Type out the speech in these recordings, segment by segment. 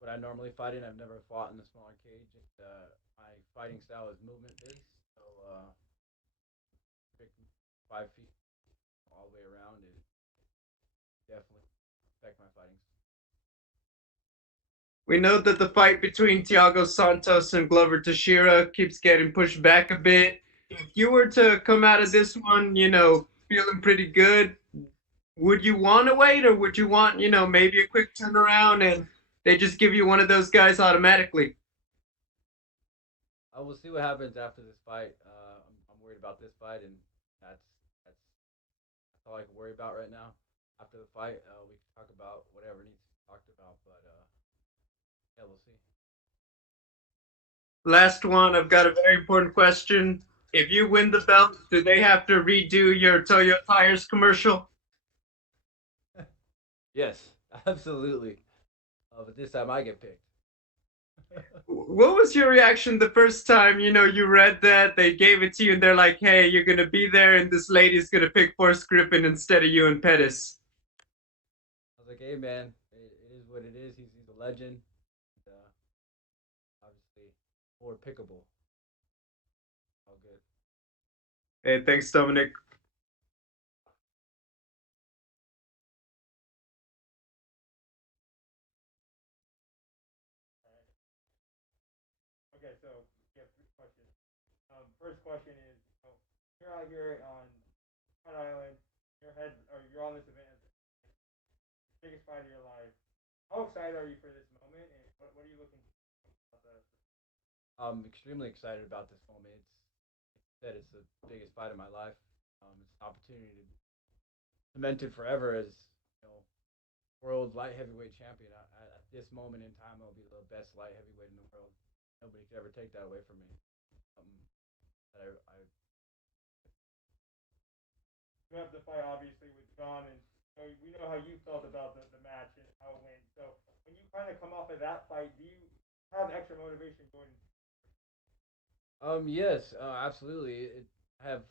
what I normally fight in. I've never fought in the smaller cage. My fighting style is movement based, so pick 5 feet all the way around. It definitely affect my fighting. We know that the fight between Thiago Santos and Glover Teixeira keeps getting pushed back a bit. If you were to come out of this one, feeling pretty good, would you want to wait or would you want, maybe a quick turnaround and they just give you one of those guys automatically? I will see what happens after this fight. I'm worried about this fight, and that's that's that's all I can worry about right now. After the fight, we can talk about whatever needs to be talked about. But yeah, we'll see. Last one, I've got a very important question. If you win the belt, do they have to redo your Toyo Tires commercial? Yes, absolutely. But this time I get picked. What was your reaction the first time, you read that, they gave it to you, and they're like, hey, you're going to be there, and this lady's going to pick Forrest Griffin instead of you and Pettis? I was like, hey man, it is what it is. He's a legend. Uh, Obviously, more pickable. All good. Hey, thanks, Dominic. Okay, so we have three questions. First question is, you're out here on Hunt Island, your head, or you're on this event, biggest fight of your life. How excited are you for this moment, and what are you looking for about the? I'm extremely excited about this moment. It's the biggest fight of my life. It's an opportunity to cement it forever as you know world light heavyweight champion. At this moment in time, I'll be the best light heavyweight in the world. Nobody could ever take that away from me. Something that You have the fight obviously with John, and we know how you felt about the match and how it went. So when you kind of come off of that fight, do you have extra motivation going? yes, absolutely. I have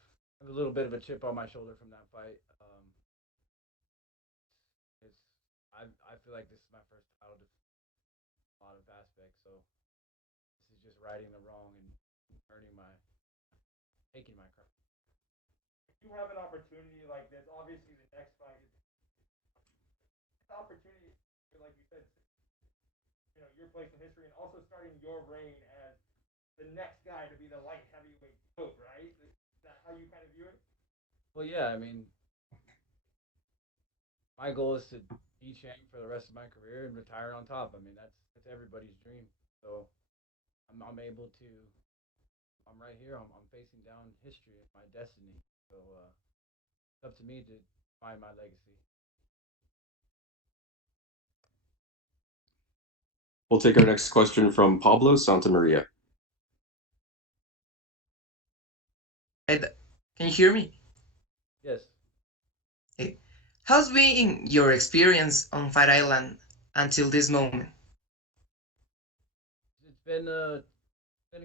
a little bit of a chip on my shoulder from that fight. It's I feel like this is my first title to a lot of aspects. So this is just righting the wrong and earning my taking my crown. If you have an opportunity like this, obviously the next fight is an opportunity, like you said, your place in history, and also starting your reign as the next guy to be the light heavyweight goat, right? Is that how you kind of view it? Well, yeah, I mean, my goal is to be champ for the rest of my career and retire on top. I mean, that's everybody's dream. So I'm able to. I'm right here. I'm facing down history, my destiny. So it's up to me to find my legacy. We'll take our next question from Pablo Santamaria. Can you hear me? Yes, Hey. How's been your experience on Fire Island until this moment? it's been a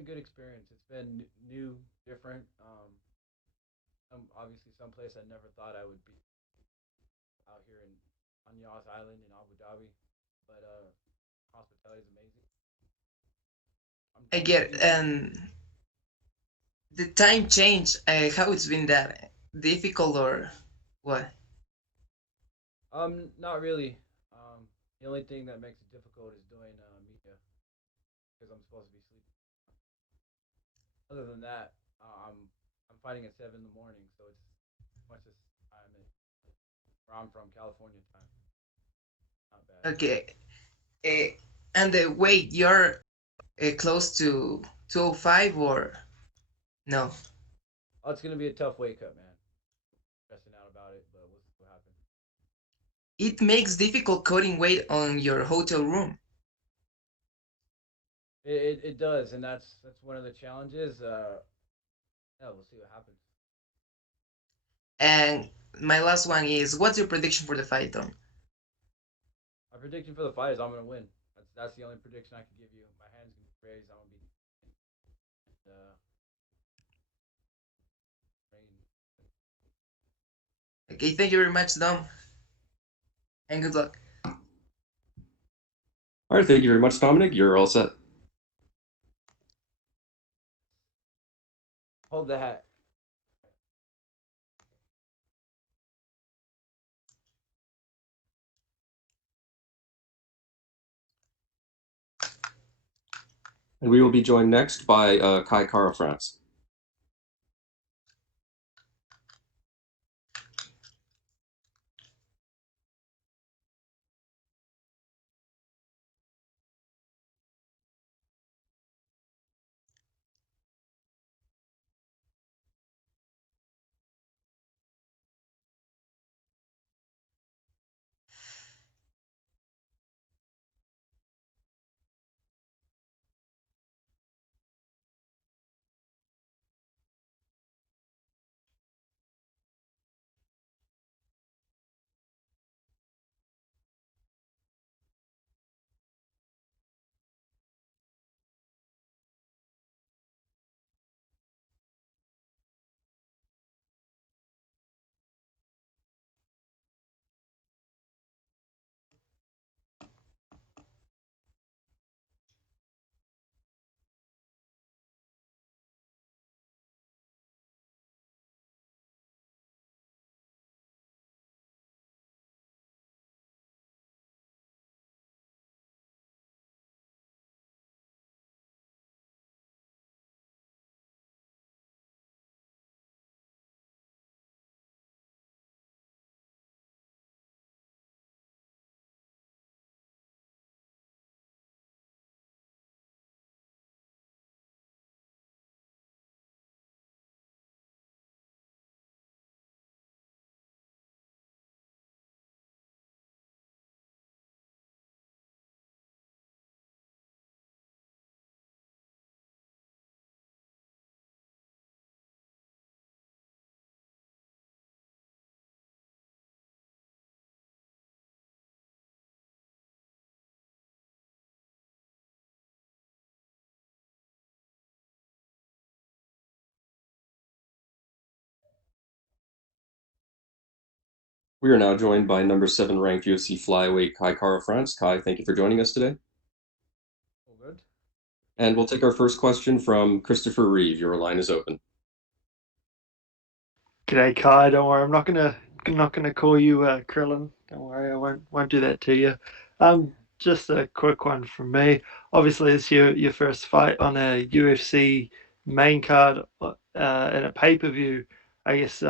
good experience. It's been new, different. Obviously someplace I never thought I would be out here in on Yas Island in Abu Dhabi, but hospitality is amazing. I I'm get it. looking to. And the time change, how it's been that difficult or what? Not really. The only thing that makes it difficult is doing media because I'm supposed to be sleeping. Other than that, I'm fighting at 7 in the morning, so it's much as time is where I'm from, California time. Not bad. Okay. Uh, and the weight, you're close to 205 or no? Oh, it's gonna be a tough weight cut, man. Stressing out about it, but we'll see what happens. It makes difficult cutting weight on your hotel room. It does, and that's one of the challenges. Yeah, we'll see what happens. And my last one is, what's your prediction for the fight, Tom? My prediction for the fight is I'm gonna win. That's the only prediction I can give you. My hands gonna be raised. I'm gonna be rain. Okay, thank you very much, Dom, and good luck. All right, thank you very much, Dominic. You're all set. Hold the hat. And we will be joined next by Kai Kara France. We are now joined by number 7 ranked UFC flyweight Kai Kara France. Kai, thank you for joining us today. All good. And we'll take our first question from Christopher Reeve. Your line is open. G'day, Kai. Don't worry, I'm not gonna call you Krillin. Don't worry, I won't do that to you. Just a quick one from me. Obviously, it's your first fight on a UFC main card in a pay-per-view. I guess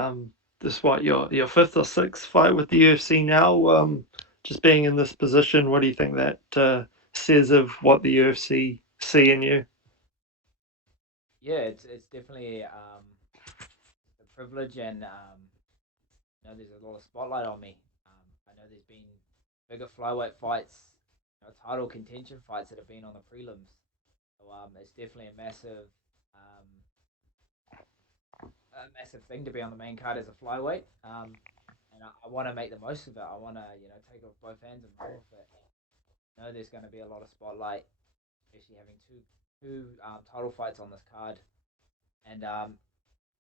this what your fifth or sixth fight with the UFC now. Just being in this position, what do you think that says of what the UFC see in you? Yeah, it's definitely a privilege, and there's a lot of spotlight on me. I know there's been bigger flyweight fights, title contention fights that have been on the prelims. So it's definitely um, a massive thing to be on the main card as a flyweight. And I want to make the most of it. I want to take off both hands and run with it. I know there's going to be a lot of spotlight, especially having two title fights on this card. And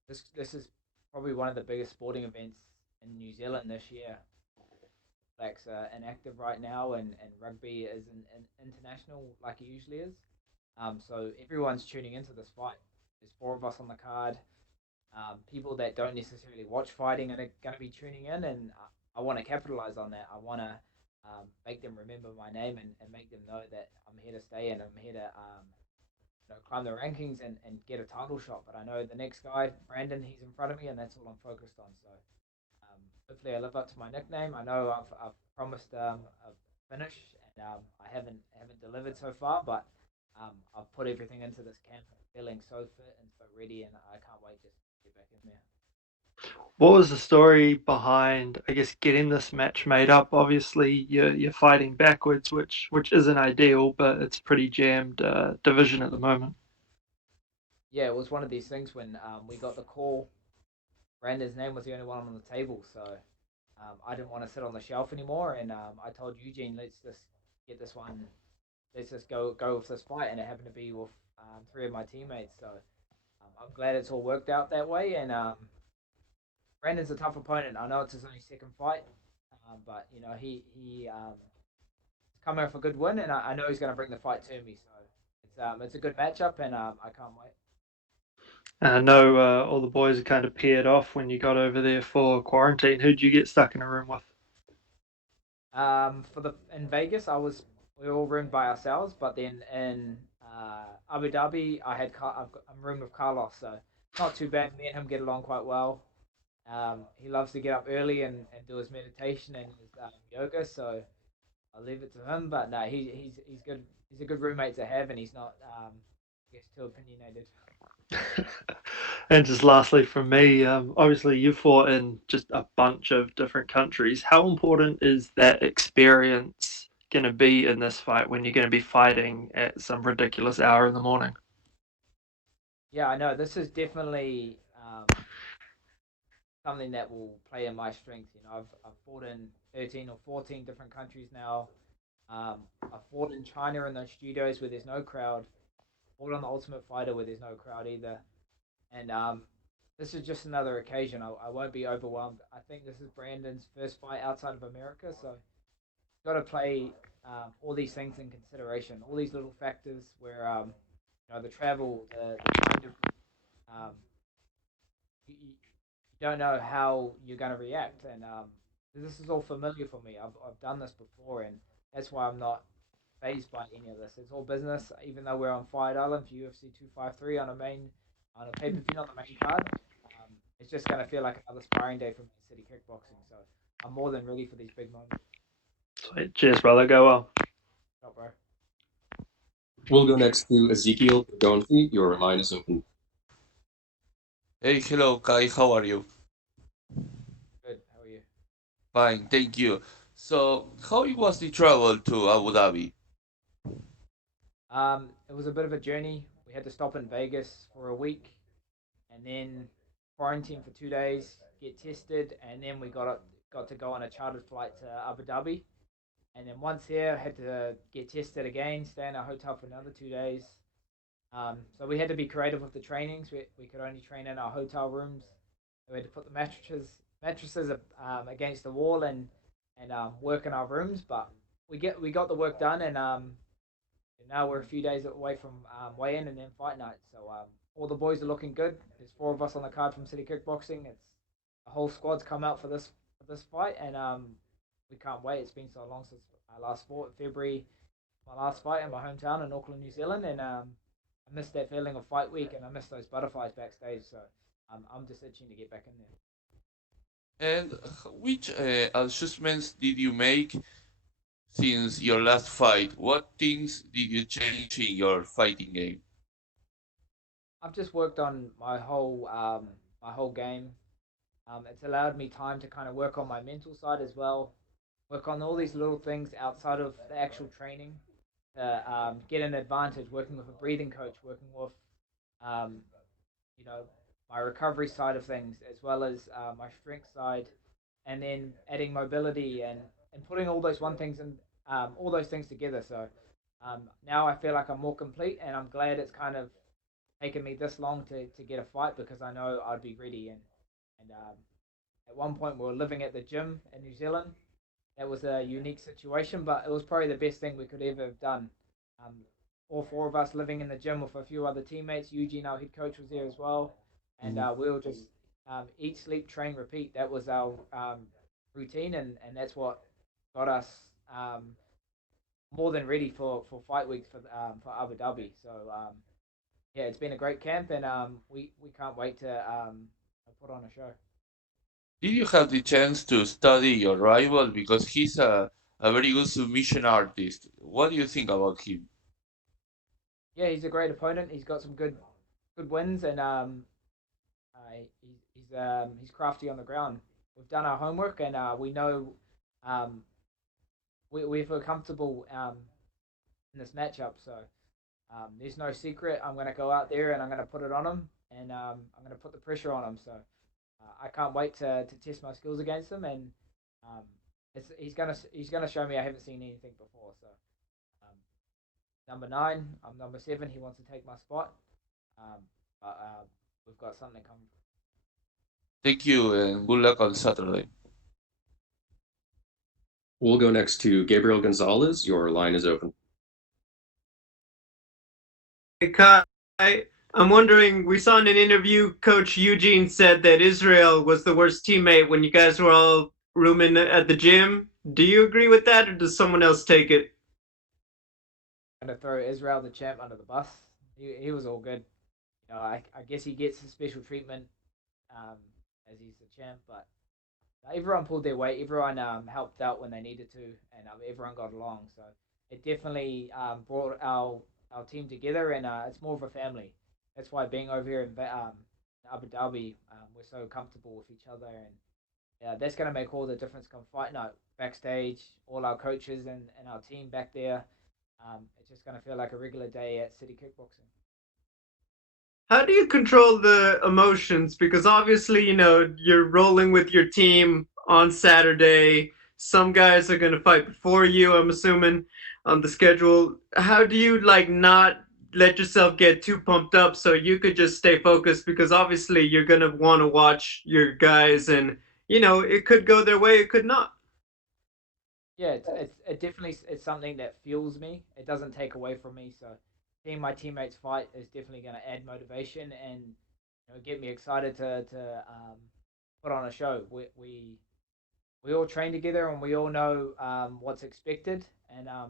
this is probably one of the biggest sporting events in New Zealand this year. Blacks are inactive right now, and rugby is international like it usually is. So everyone's tuning into this fight. There's four of us on the card. People that don't necessarily watch fighting are going to be tuning in, and I want to capitalize on that. I want to make them remember my name, and make them know that I'm here to stay, and I'm here to climb the rankings, and get a title shot. But I know the next guy, Brandon, he's in front of me, and that's all I'm focused on. So hopefully I live up to my nickname. I know I've promised a finish, and I haven't delivered so far, but I've put everything into this camp, feeling so fit and so ready, and I can't wait just to get back in there. What was the story behind, I guess, getting this match made up? Obviously, you're fighting backwards, which isn't ideal, but it's pretty jammed division at the moment. Yeah, it was one of these things when we got the call. Brandon's name was the only one on the table, so I didn't want to sit on the shelf anymore, and I told Eugene, let's just get this one. Let's just go with this fight, and it happened to be with three of my teammates. So I'm glad it's all worked out that way, and Brandon's a tough opponent. I know it's his only second fight, but he's coming off a good win, and I know he's going to bring the fight to me. So it's a good matchup, and I can't wait. And I know all the boys are kind of paired off when you got over there for quarantine. Who'd you get stuck in a room with? For the in Vegas, we were all roomed by ourselves, but then in Abu Dhabi, I'm roomed with Carlos, so not too bad. Me and him get along quite well. He loves to get up early and do his meditation and his yoga, so I'll leave it to him. But no, he's good. He's a good roommate to have, and he's not, I guess, too opinionated. And just lastly from me, obviously you fought in just a bunch of different countries. How important is that experience going to be in this fight when you're going to be fighting at some ridiculous hour in the morning? Yeah, I know this is definitely something that will play in my strength. I've fought in 13 or 14 different countries now. I fought in China in those studios where there's no crowd. Fought on the Ultimate Fighter where there's no crowd either. And this is just another occasion. I won't be overwhelmed. I think this is Brandon's first fight outside of America, so got to play all these things in consideration. All these little factors where the travel, the time difference. Um, you don't know how you're going to react, and this is all familiar for me. I've done this before, and that's why I'm not phased by any of this. It's all business, even though we're on Fight Island for UFC 253 on a pay per view on the main card. It's just gonna feel like another sparring day for me in City Kickboxing. So I'm more than ready for these big moments. Sweet. Cheers, brother. Go well. Not bro. We'll go next to Ezekiel Gonfi. Your line is open. Hey, hello, Kai. How are you? Good. How are you? Fine, thank you. So, how it was the travel to Abu Dhabi? It was a bit of a journey. We had to stop in Vegas for a week, and then quarantine for 2 days, get tested, and then we got to go on a chartered flight to Abu Dhabi. And then once here, had to get tested again, stay in a hotel for another 2 days. So we had to be creative with the trainings. We could only train in our hotel rooms. We had to put the mattresses against the wall and work in our rooms. But we got the work done, and now we're a few days away from weigh-in and then fight night. So all the boys are looking good. There's 4 of us on the card from City Kickboxing. It's the whole squad's come out for this fight, and we can't wait. It's been so long since I last fought in February. My last fight in my hometown in Auckland, New Zealand, and I missed that feeling of fight week, and I missed those butterflies backstage. So I'm just itching to get back in there. And which adjustments did you make since your last fight? What things did you change in your fighting game? I've just worked on my whole game. It's allowed me time to kind of work on my mental side as well, work on all these little things outside of the actual training to get an advantage. Working with a breathing coach, working with um, you know my recovery side of things as well as my strength side, and then adding mobility and putting all those things together. So now I feel like I'm more complete, and I'm glad it's kind of taken me this long to get a fight because I know I'd be ready. And at one point we were living at the gym in New Zealand. That was a unique situation, but it was probably the best thing we could ever have done. Um, all 4 of us living in the gym with a few other teammates. Eugene, our head coach, was there as well, and we were just eat, sleep, train, repeat. That was our routine, and that's what got us more than ready for fight weeks for Abu Dhabi. So yeah, it's been a great camp, and we can't wait to put on a show. Did you have the chance to study your rival because he's a very good submission artist? What do you think about him? Yeah, he's a great opponent. He's got some good wins, and he's crafty on the ground. We've done our homework, and we know um, we feel comfortable in this matchup. So there's no secret. I'm going to go out there and I'm going to put it on him, and I'm going to put the pressure on him. So I can't wait to test my skills against him, and um, he's gonna show me I haven't seen anything before. So um, number 9, I'm number 7. He wants to take my spot, um, but we've got something coming. Thank you and good luck on Saturday. We'll go next to Gabriel Gonzalez. Your line is open. Hey, Kai, I'm wondering, we saw in an interview, Coach Eugene said that Israel was the worst teammate when you guys were all rooming at the gym. Do you agree with that, or does someone else take it? Going to throw Israel the champ under the bus. He was all good. You know, I guess he gets a special treatment um, as he's the champ, but everyone pulled their weight. Everyone helped out when they needed to, and everyone got along. So it definitely brought our team together, and it's more of a family. That's why being over here in Abu Dhabi, we're so comfortable with each other, and that's going to make all the difference come fight night. Backstage, all our coaches and our team back there. It's just going to feel like a regular day at City Kickboxing. How do you control the emotions? Because obviously, you know, you're rolling with your team on Saturday. Some guys are going to fight before you, I'm assuming, on the schedule. How do you, like, not let yourself get too pumped up so you could just stay focused? Because obviously, you're going to want to watch your guys, and, you know, it could go their way, it could not. Yeah, it definitely it's something that fuels me. It doesn't take away from me. So seeing my teammates fight is definitely going to add motivation and get me excited to put on a show. We all train together and we all know what's expected, and I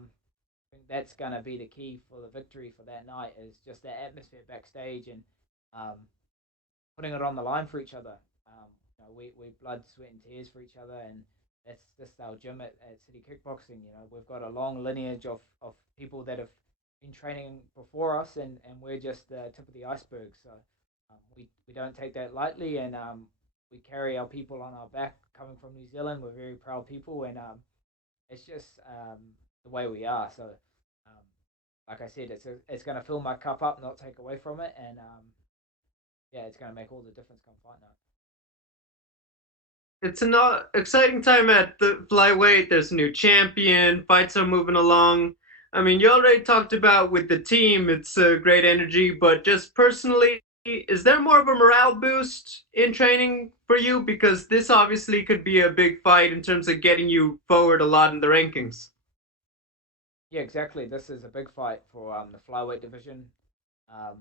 think that's going to be the key for the victory for that night is just the atmosphere backstage and um, putting it on the line for each other. We blood, sweat, and tears for each other, and that's just our gym at City Kickboxing. We've got a long lineage of people that have been training before us, and we're just the tip of the iceberg. So we don't take that lightly, and we carry our people on our back. Coming from New Zealand, we're very proud people, and it's just the way we are. So, like I said, it's going to fill my cup up, not take away from it, and yeah, it's going to make all the difference come fight night. It's an exciting time at the flyweight. There's a new champion. Fights are moving along. I mean, you already talked about with the team, it's a great energy, but just personally, is there more of a morale boost in training for you? Because this obviously could be a big fight in terms of getting you forward a lot in the rankings. Yeah, exactly. This is a big fight for the flyweight division. Um,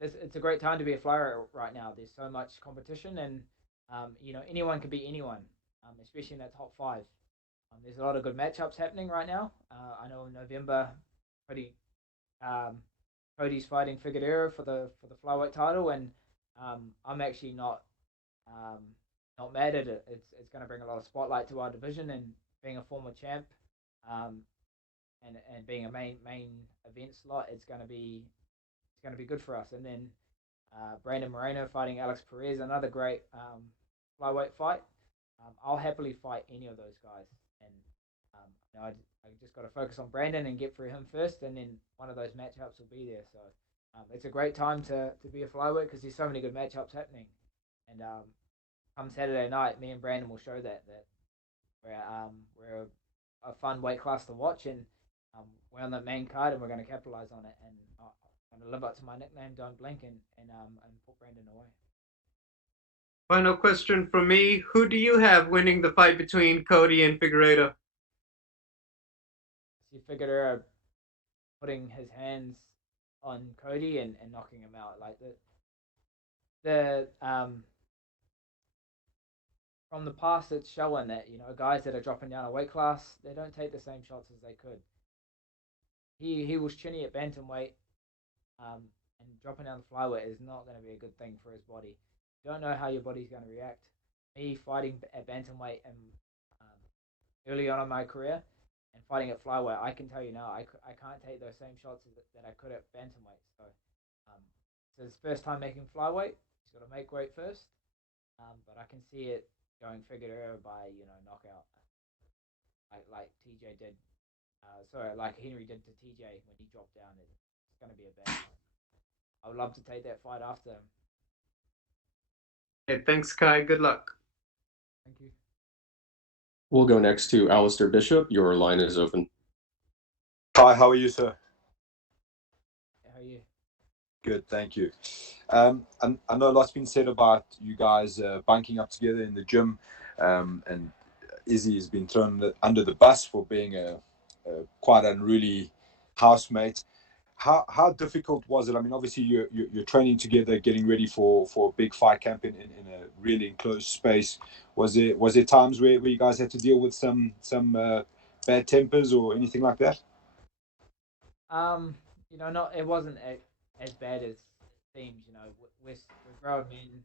it's a great time to be a flyweight right now. There's so much competition, and anyone can beat anyone, especially in that top five. There's a lot of good matchups happening right now. I know in November, Cody, um, Cody's fighting Figueroa for the flyweight title, and I'm actually um, not mad at it. It's going to bring a lot of spotlight to our division, and being a former champ, um, and being a main event slot, it's gonna be good for us. And then Brandon Moreno fighting Alex Perez, another great flyweight fight. I'll happily fight any of those guys, and I just got to focus on Brandon and get through him first, and then one of those matchups will be there. So it's a great time to be a flyweight because there's so many good matchups happening, and come Saturday night, me and Brandon will show that we're a fun weight class to watch, and we're on the main card, and we're going to capitalize on it. And I'm going to live up to my nickname, Don't Blink, and put Brandon away. Final question from me. Who do you have winning the fight between Cody and Figueroa? See Figueroa putting his hands on Cody and knocking him out. Like the from the past, it's showing that guys that are dropping down a weight class, they don't take the same shots as they could. He was chinny at bantamweight, and dropping down the flyweight is not going to be a good thing for his body. You don't know how your body's going to react. Me fighting at bantamweight and early on in my career, and fighting at flyweight, I can tell you now, I can't take those same shots that I could at bantamweight. So it's his first time making flyweight. He's got to make weight first, but I can see it going Figueroa by knockout, like TJ did. Like Henry did to TJ when he dropped down. It's going to be a bad fight. I would love to take that fight after him. Okay, thanks, Kai. Good luck. Thank you. We'll go next to Alistair Bishop. Your line is open. Hi, how are you, sir? How are you? Good, thank you. And I know a lot's been said about you guys bunking up together in the gym, and Izzy has been thrown under the bus for being a quite unruly housemate. How difficult was it? I mean, obviously you're training together, getting ready for a big fight camp in a really enclosed space. Was there times where you guys had to deal with some bad tempers or anything like that? Not it wasn't as bad as it seems. We're grown men.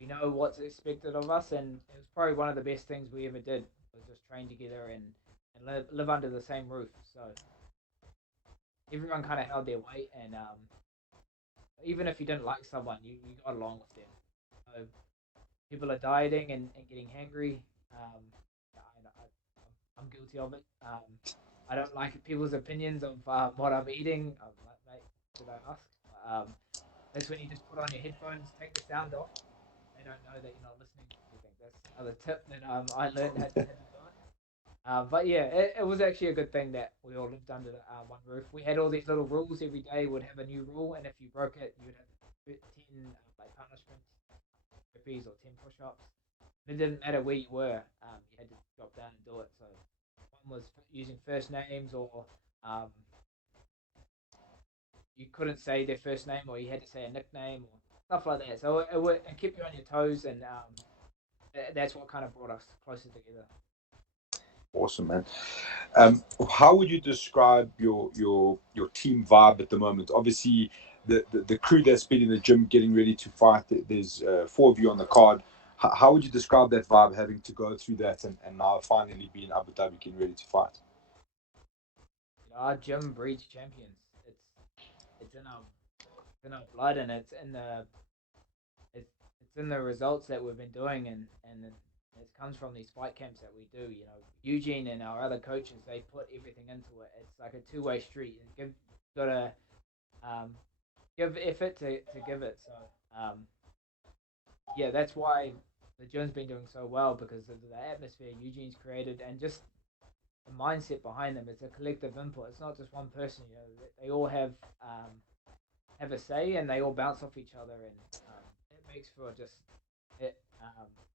We know what's expected of us, and it was probably one of the best things we ever did was just train together and live under the same roof. So everyone kind of held their weight, and even if you didn't like someone, you got along with them. So people are dieting and getting hangry. I'm guilty of it. I don't like people's opinions of what I'm eating. Mate, did I ask? That's when you just put on your headphones, take the sound off. They don't know that you're not listening to anything. That's another tip that I learned how to do it. But yeah, it was actually a good thing that we all lived under one roof. We had all these little rules. Every day would have a new rule, and if you broke it, you would have 10 like punishments, burpees or 10 push-ups. It didn't matter where you were. You had to drop down and do it. So one was using first names, or you couldn't say their first name, or you had to say a nickname, or stuff like that. So it kept you on your toes, and that's what kind of brought us closer together. Awesome, man. How would you describe your team vibe at the moment? Obviously, the crew that's been in the gym getting ready to fight. There's 4 of you on the card. How would you describe that vibe, having to go through that and now finally be in Abu Dhabi, getting ready to fight? Our gym breeds champions. It's in our blood, and it's in the results that we've been doing, and it comes from these fight camps that we do. Eugene and our other coaches, they put everything into it. It's like a two-way street, and gotta give effort to give it. So yeah, that's why the gym's been doing so well, because of the atmosphere Eugene's created, and just the mindset behind them. It's a collective input. It's not just one person. They all have a say, and they all bounce off each other, and it makes for just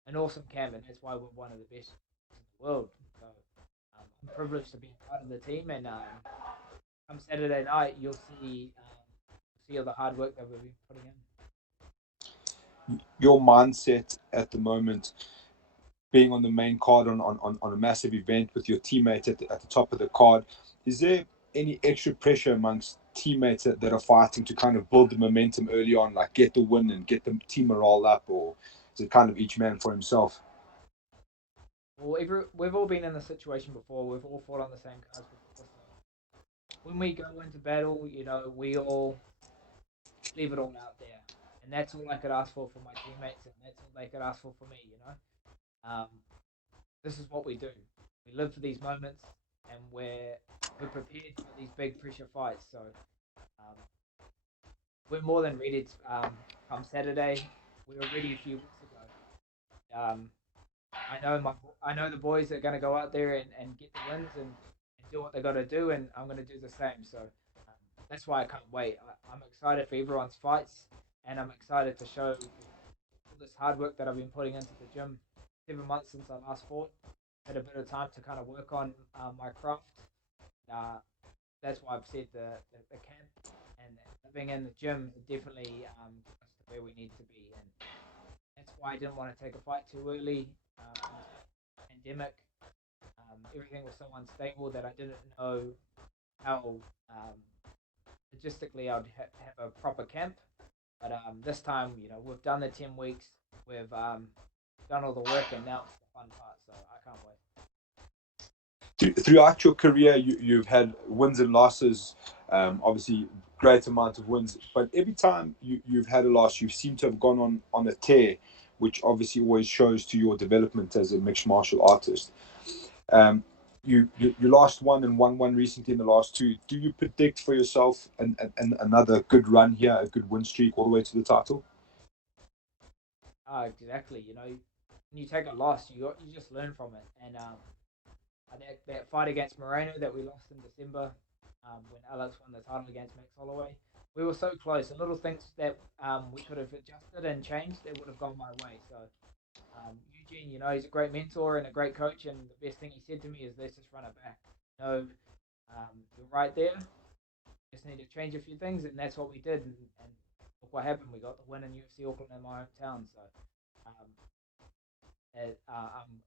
an awesome camp, and that's why we're one of the best in the world. So I'm privileged to be a part of the team, and come Saturday night, you'll see all the hard work that we've been putting in. Your mindset at the moment, being on the main card on a massive event with your teammate at the top of the card, is there any extra pressure amongst teammates that are fighting to kind of build the momentum early on, like get the win and get the team morale up, or is it kind of each man for himself? Well, we've all been in this situation before. We've all fought on the same cards before. So when we go into battle, we all leave it all out there, and that's all I could ask for my teammates, and that's all they could ask for me. This is what we do. We live for these moments, and we're prepared for these big pressure fights. So we're more than ready to come Saturday. We were ready a few weeks ago. I know the boys are going to go out there and get the wins and do what they got to do, and I'm going to do the same. So that's why I can't wait. I'm excited for everyone's fights, and I'm excited to show all this hard work that I've been putting into the gym. 7 months since I last fought. Had a bit of time to kind of work on my craft. That's why I've said the camp and living in the gym definitely gets us to where we need to be, and that's why I didn't want to take a fight too early. Pandemic, everything was so unstable that I didn't know how logistically I'd have a proper camp. But this time, we've done the 10 weeks, we've done all the work, and now it's the fun part. So I can't wait. Throughout your career, you've had wins and losses, obviously great amount of wins, but every time you've had a loss, you seem to have gone on a tear, which obviously always shows to your development as a mixed martial artist. You lost one and won one recently in the last 2. Do you predict for yourself and another good run here, a good win streak all the way to the title? Exactly. When you take a loss, you just learn from it, and that fight against Moreno that we lost in December, when Alex won the title against Max Holloway, we were so close. The little things that we could have adjusted and changed, it would have gone my way. So Eugene, he's a great mentor and a great coach, and the best thing he said to me is, let's just run it back. You're right there. Just need to change a few things, and that's what we did. And look what happened. We got the win in UFC Auckland in my hometown. So I'm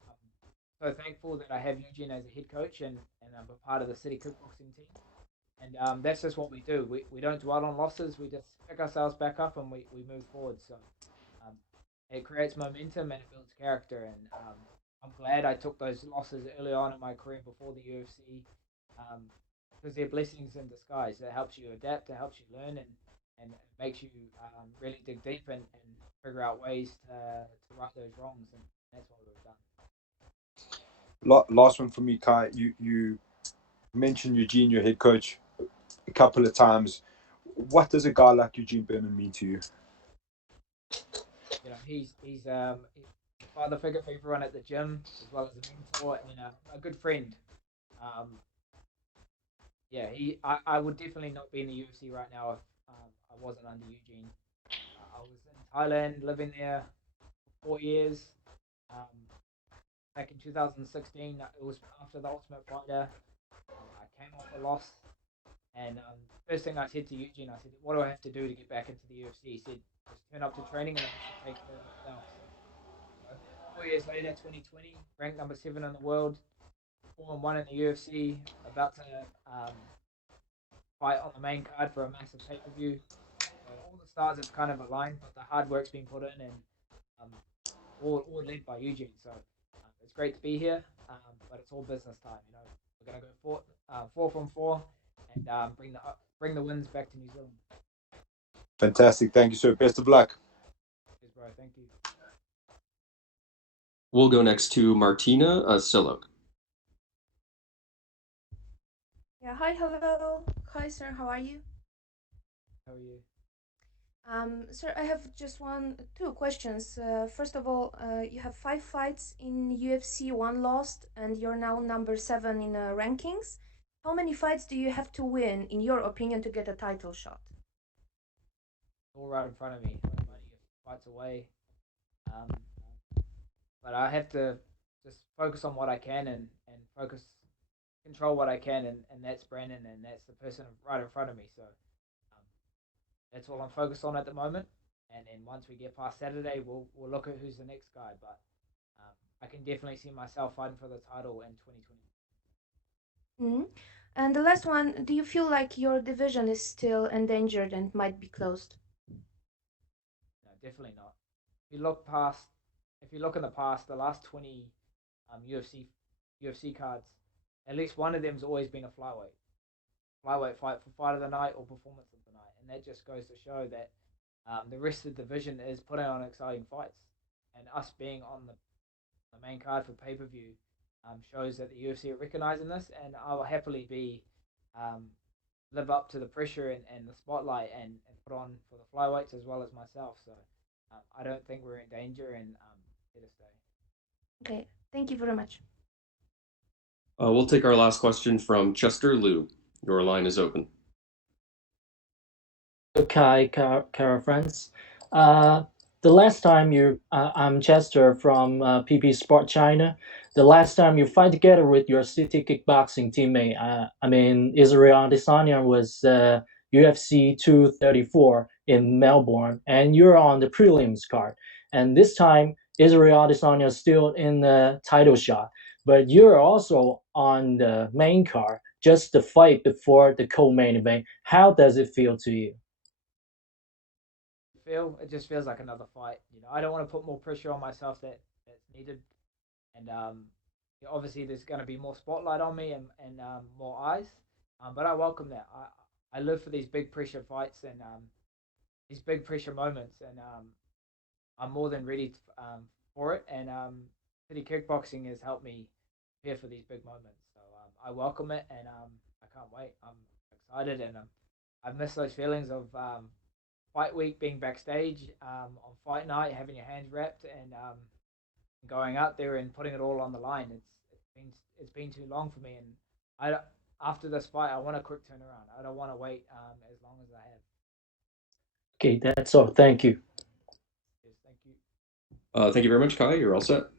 so thankful that I have Eugene as a head coach, and I'm a part of the city kickboxing team. And that's just what we do. We don't dwell on losses. We just pick ourselves back up and we move forward. So it creates momentum and it builds character. And I'm glad I took those losses early on in my career before the UFC, because they're blessings in disguise. It helps you adapt, it helps you learn, and it makes you really dig deep and figure out ways to right those wrongs. And that's what we've done. Last one for me, Kai. You mentioned Eugene, your head coach, a couple of times. What does a guy like Eugene Burnham mean to you? He's a father figure for everyone at the gym, as well as a mentor and a good friend. I would definitely not be in the UFC right now if I wasn't under Eugene. I was in Thailand, living there for 4 years. Back in 2016, it was after the Ultimate Fighter. I came off a loss, and first thing I said to Eugene, I said, "What do I have to do to get back into the UFC?" He said, "Just turn up to training and take care of itself." So, 4 years later, 2020, ranked number 7 in the world, 4-1 in the UFC, about to fight on the main card for a massive pay-per-view. So all the stars have kind of aligned, but the hard work's been put in, and all led by Eugene. So it's great to be here, but it's all business time. We're gonna go 4 from 4, and bring the wins back to New Zealand. Fantastic, thank you, sir. Best of luck. Cheers, bro. Thank you. We'll go next to Martina Silok. Yeah, hi, hello. Hi, sir, how are you? How are you? Sir, I have just two questions. First of all, you have 5 fights in UFC, 1 lost, and you're now number 7 in rankings. How many fights do you have to win, in your opinion, to get a title shot? All right in front of me. I'm only a few fights away. But I have to just focus on what I can and control what I can, and that's Brandon, and that's the person right in front of me. So that's all I'm focused on at the moment. And then once we get past Saturday, we'll look at who's the next guy. But I can definitely see myself fighting for the title in 2020. And the last one, do you feel like your division is still endangered and might be closed? No, definitely not. If you look in the past, the last 20 UFC cards, at least one of them's always been a flyweight fight for fight of the night or performance of the night, and that just goes to show that the rest of the division is putting on exciting fights, and us being on the main card for pay-per-view shows that the UFC are recognizing this, and I will happily live up to the pressure and the spotlight and put on for the flyweights as well as myself. So I don't think we're in danger, and here to stay. Okay, thank you very much. We'll take our last question from Chester Liu. Your line is open. Okay, Cara friends. The last time I'm Chester from PP Sport China. The last time you fight together with your city kickboxing teammate, Israel Adesanya was UFC 234 in Melbourne, and you're on the prelims card. And this time, Israel Adesanya is still in the title shot, but you're also on the main card, just the fight before the co-main event. How does it feel to you? It just feels like another fight. I don't want to put more pressure on myself that's needed, and obviously there's going to be more spotlight on me and more eyes, but I welcome that. I live for these big pressure fights and these big pressure moments, and I'm more than ready for it. And city kickboxing has helped me prepare for these big moments, so I welcome it, and I can't wait. I'm excited, and I've missed those feelings of fight week, being backstage on fight night, having your hands wrapped, and going out there and putting it all on the line. It's been too long for me, and after this fight, I want a quick turnaround. I don't want to wait as long as I have. Okay, that's all. Thank you. Yes, thank you. Thank you very much, Kai. You're all set.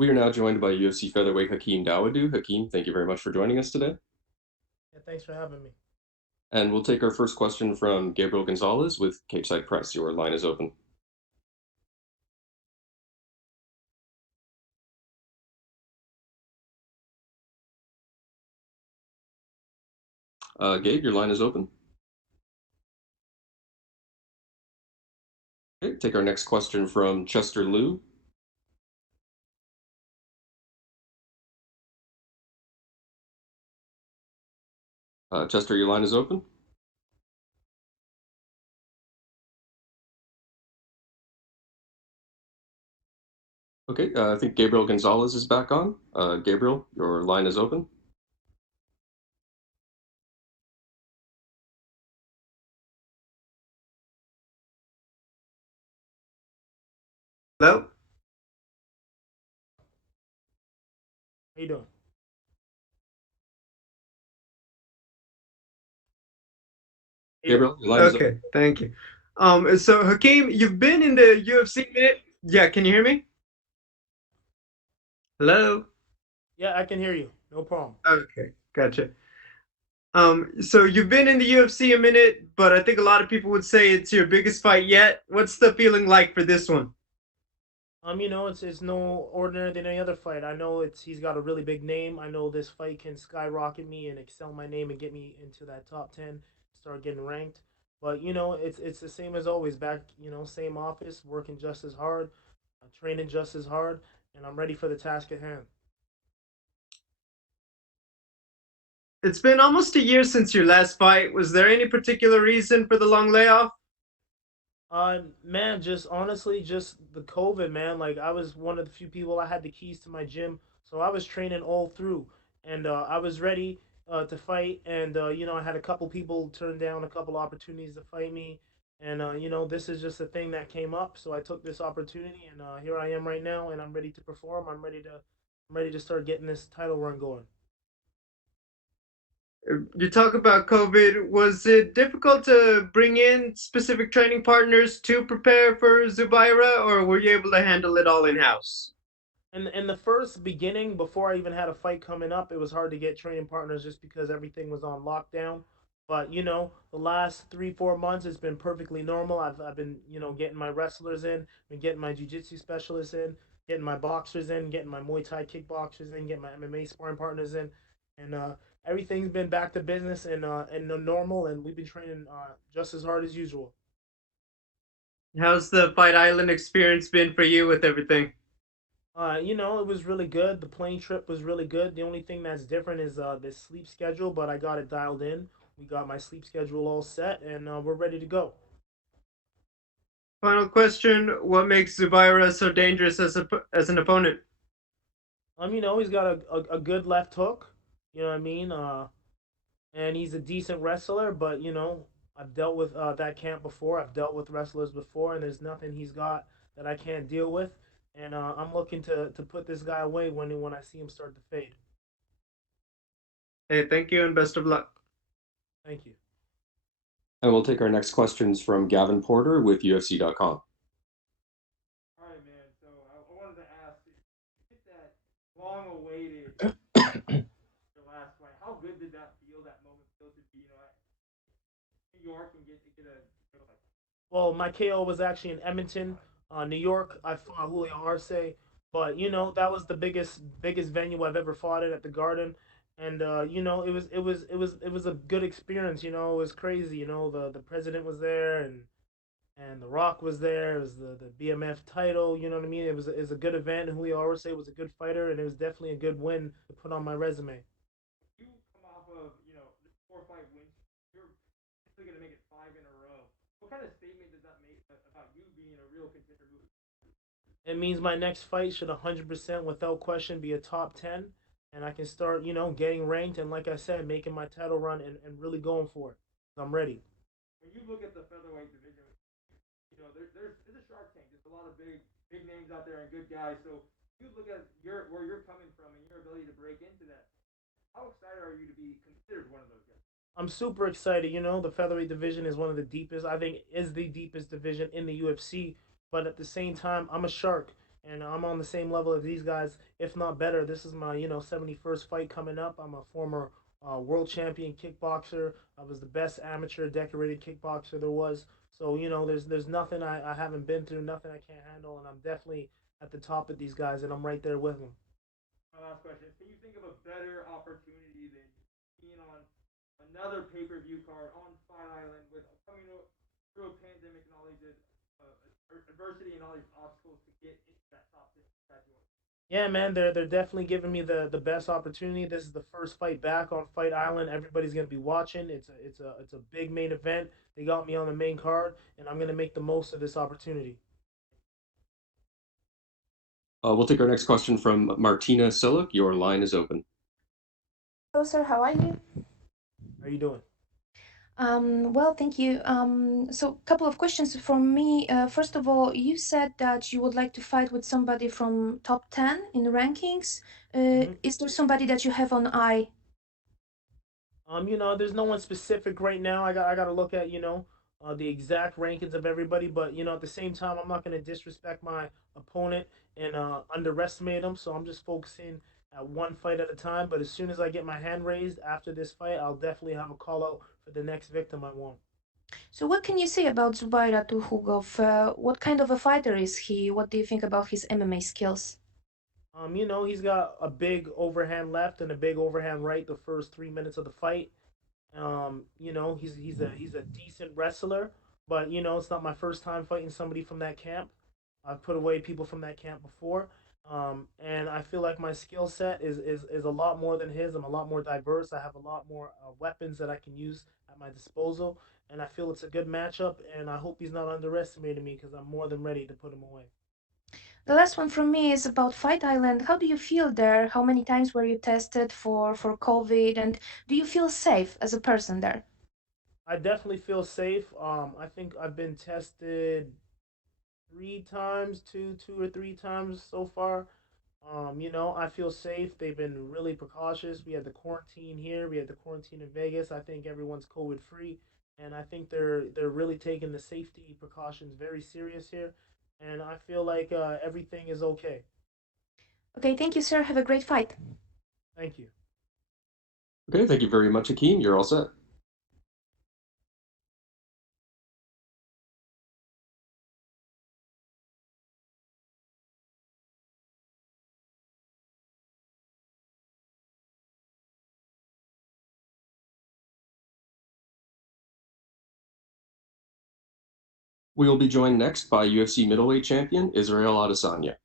We are now joined by UFC featherweight Hakeem Dawodu. Hakeem, thank you very much for joining us today. Yeah, thanks for having me. And we'll take our first question from Gabriel Gonzalez with Capeside Press. Your line is open. Gabe, your line is open. Okay, take our next question from Chester Liu. Chester, your line is open. Okay, I think Gabriel Gonzalez is back on. Gabriel, your line is open. Hello? How you doing? Gabriel, your line is open. Okay, thank you. So Hakeem, you've been in the UFC minute. Yeah, can you hear me? Hello? Yeah, I can hear you. No problem. Okay, gotcha. So you've been in the UFC a minute, but I think a lot of people would say it's your biggest fight yet. What's the feeling like for this one? It's no ordinary than any other fight. I know he's got a really big name. I know this fight can skyrocket me and excel my name and get me into that top 10, start getting ranked. But it's the same as always. Back, same office, working just as hard, training just as hard, and I'm ready for the task at hand. It's been almost a year since your last fight. Was there any particular reason for the long layoff? Man, just honestly, just the COVID, man. Like I was one of the few people. I had the keys to my gym, so I was training all through, and I was ready to fight. And I had a couple people turn down a couple opportunities to fight me, and this is just a thing that came up. So I took this opportunity, and here I am right now, and I'm ready to perform. I'm ready to start getting this title run going. You talk about COVID. Was it difficult to bring in specific training partners to prepare for Zubaira, or were you able to handle it all in-house? And in the first beginning, before I even had a fight coming up, it was hard to get training partners just because everything was on lockdown. But the last 3 4 months it's been perfectly normal. I've been getting my wrestlers in, been getting my jiu-jitsu specialists in, getting my boxers in, getting my Muay Thai kickboxers in, getting my MMA sparring partners in, and everything's been back to business and normal. And we've been training just as hard as usual. How's the Fight Island experience been for you with everything? It was really good. The plane trip was really good. The only thing that's different is the sleep schedule, but I got it dialed in. We got my sleep schedule all set, and we're ready to go. Final question: what makes Zubaira so dangerous as an opponent? He's got a good left hook. You know what I mean? And he's a decent wrestler, but I've dealt with that camp before. I've dealt with wrestlers before, and there's nothing he's got that I can't deal with. And I'm looking to put this guy away when I see him start to fade. Hey, thank you and best of luck. Thank you. And we'll take our next questions from Gavin Porter with UFC.com. All right, man. So I wanted to ask, you get that long-awaited your last fight. How good did that feel? That moment feel to be, at New York and get a. Well, my KO was actually in Edmonton, New York. I fought Julio Arce, but that was the biggest venue I've ever fought at the Garden, and it was a good experience. It was crazy. The president was there, and The Rock was there. It was the BMF title. You know what I mean? It was a good event. Julio Arce was a good fighter, and it was definitely a good win to put on my resume. You come off of 4 fight wins. You're basically gonna make it 5 in a row. What kind of statement does that make about you being a real contender moving? It means my next fight should 100% without question be a top 10, and I can start getting ranked, and like I said, making my title run and really going for it. I'm ready. When you look at the featherweight division, there's a Shark Tank. There's a lot of big names out there and good guys. So you look at where you're coming from and your ability to break into that. How excited are you to be considered one of those guys? I'm super excited. The featherweight division is one of the deepest. I think is the deepest division in the UFC. But at the same time, I'm a shark. and I'm on the same level as these guys, if not better. This is my 71st fight coming up. I'm a former world champion kickboxer. I was the best amateur decorated kickboxer there was. So there's nothing I haven't been through, nothing I can't handle, and I'm definitely at the top of these guys, and I'm right there with them. My last question is: can you think of a better opportunity than being on another pay-per-view card on Fight Island with coming through a pandemic and all these adversity and all these obstacles to get into that top 50 that you want? Yeah, man, they're definitely giving me the best opportunity. This is the first fight back on Fight Island. Everybody's gonna be watching. It's a big main event. They got me on the main card, and I'm gonna make the most of this opportunity. We'll take our next question from Martina Siluk. Your line is open. Hello, sir. How are you? How are you doing? Well, thank you. So, a couple of questions from me. First of all, you said that you would like to fight with somebody from top 10 in the rankings. Is there somebody that you have on eye? There's no one specific right now. I got to look at the exact rankings of everybody, but at the same time, I'm not gonna disrespect my opponent and underestimate him. So I'm just focusing at one fight at a time. But as soon as I get my hand raised after this fight, I'll definitely have a call out for the next victim I want. So, what can you say about Zubaira Tukhugov? What kind of a fighter is he? What do you think about his MMA skills? He's got a big overhand left and a big overhand right the first 3 minutes of the fight. He's a decent wrestler, but it's not my first time fighting somebody from that camp. I've put away people from that camp before, and I feel like my skill set is a lot more than his. I'm a lot more diverse. I have a lot more weapons that I can use at my disposal, and I feel it's a good matchup. And I hope he's not underestimating me because I'm more than ready to put him away. The last one from me is about Fight Island. How do you feel there? How many times were you tested for COVID? And do you feel safe as a person there? I definitely feel safe. I think I've been tested 3 times, two or three times so far. I feel safe. They've been really precautious. We had the quarantine here. We had the quarantine in Vegas. I think everyone's COVID free, and I think they're really taking the safety precautions very serious here. And I feel like everything is okay. Okay, thank you, sir. Have a great fight. Thank you. Okay, thank you very much, Hakeem. You're all set. We will be joined next by UFC middleweight champion Israel Adesanya.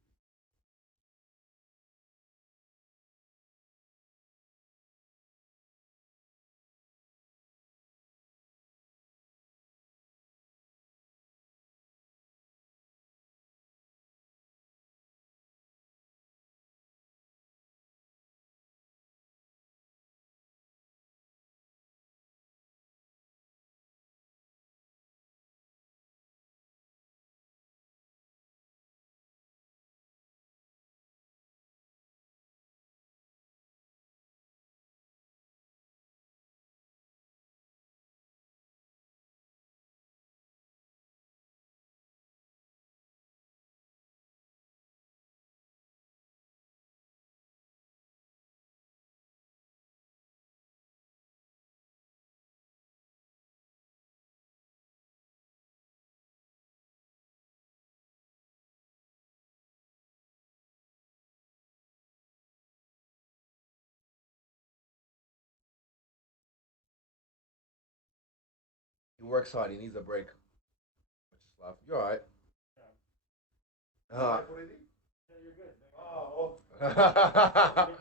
He works hard. He needs a break. You're all right. What is he? Yeah, you're good. Oh.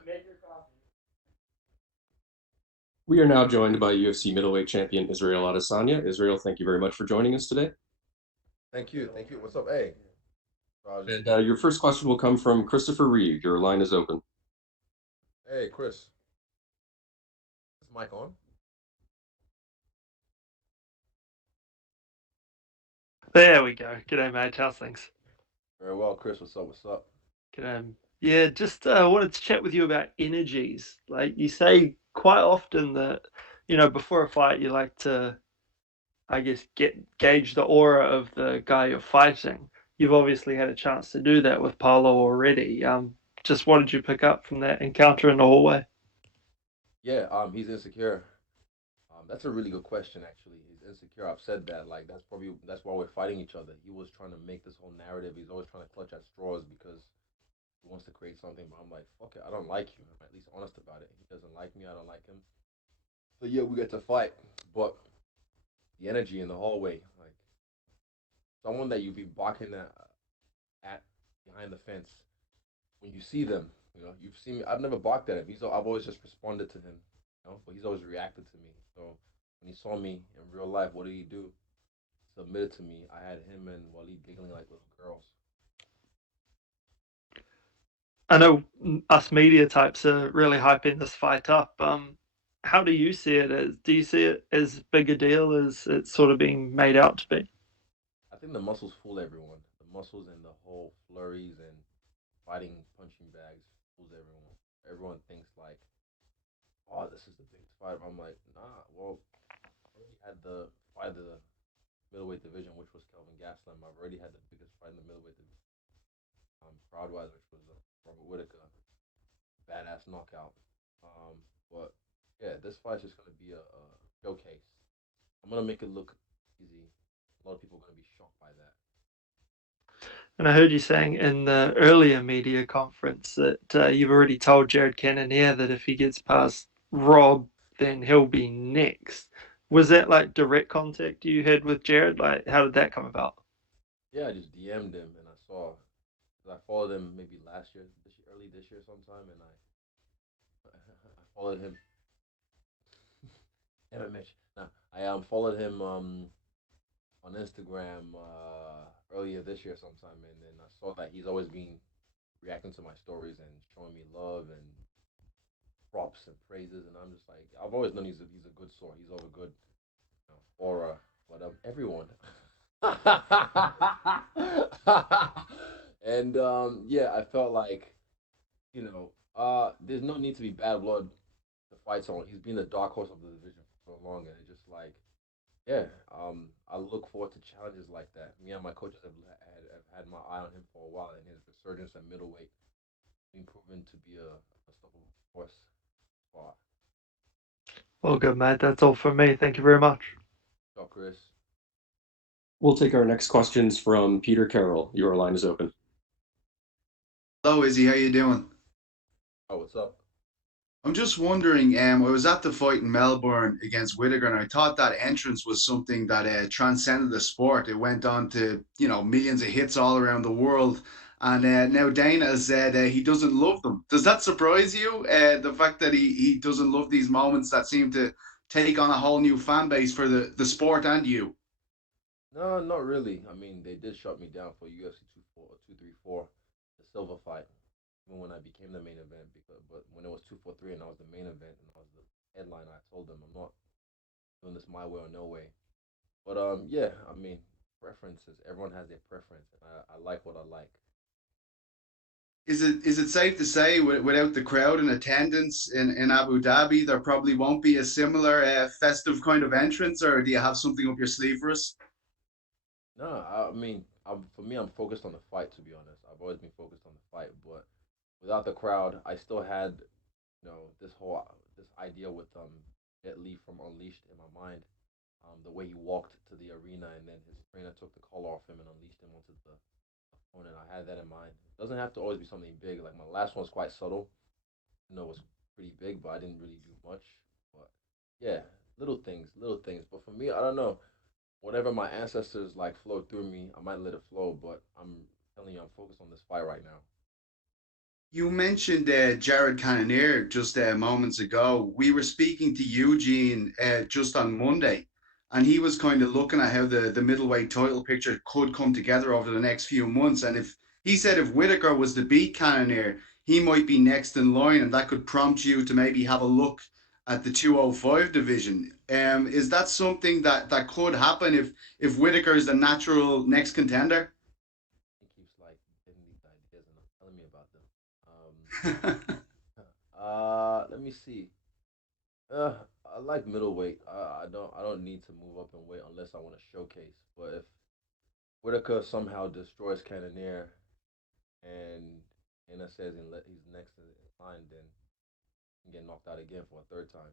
Make your coffee. We are now joined by UFC middleweight champion Israel Adesanya. Israel, thank you very much for joining us today. Thank you. Thank you. What's up? Hey. And your first question will come from Christopher Reeve. Your line is open. Hey, Chris. Is mic on? There we go. G'day, mate. How's things? Very well, Chris. What's up? What's up? G'day. Yeah, just wanted to chat with you about energies. Like you say quite often that, before a fight, you like to, I guess, gauge the aura of the guy you're fighting. you've obviously had a chance to do that with Paulo already. Just what did you pick up from that encounter in the hallway? Yeah, he's insecure. That's a really good question, actually. He's insecure. I've said that. Like, that's why we're fighting each other. He was trying to make this whole narrative. He's always trying to clutch at straws because he wants to create something. But I'm like, fuck it. I don't like you. I'm at least honest about it. He doesn't like me. I don't like him. So yeah, we get to fight. But the energy in the hallway, like someone that you've been barking at behind the fence, when you see them, you've seen me. I've never barked at him. I've always just responded to him, but he's always reacted to me. So when he saw me in real life, what did he do? Submitted to me. I had him and Waleed giggling like little girls. I know us media types are really hyping this fight up. How do you see it as? Do you see it as big a deal as it's sort of being made out to be? I think the muscles fool everyone. The muscles and the whole flurries and fighting punching bags fools everyone. Everyone thinks like, oh, this is the biggest fight. I'm like, nah. Well, I already had the fight of the middleweight division, which was Kelvin Gastelum. I've already had the biggest fight in the middleweight division, crowd wise, which was Robert Whitaker, badass knockout. But yeah, this fight's just gonna be a showcase. I'm gonna make it look easy. A lot of people are gonna be shocked by that. And I heard you saying in the earlier media conference that you've already told Jared Cannonier that if he gets past Rob, then he'll be next. Was that like direct contact you had with Jared? Like, how did that come about? Yeah, I just DM'd him and I saw. 'Cause I followed him maybe last year, early this year sometime, and I followed him. Damn it, Mitch. Nah, I followed him on Instagram earlier this year sometime, and then I saw that he's always been reacting to my stories and showing me love and props and praises, and I'm just like, I've always known he's a good sort. He's over good aura, but everyone. And yeah, I felt like there's no need to be bad blood to fight someone. He's been the dark horse of the division for so long, and it's just like, yeah, I look forward to challenges like that. Me and my coaches have had my eye on him for a while, and his resurgence at middleweight being proven to be a unstoppable force. Spot. Well, good, mate. That's all from me. Thank you very much. So, Chris. We'll take our next questions from Peter Carroll. Your line is open. Hello, Izzy. How you doing? Oh, what's up? I'm just wondering. I was at the fight in Melbourne against Whitaker, and I thought that entrance was something that transcended the sport. It went on to, millions of hits all around the world. And now Dana has said he doesn't love them. Does that surprise you? The fact that he doesn't love these moments that seem to take on a whole new fan base for the sport and you. No, not really. I mean, they did shut me down for UFC 234, the silver fight, even when I became the main event. But when it was 243 and I was the main event and I was the headline, I told them I'm not doing this my way or no way. But yeah, I mean, preferences. Everyone has their preference, and I like what I like. Is it safe to say without the crowd in attendance in Abu Dhabi, there probably won't be a similar festive kind of entrance, or do you have something up your sleeve for us? No, I mean, for me, I'm focused on the fight. To be honest, I've always been focused on the fight. But without the crowd, I still had, this idea with Jet Li from Unleashed in my mind. The way he walked to the arena and then his trainer took the collar off him and unleashed him onto the opponent. I had that in mind. It doesn't have to always be something big. Like my last one's quite subtle. It was pretty big, but I didn't really do much. But yeah, little things, little things. But for me, I don't know. Whatever my ancestors like flowed through me, I might let it flow. But I'm telling you, I'm focused on this fight right now. You mentioned Jared Cannonier just moments ago. We were speaking to Eugene just on Monday, and he was kind of looking at how the middleweight title picture could come together over the next few months. And if he said if Whitaker was to beat Cannonier, he might be next in line, and that could prompt you to maybe have a look at the 205 division. Is that something that could happen if Whitaker is the natural next contender? He keeps like giving these ideas and telling me about them. Let me see. I like middleweight. I don't need to move up in weight unless I want to showcase. But if Whitaker somehow destroys Cannonier, and Anna says he's next in line, then he can get knocked out again for a third time.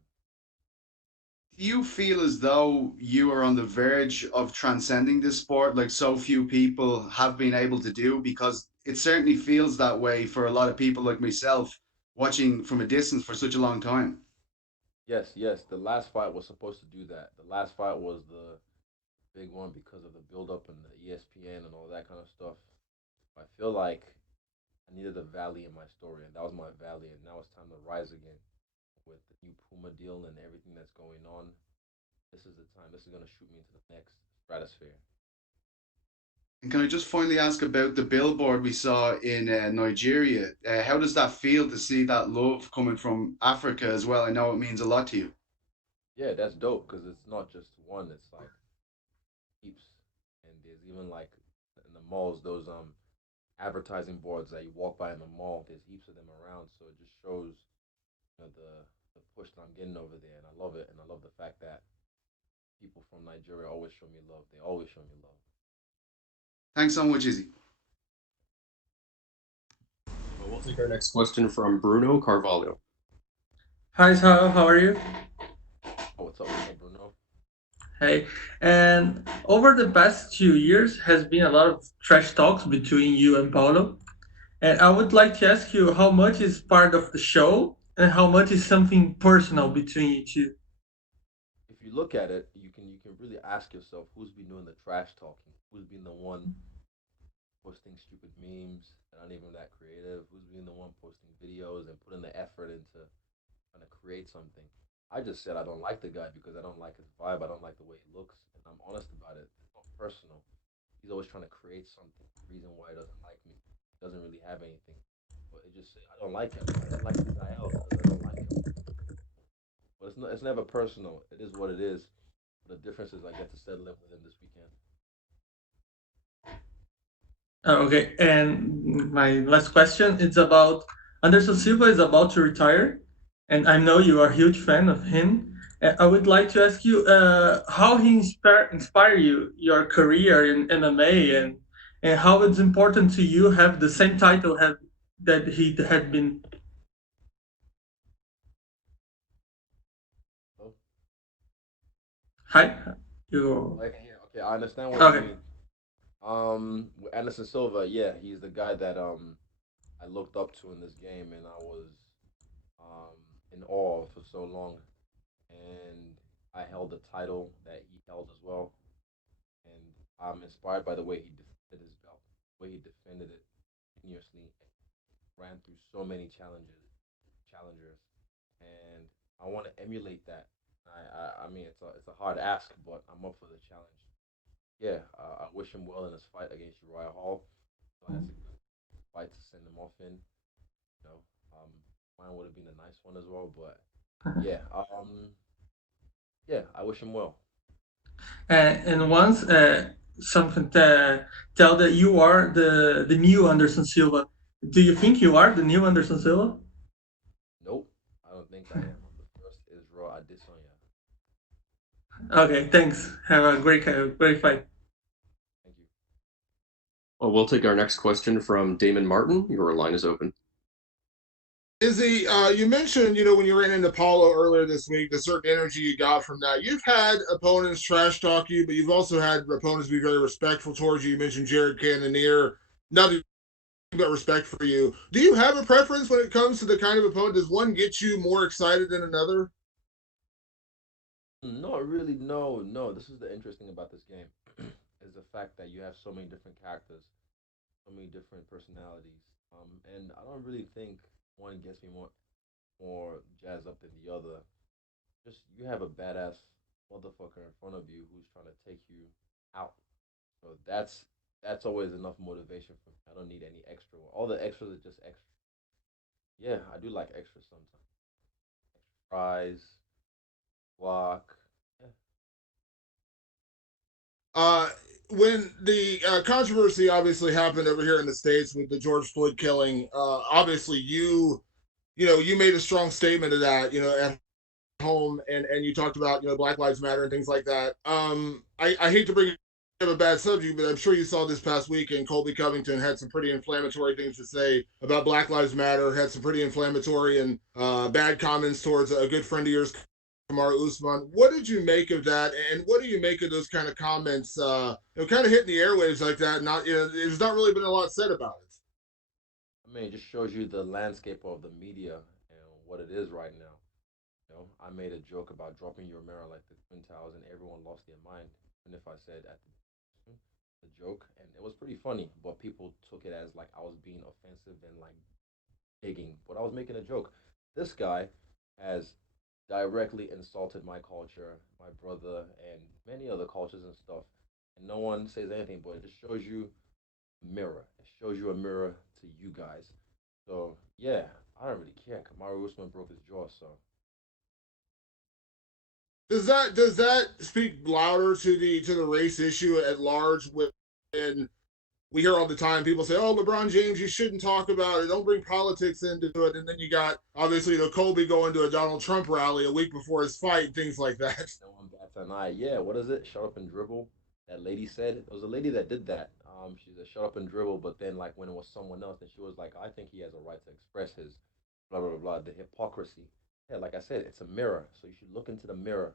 Do you feel as though you are on the verge of transcending this sport like so few people have been able to do? Because it certainly feels that way for a lot of people like myself watching from a distance for such a long time. Yes, yes. The last fight was supposed to do that. The last fight was the big one because of the build up and the ESPN and all that kind of stuff. I feel like I needed a valley in my story, and that was my valley. And now it's time to rise again with the new Puma deal and everything that's going on. This is the time. This is gonna shoot me into the next stratosphere. And can I just finally ask about the billboard we saw in Nigeria? How does that feel to see that love coming from Africa as well? I know it means a lot to you. Yeah, that's dope because it's not just one. It's like heaps, and there's even like in the malls those advertising boards that you walk by in the mall. There's heaps of them around, so it just shows the push that I'm getting over there, and I love it, and I love the fact that people from Nigeria always show me love. They always show me love. Thanks so much, Izzy. We'll take our next question from Bruno Carvalho. Hi, how are you? Oh, what's up, Bruno? Hey, and over the past 2 years has been a lot of trash talks between you and Paulo. And I would like to ask you how much is part of the show and how much is something personal between you two. If you look at it, you can really ask yourself who's been doing the trash talking, who's been the one posting stupid memes that aren't even that creative, who's been the one posting videos and putting the effort into trying to create something. I just said I don't like the guy because I don't like his vibe. I don't like the way he looks, and I'm honest about it. It's not personal. He's always trying to create something. Reason why he doesn't like me. He doesn't really have anything. But it just I don't like him. I don't like this guy else because I don't like him. But it's not. It's never personal. It is what it is. But the difference is I get to settle in with him this weekend. Okay, and my last question is about Anderson Silva is about to retire, and I know you are a huge fan of him. And I would like to ask you how he inspire you your career in MMA and how it's important to you have the same title have that he had been. Oh, Hi, you. like, yeah, okay, I understand what you Okay. mean. With Anderson Silva, yeah, he's the guy that I looked up to in this game, and I was um in awe for so long. And I held the title that he held as well, and I'm inspired by the way he defended his belt, the way he defended it continuously, ran through so many challengers, and I want to emulate that. I mean, it's a hard ask, but I'm up for the challenge. Yeah, I wish him well in his fight against Uriah Hall. So that's a good fight to send him off in. You know, mine would have been a nice one as well, but yeah, yeah, I wish him well. And once something tell that you are the new Anderson Silva. Do you think you are the new Anderson Silva? Nope, I don't think I am. I'm the first Israel Adesanya. Okay, thanks. Have a great fight. Thank you. Well, we'll take our next question from Damon Martin. Your line is open. Izzy, you mentioned, when you ran into Paulo earlier this week, the certain energy you got from that. You've had opponents trash talk you, but you've also had opponents be very respectful towards you. You mentioned Jared Cannonier. Nothing but respect for you. Do you have a preference when it comes to the kind of opponent? Does one get you more excited than another? Not really. No, no. This is the interesting about this game is the fact that you have so many different characters, so many different personalities. And I don't really think one gets me more jazzed up than the other. Just you have a badass motherfucker in front of you who's trying to take you out. So that's always enough motivation for me. I don't need any extra. All the extras are just extra. Yeah, I do like extras sometimes. Fries, guac. Yeah. Uh, when the controversy obviously happened over here in the States with the George Floyd killing, obviously you made a strong statement of that, at home, and you talked about Black Lives Matter and things like that. I hate to bring of a bad subject, but I'm sure you saw this past weekend, Colby Covington had some pretty inflammatory things to say about Black Lives Matter, had some pretty inflammatory and bad comments towards a good friend of yours, Kamaru Usman. What did you make of that, and what do you make of those kind of comments? Kind of hitting the airwaves like that. Not, there's not really been a lot said about it. I mean, it just shows you the landscape of the media and what it is right now. I made a joke about dropping your mirror like the Twin Towers, and everyone lost their mind. And if I said at the joke, and it was pretty funny, but people took it as like I was being offensive and like digging, but I was making a joke. This guy has directly insulted my culture, my brother, and many other cultures and stuff, and no one says anything. But it just shows you a mirror. It shows you a mirror to you guys. So yeah, I don't really care. Kamaru Usman broke his jaw, so Does that speak louder to the race issue at large? When we hear all the time people say, "Oh, LeBron James, you shouldn't talk about it. Don't bring politics into it." And then you got obviously the Kobe going to a Donald Trump rally a week before his fight, things like that. no one bats an eye. Yeah, what is it? Shut up and dribble. That lady said it was a lady that did that. She said shut up and dribble, but then like when it was someone else, then she was like, I think he has a right to express his blah blah blah. Blah. The hypocrisy. Yeah, like I said, it's a mirror, so you should look into the mirror.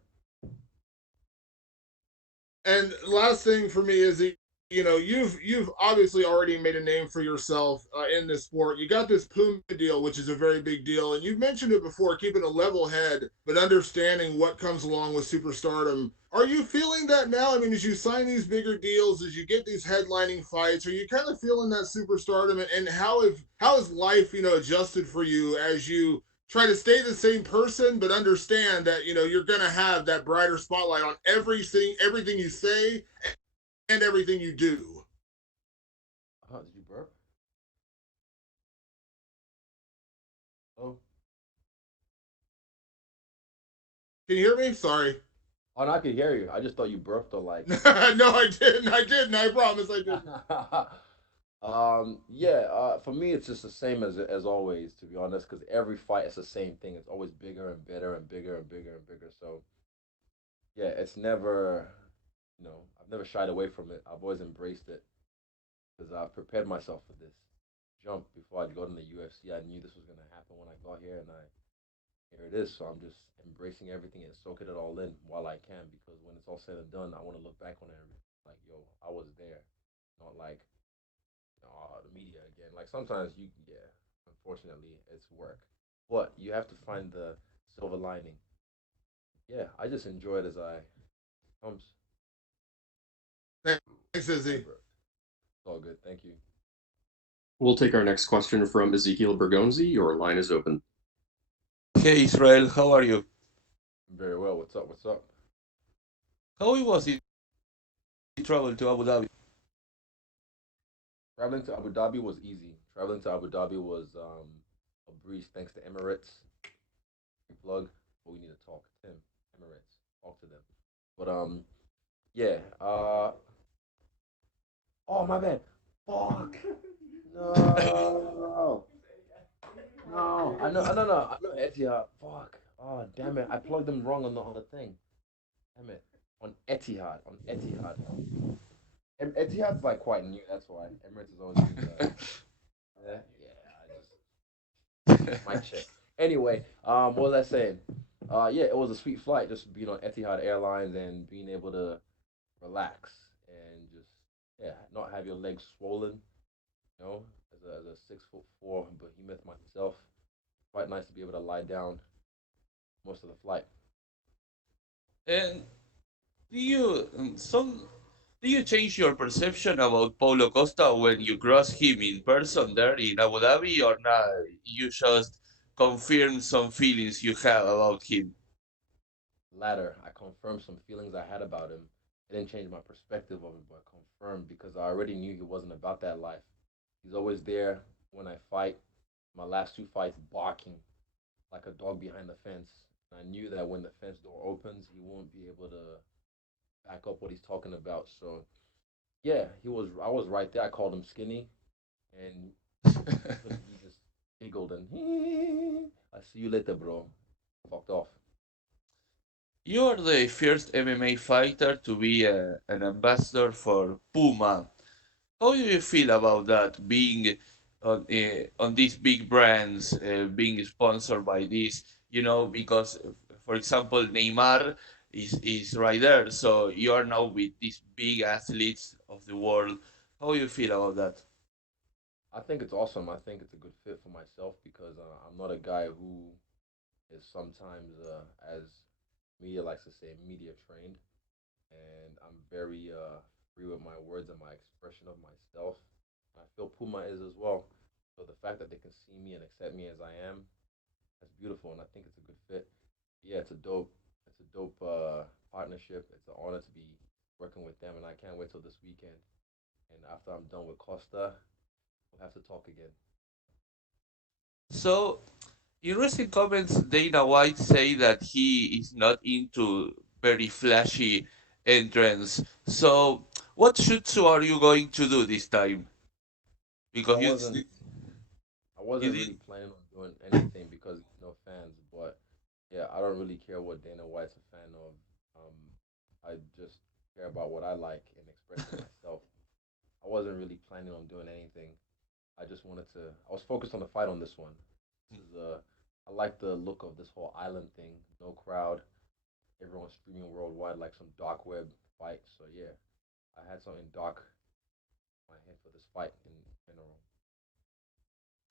And last thing for me is you've obviously already made a name for yourself in this sport. You got this Puma deal, which is a very big deal, and you've mentioned it before, keeping a level head, but understanding what comes along with superstardom. Are you feeling that now? I mean, as you sign these bigger deals, as you get these headlining fights, are you kind of feeling that superstardom? And how is life adjusted for you as you try to stay the same person, but understand that you're gonna have that brighter spotlight on everything you say and everything you do. Did you burp? Oh, Can you hear me? Sorry. oh, no, I could hear you. I just thought you burped or like. No, I didn't. I didn't. I promise I didn't. Yeah. For me, it's just the same as always. To be honest, because every fight is the same thing. It's always bigger and better and bigger and bigger and bigger. So yeah, it's never. I've never shied away from it. I've always embraced it because I've prepared myself for this jump before I got in the UFC. I knew this was gonna happen when I got here, and here it is. So I'm just embracing everything and soaking it all in while I can, because when it's all said and done, I want to look back on it and like, yo, I was there. Not like, the media again. Like sometimes yeah, unfortunately, it's work, but you have to find the silver lining. Yeah, I just enjoy it as I comes. Thanks, Izzy. It's all good. Thank you. We'll take our next question from Ezekiel Bergonzi. Your line is open. Hey Israel, how are you? Very well. What's up? What's up? How was it travel to Abu Dhabi? Traveling to Abu Dhabi was easy. Traveling to Abu Dhabi was a breeze thanks to Emirates. Plug. But we need to talk. Tim, Emirates. Talk to them. But yeah. Oh my bad. Fuck. No. No. I know. No. No. I know Etihad. Fuck. Oh damn it! I plugged them wrong on the thing. Damn it. On Etihad. On Etihad. Etihad's like quite new. That's why Emirates is always used. Yeah. Yeah. My check. Anyway, what was I saying? Yeah, it was a sweet flight. Just being on Etihad Airlines and being able to relax and just not have your legs swollen. As a 6'4" behemoth myself, quite nice to be able to lie down most of the flight. And do you some do you change your perception about Paulo Costa when you cross him in person there in Abu Dhabi, or not? You just confirm some feelings you have about him. Latter, I confirmed some feelings I had about him. It didn't change my perspective of it, but confirmed because I already knew he wasn't about that life. He's always there when I fight. My last two fights, barking like a dog behind the fence. And I knew that when the fence door opens, he won't be able to back up what he's talking about. So yeah, he was. I was right there. I called him skinny, and he just giggled and I see you later, bro. Fucked off. You are the first MMA fighter to be an ambassador for Puma. How do you feel about that? Being on these big brands, being sponsored by this, because for example, Neymar is right there, so you are now with these big athletes of the world. How do you feel about that? I think it's awesome. I think it's a good fit for myself because I'm not a guy who is sometimes, as media likes to say, media trained, and I'm very free with my words and my expression of myself. And I feel Puma is as well. So the fact that they can see me and accept me as I am, that's beautiful, and I think it's a good fit. Yeah, it's a dope partnership. It's an honor to be working with them, and I can't wait till this weekend. And after I'm done with Costa, we'll have to talk again. So, in recent comments, Dana White say that he is not into very flashy entrance. So, what shoots are you going to do this time? I Because wasn't I you wasn't did. really planning on doing anything because no fans, but yeah, I don't really care what Dana White's a fan of. I just care about what I like and expressing myself. I wasn't really planning on doing anything. I just wanted to. I was focused on the fight on this one. This is I like the look of this whole island thing. No crowd, everyone streaming worldwide like some dark web fight. So yeah, I had something dark in my head for this fight in general.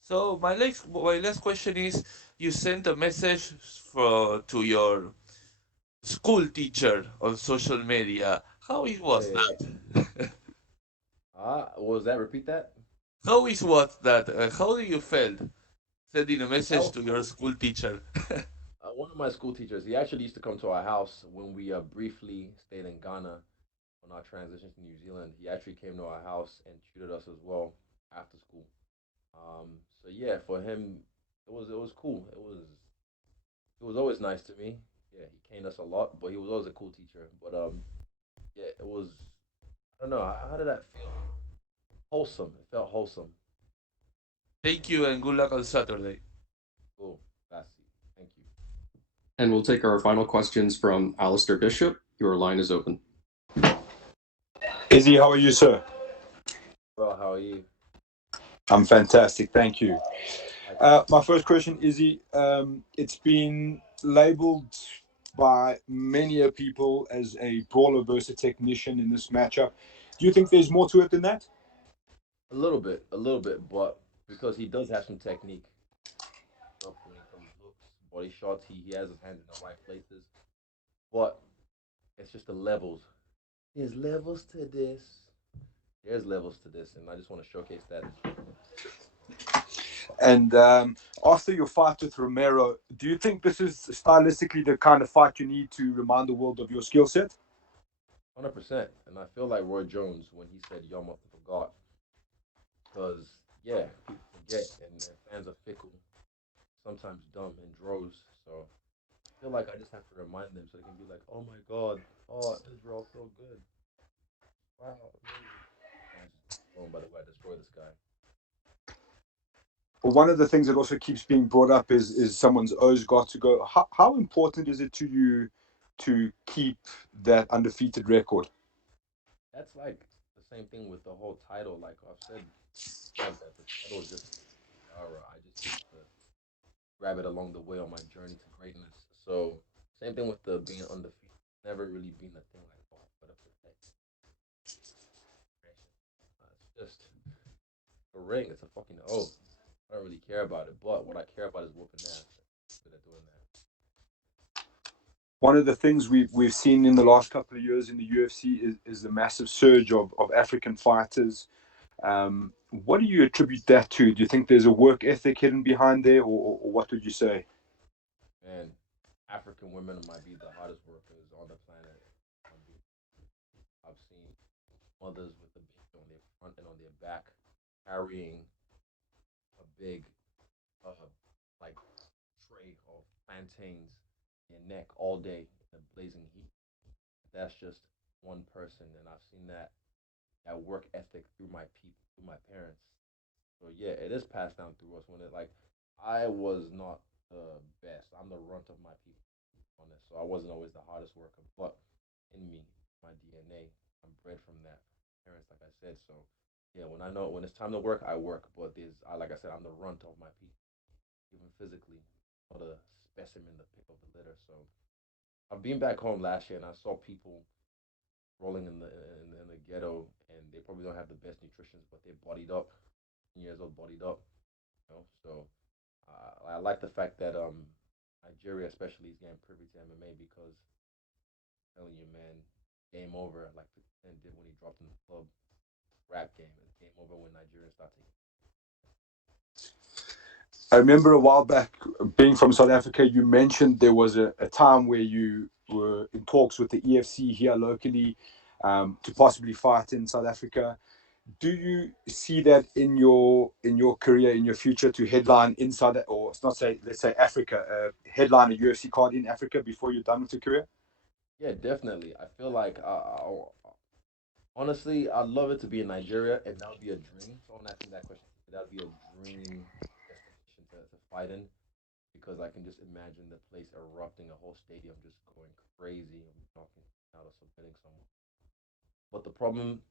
So my last question is: you sent a message to your school teacher on social media. How it Yeah, was yeah, yeah. that? What was that? Repeat that. How is what that? How do you felt sending a That message was to your cool. school teacher? One of my school teachers, he actually used to come to our house when we briefly stayed in Ghana on our transition to New Zealand. He actually came to our house and tutored us as well after school. Um, so yeah, for him, it was cool. It was always nice to me. Yeah, he caned us a lot, but he was always a cool teacher. But yeah, it was. I don't know. How did that feel? Wholesome. It felt wholesome. Thank you and good luck on Saturday. Cool. Classy. Thank you. And we'll take our final questions from Alistair Bishop. Your line is open. Izzy, how are you, sir? Well, how are you? I'm fantastic, thank you. Likewise. My first question, Izzy, it's been labeled by many people as a brawler versus a technician in this matchup. Do you think there's more to it than that? A little bit, but because he does have some technique, stuff when it comes hooks, body shots, he has his hands in the right places. But it's just the levels. There's levels to this. There's levels to this, and I just want to showcase that this weekend. And after your fight with Romero, do you think this is stylistically the kind of fight you need to remind the world of your skill set? 100%. And I feel like Roy Jones when he said Yama forgot. Because, yeah, people forget, and fans are fickle, sometimes dumb in droves. So I feel like I just have to remind them so they can be like, oh my God, oh, Israel so good. Wow, amazing. And I just, oh, by the way, I destroy this guy. But one of the things that also keeps being brought up is someone's O's got to go. How important is it to you to keep that undefeated record? That's like the same thing with the whole title. Like I've said, that the title is just I just used to grab it along the way on my journey to greatness. So same thing with the being undefeated. Never really been a thing like oh, but a protect. It's just a ring. It's a fucking oath. I don't really care about it, but what I care about is whooping ass. Good at doing that. One of the things we've seen in the last couple of years in the UFC is the massive surge of African fighters. What do you attribute that to? Do you think there's a work ethic hidden behind there, or what would you say? And African women might be the hardest workers on the planet. I've seen mothers with the baby on their front and on their back carrying a big uh like tray of plantains in their neck all day in the blazing heat. That's just one person, and I've seen that work ethic through my people, through my parents. So yeah, it is passed down through us. When it like I was not the best. I'm the runt of my people. on this. So I wasn't always the hardest worker, but in me, my DNA, I'm bred from that. Parents, like I said, so yeah, when I know when it's time to work, I work. But like I said, I'm the runt of my people, even physically, not a specimen, the pick of the litter. So I've been back home last year, and I saw people rolling in the ghetto, and they probably don't have the best nutrition, but they're bodied up, years old, bodied up. So I like the fact that Nigeria especially is getting privy to MMA because I'm telling you, man, game over like 50 Cent did when he dropped in the club. Rap game, it's game over when Nigerians start taking. I remember a while back, being from South Africa, you mentioned there was a time where you were in talks with the EFC here locally to possibly fight in South Africa. Do you see that in your career, in your future, to headline inside, or let's say Africa, headline a UFC card in Africa before you're done with your career? Yeah, definitely. I feel like honestly, I'd love it to be in Nigeria, and that would be a dream. Someone asked me that question. That would be a dream destination to fight in because I can just imagine the place erupting, a whole stadium just going crazy and knocking out or submitting someone. But the problem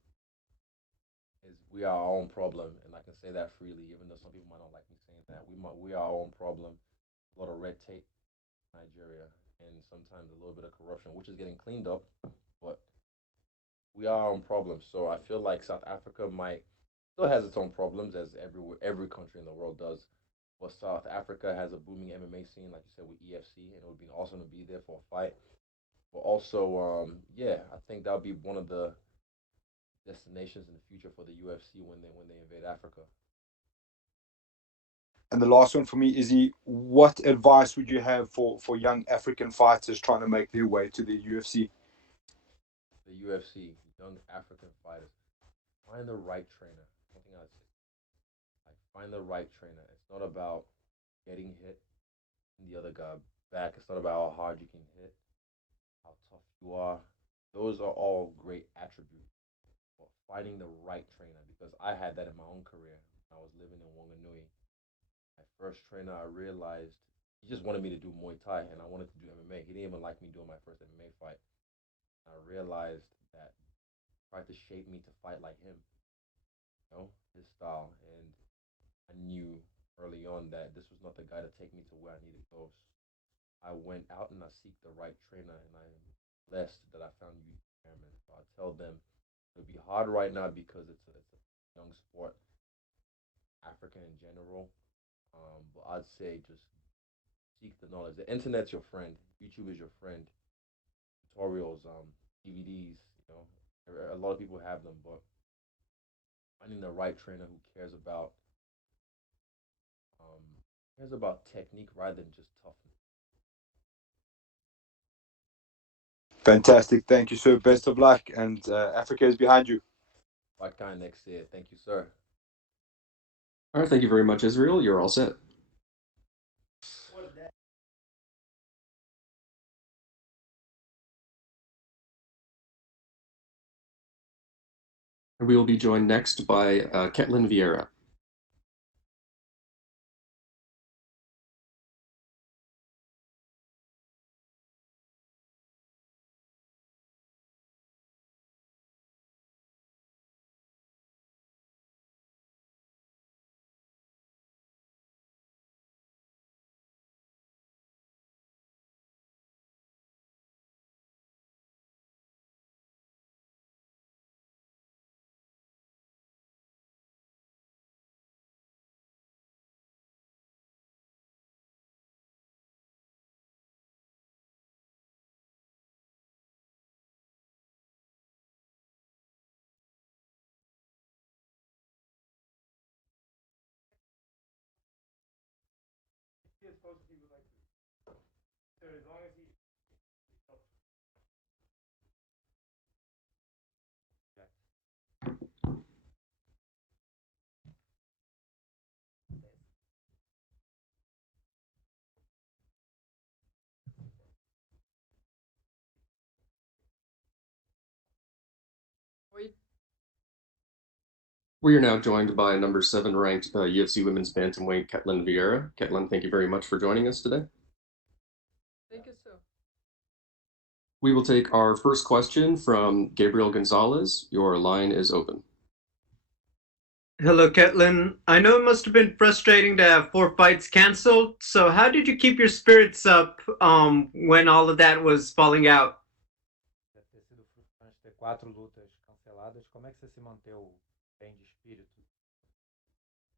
is we are our own problem, and I can say that freely, even though some people might not like me saying that. We are our own problem. A lot of red tape in Nigeria, and sometimes a little bit of corruption, which is getting cleaned up, but we are our own problem. So I feel like South Africa might still has its own problems, as every country in the world does. But South Africa has a booming MMA scene, like you said, with EFC, and it would be awesome to be there for a fight. But also, yeah, I think that would be one of the destinations in the future for the UFC when they invade Africa. And the last one for me, Izzy, what advice would you have for young African fighters trying to make their way to the UFC? The UFC, young African fighters, find the right trainer. One thing I'd say, like find the right trainer. It's not about getting hit and the other guy back. It's not about how hard you can hit, how tough you are. Those are all great attributes. But finding the right trainer, because I had that in my own career. When I was living in Wanganui. My first trainer, I realized he just wanted me to do Muay Thai, and I wanted to do MMA. He didn't even like me doing my first MMA fight. I realized that he tried to shape me to fight like him, his style, and I knew early on that this was not the guy to take me to where I needed to go. I went out and I seek the right trainer, and I am blessed that I found you, Chairman. So I tell them it'll be hard right now because it's a young sport, Africa in general. But I'd say just seek the knowledge. The internet's your friend. YouTube is your friend. Tutorials, DVDs. A lot of people have them, but finding the right trainer who cares about technique rather than just toughness. Fantastic. Thank you, sir. Best of luck. And Africa is behind you. Fight kind next year. Thank you, sir. All right, thank you very much, Israel. You're all set. And we will be joined next by Ketlin Vieira. He is supposed to be like so as long as he We are now joined by number 7 ranked UFC Women's Bantamweight Ketlin Vieira. Ketlin, thank you very much for joining us today. Thank you, sir. We will take our first question from Gabriel Gonzalez. Your line is open. Hello, Ketlin. I know it must have been frustrating to have 4 fights canceled. So how did you keep your spirits up when all of that was falling out? Deve ter sido frustrante ter 4 lutas canceladas. Como é que você se manteve bem de espírito?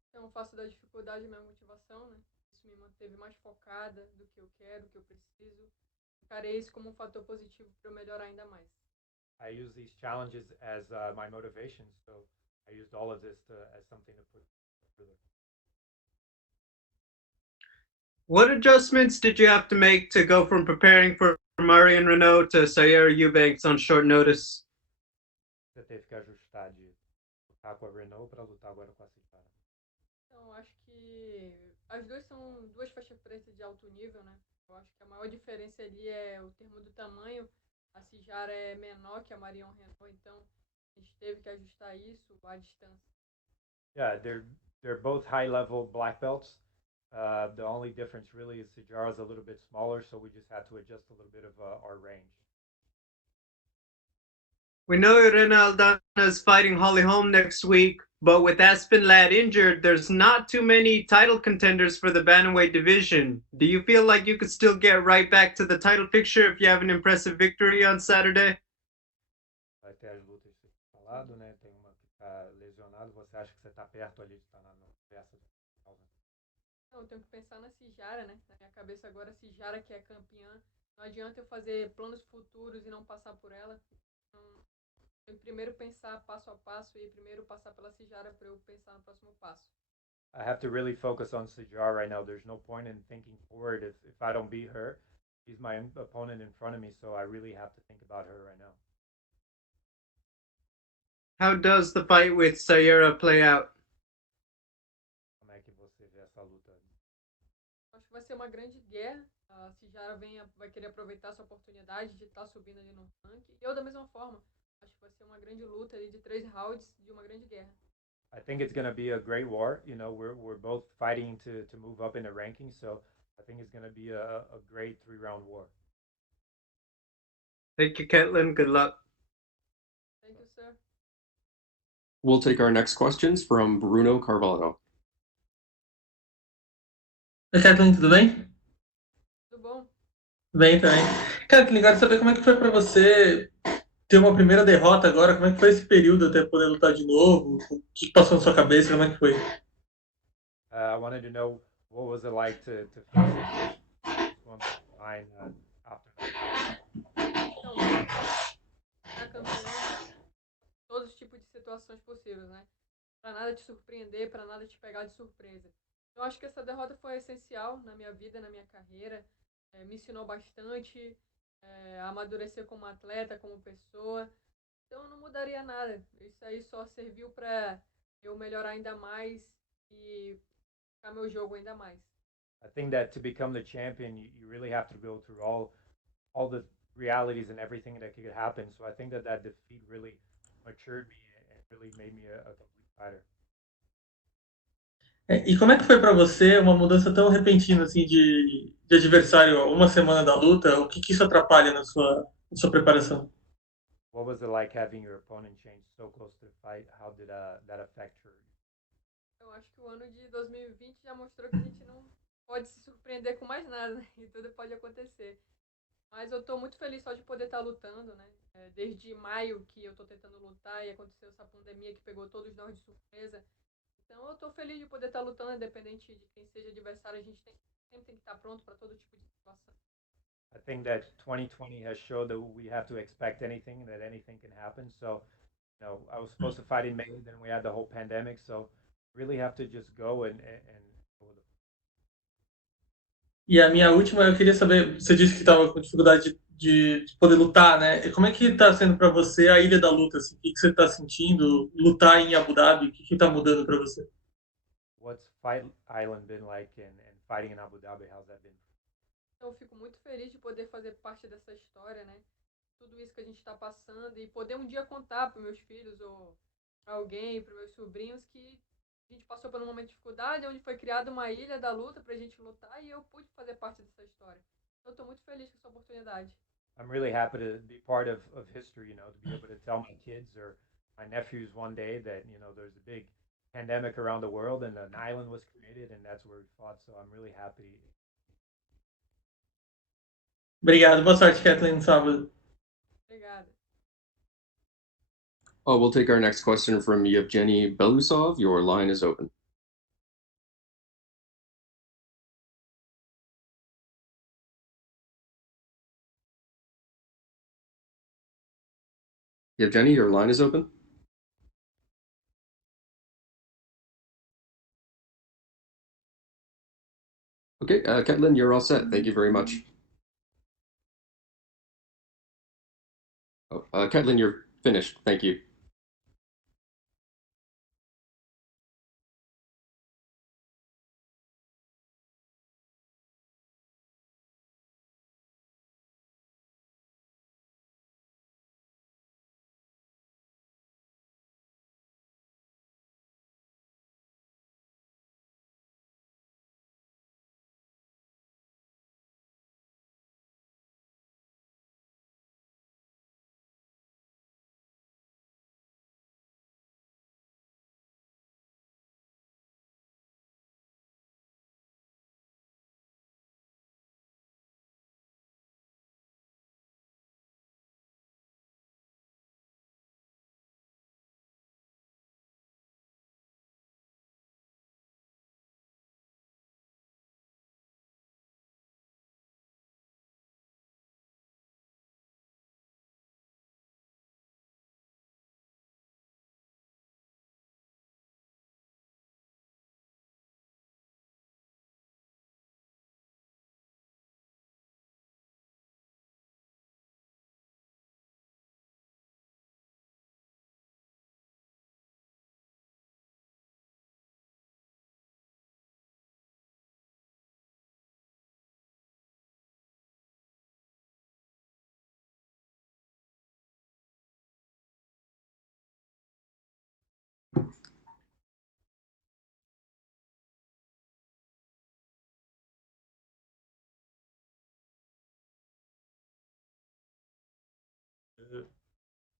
Então, faço da dificuldade minha motivação, né? Isso me manteve mais focada do que eu quero, do que eu preciso. Encarei isso como um fator positivo para eu melhorar ainda mais. I use these challenges as my motivation, so I used all of this as something to put further. What adjustments did you have to make to go from preparing for Marion Renault to Sierra Eubanks on short notice? Você teve que ajustar de lutar com a Renault para lutar agora com a Citara. Então, acho que as duas são 2 faixas pretas de alto nível, né? Eu acho que a maior diferença ali é o termo do tamanho. A Cijara é menor que a Marion Renault, então a gente teve que ajustar isso, a distância. Yeah, they're both high-level black belts. The only difference really is Cijara is a little bit smaller, so we just had to adjust a little bit of our range. We know Irene Aldana is fighting Holly Holm next week, but with Aspen Ladd injured, there's not too many title contenders for the bantamweight division. Do you feel like you could still get right back to the title picture if you have an impressive victory on Saturday? Vai ter as lutas falado, né? Tem uma que está lesionado. Você acha que você está perto ali de estar na conversa? Não, eu tenho que pensar na Cijara, né? Na minha cabeça agora, a Cijara que é campeã. Não adianta eu fazer planos futuros e não passar por ela. Então, eu tenho que primeiro pensar passo a passo e primeiro passar pela Cijara para eu pensar no próximo passo. I have to really focus on Cijara right now. There's no point in thinking forward if I don't beat her. She's my opponent in front of me, so I really have to think about her right now. How does the fight with Sierra play out? Como é que você vê essa luta? Acho que vai ser uma grande guerra. A Cijara vai querer aproveitar essa oportunidade de estar subindo ali no ranking. E eu da mesma forma. Acho que vai ser uma grande luta ali de 3 rounds de uma grande guerra. I think it's going to be a great war. You know, we're both fighting to move up in the rankings, so I think it's going to be a great 3-round war. Thank you, Ketlin. Good luck. Thank you, sir. We'll take our next questions from Bruno Carvalho. Oi, Kathleen, tudo bem? Tudo bom? Tudo bem também. Kathleen, quero saber como é que foi para você ter uma primeira derrota agora, como é que foi esse período até poder lutar de novo? O que passou na sua cabeça, como é que foi? I wanted to know what was it like to face one line after that. Então, tá campeão, todos os tipos de situações possíveis, né? Para nada te surpreender, para nada te pegar de surpresa. Eu acho que essa derrota foi essencial na minha vida, na minha carreira. Me ensinou bastante a amadurecer como atleta, como pessoa. Então eu não mudaria nada. Isso aí só serviu para eu melhorar ainda mais e ficar meu jogo ainda mais. I think that to become the champion, you really have to go through all the realities and everything that could happen. So I think that defeat really matured me and really made me a complete fighter. E como é que foi para você uma mudança tão repentina assim de adversário a uma semana da luta? O que isso atrapalha na sua preparação? What was it like having your opponent change so close to the fight? How did that affect her? Eu acho que o ano de 2020 já mostrou que a gente não pode se surpreender com mais nada, né? E tudo pode acontecer. Mas eu tô muito feliz só de poder estar lutando, né? Desde maio que eu tô tentando lutar e aconteceu essa pandemia que pegou todos nós de surpresa. Então eu tô feliz de poder estar lutando, independente de quem seja adversário, a gente sempre tem que estar pronto para todo tipo de situação. I think that 2020 has showed that we have to expect anything, that anything can happen. So, you know, I was supposed to fight in May, then we had the whole pandemic. So, really have to just go and E a minha última, eu queria saber, você disse que estava com dificuldade de poder lutar, né? E como é que está sendo para você a Ilha da Luta? Assim? O que você está sentindo? Lutar em Abu Dhabi, o que está mudando para você? What's Fight Island been like and fighting in Abu Dhabi? How's that been? Eu fico muito feliz de poder fazer parte dessa história, né? Tudo isso que a gente está passando e poder um dia contar para meus filhos ou para alguém, para meus sobrinhos que a gente passou por um momento de dificuldade, onde foi criada uma ilha da luta para a gente lutar e eu pude fazer parte dessa história. Eu estou muito feliz com essa oportunidade. I'm really happy to be part of history, to be able to tell my kids or my nephews one day that, there's a big pandemic around the world and an island was created and that's where we fought. So I'm really happy. Obrigado. Boa sorte, Kathleen. Sábado. Obrigada. Oh, we'll take our next question from Yevgeny Belusov. Your line is open. Yevgeny, your line is open. Okay, Ketlin, you're all set. Thank you very much. Oh, Ketlin, you're finished. Thank you.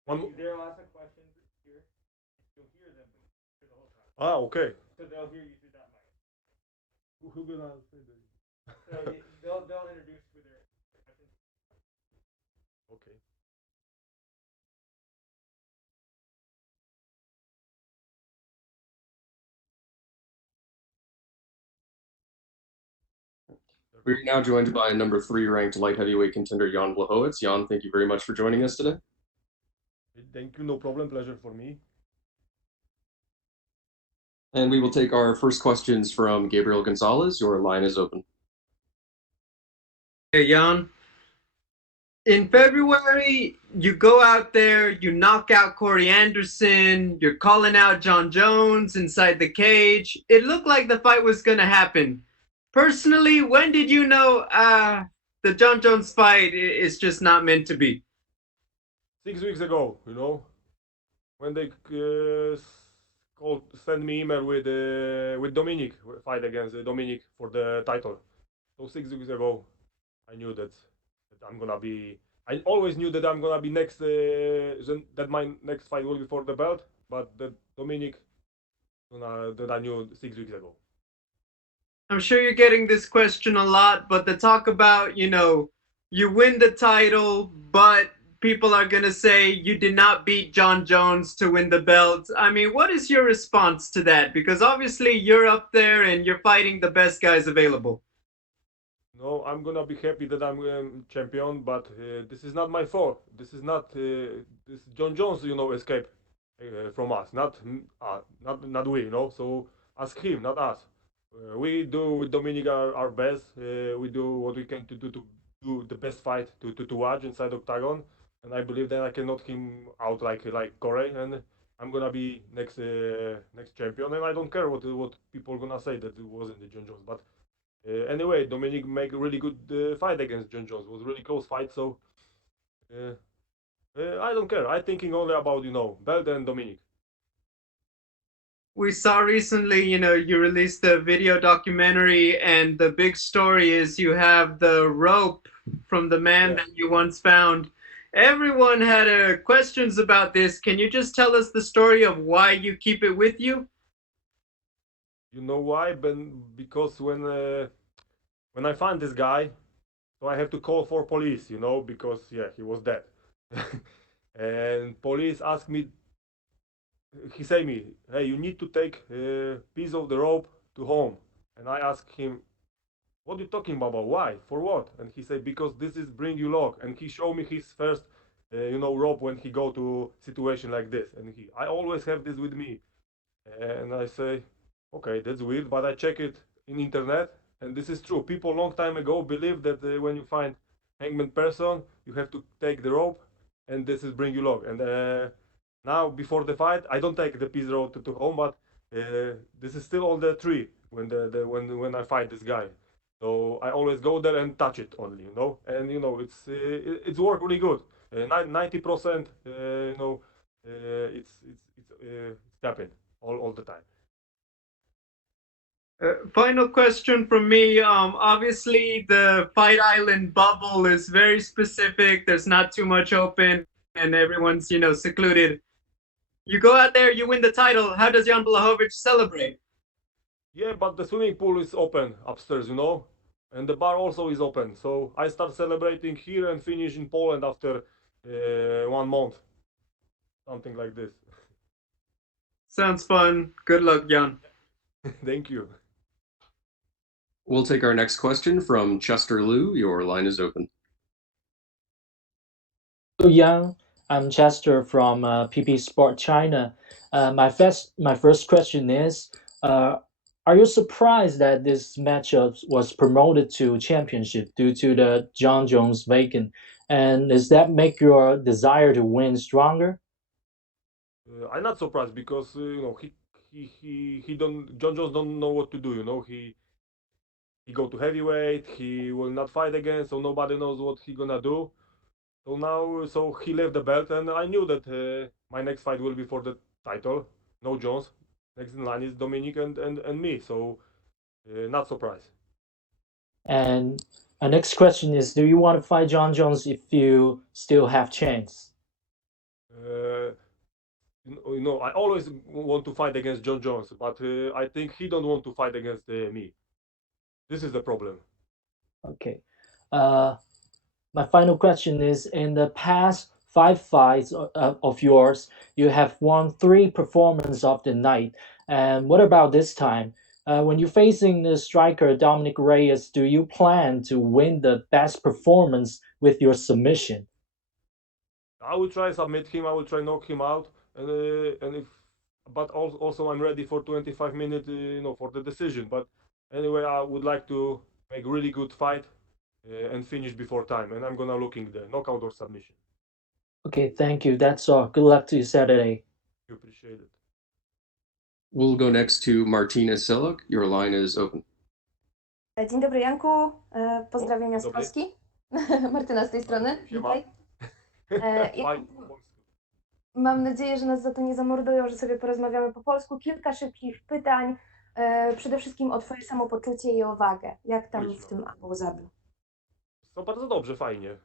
One more. They'll ask a question here. You'll hear them, but you hear the whole time. Ah, okay. So they'll hear you through that mic. Who gonna say that? So they'll introduce who they're. Okay. We're now joined by number 3 ranked light heavyweight contender Jan Blachowicz. Jan, thank you very much for joining us today. Thank you. No problem. Pleasure for me. And we will take our first questions from Gabriel Gonzalez. Your line is open. Hey, Jan. In February, you go out there, you knock out Corey Anderson, you're calling out John Jones inside the cage. It looked like the fight was going to happen. Personally, when did you know the John Jones fight is just not meant to be? 6 weeks ago, when they send me email with Dominick fight against Dominick for the title. So 6 weeks ago, I knew that I'm gonna be. I always knew that I'm gonna be next. That my next fight will be for the belt, but that Dominick, that I knew 6 weeks ago. I'm sure you're getting this question a lot, but the talk about, you win the title, but people are going to say you did not beat John Jones to win the belt. I mean, what is your response to that? Because obviously you're up there and you're fighting the best guys available. No, I'm gonna be happy that I'm champion, but this is not my fault. This is not this John Jones, escape from us, not we, So ask him, not us. We do with Dominic our best. We do what we can to do the best fight to watch inside octagon, and I believe that I can knock him out like Corey, and I'm gonna be next champion, and I don't care what people are gonna say that it wasn't the John Jones, but. Anyway, Dominic make a really good fight against John Jones. It was a really close fight, so I don't care. I'm thinking only about belt and Dominic. we saw recently, you released a video documentary, and the big story is you have the rope from the man that you once found. Everyone had questions about this. Can you just tell us the story of why you keep it with you? You know why? Because when I find this guy, so I have to call for police, because he was dead. And police asked me, he say me, hey, you need to take a piece of the rope to home. And I asked him, what are you talking about? Why? For what? And he said, because this is bring you luck. And he showed me his first, rope when he go to situation like this. And I always have this with me. And I say, okay, that's weird, but I check it in internet, and this is true. People long time ago believed that when you find hangman person, you have to take the rope, and this is bring you luck. And now before the fight, I don't take the piece rope to home, but this is still on the tree when I fight this guy. So I always go there and touch it only, and it's work really good. 90%, it's tapping all the time. Final question from me. Obviously, the Fight Island bubble is very specific. There's not too much open, and everyone's secluded. You go out there, you win the title. How does Jan Blachowicz celebrate? Yeah, but the swimming pool is open upstairs, and the bar also is open. So I start celebrating here and finish in Poland after 1 month, something like this. Sounds fun. Good luck, Jan. Thank you. We'll take our next question from Chester Liu. Your line is open. Hello, Yang. I'm Chester from PP Sport China. My first question is, are you surprised that this matchup was promoted to championship due to the John Jones vacant? And does that make your desire to win stronger? I'm not surprised because he don't John Jones don't know what to do. He go to heavyweight. He will not fight again, so nobody knows what he gonna do. So he left the belt, and I knew that my next fight will be for the title. No Jones. Next in line is Dominick and me. So not surprised. And our next question is, do you want to fight John Jones if you still have chance? I always want to fight against John Jones, but I think he don't want to fight against me. This is the problem. Okay. My final question is, in the past 5 fights of yours, you have won 3 performances of the night. And what about this time? When you're facing the striker Dominick Reyes, do you plan to win the best performance with your submission? I will try submit him. I will try knock him out, but also I'm ready for 25 minutes, for the decision. But anyway, I would like to make really good fight and finish before time, and I'm gonna looking the knockout or submission. Okay, thank you. That's all. Good luck to you Saturday. You appreciate it. We'll go next to Martina Seluk. Your line is open. Dzień dobry, Janku. Pozdrowienia z Polski. Martyna z tej strony. Witaj. Mam nadzieję, że nas za to nie zamordują, że sobie porozmawiamy po polsku. Kilka szybkich pytań. Przede wszystkim o Twoje samopoczucie i o wagę. Jak tam w tym Abu Zabi? To bardzo dobrze, fajnie.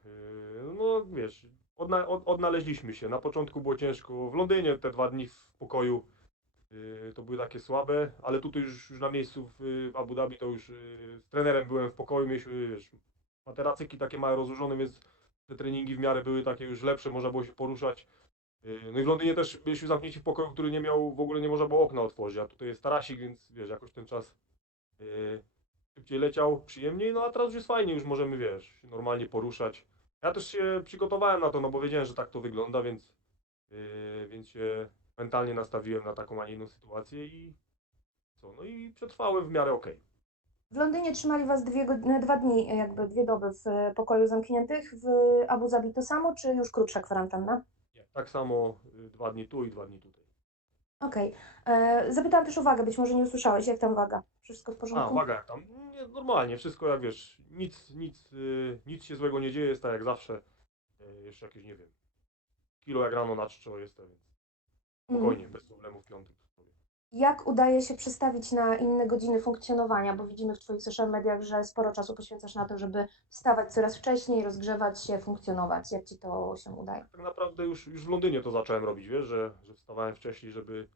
No wiesz, odnaleźliśmy się. Na początku było ciężko. W Londynie te 2 dni w pokoju to były takie słabe, ale tutaj już na miejscu w Abu Dhabi to już z trenerem byłem w pokoju, mieliśmy, wiesz, materacyki takie małe rozłożone, więc te treningi w miarę były takie już lepsze, można było się poruszać. No i w Londynie też byliśmy zamknięci w pokoju, który w ogóle nie można było okna otworzyć, a tutaj jest tarasik, więc wiesz, jakoś ten czas szybciej leciał, przyjemniej, no a teraz już jest fajnie, już możemy, wiesz, się normalnie poruszać. Ja też się przygotowałem na to, no bo wiedziałem, że tak to wygląda, więc się mentalnie nastawiłem na taką, a nie inną sytuację i przetrwałem w miarę okej. W Londynie trzymali Was 2 dni, jakby 2 doby w pokoju zamkniętych. W Abu Zabi to samo, czy już krótsza kwarantanna? Nie, tak samo 2 dni tu i 2 dni tutaj. Okej. Zapytałam też o wagę, być może nie usłyszałeś. Jak tam waga? Wszystko w porządku? A, waga jak tam? Nie, normalnie, wszystko jak wiesz, nic się złego nie dzieje, jest tak jak zawsze. Jeszcze jakieś, nie wiem, kilo jak rano na czczo jest, więc spokojnie, bez problemu w piątek. Jak udaje się przestawić na inne godziny funkcjonowania? Bo widzimy w Twoich social mediach, że sporo czasu poświęcasz na to, żeby wstawać coraz wcześniej, rozgrzewać się, funkcjonować. Jak Ci to się udaje? Tak naprawdę już w Londynie to zacząłem robić, wiesz, że wstawałem wcześniej, żeby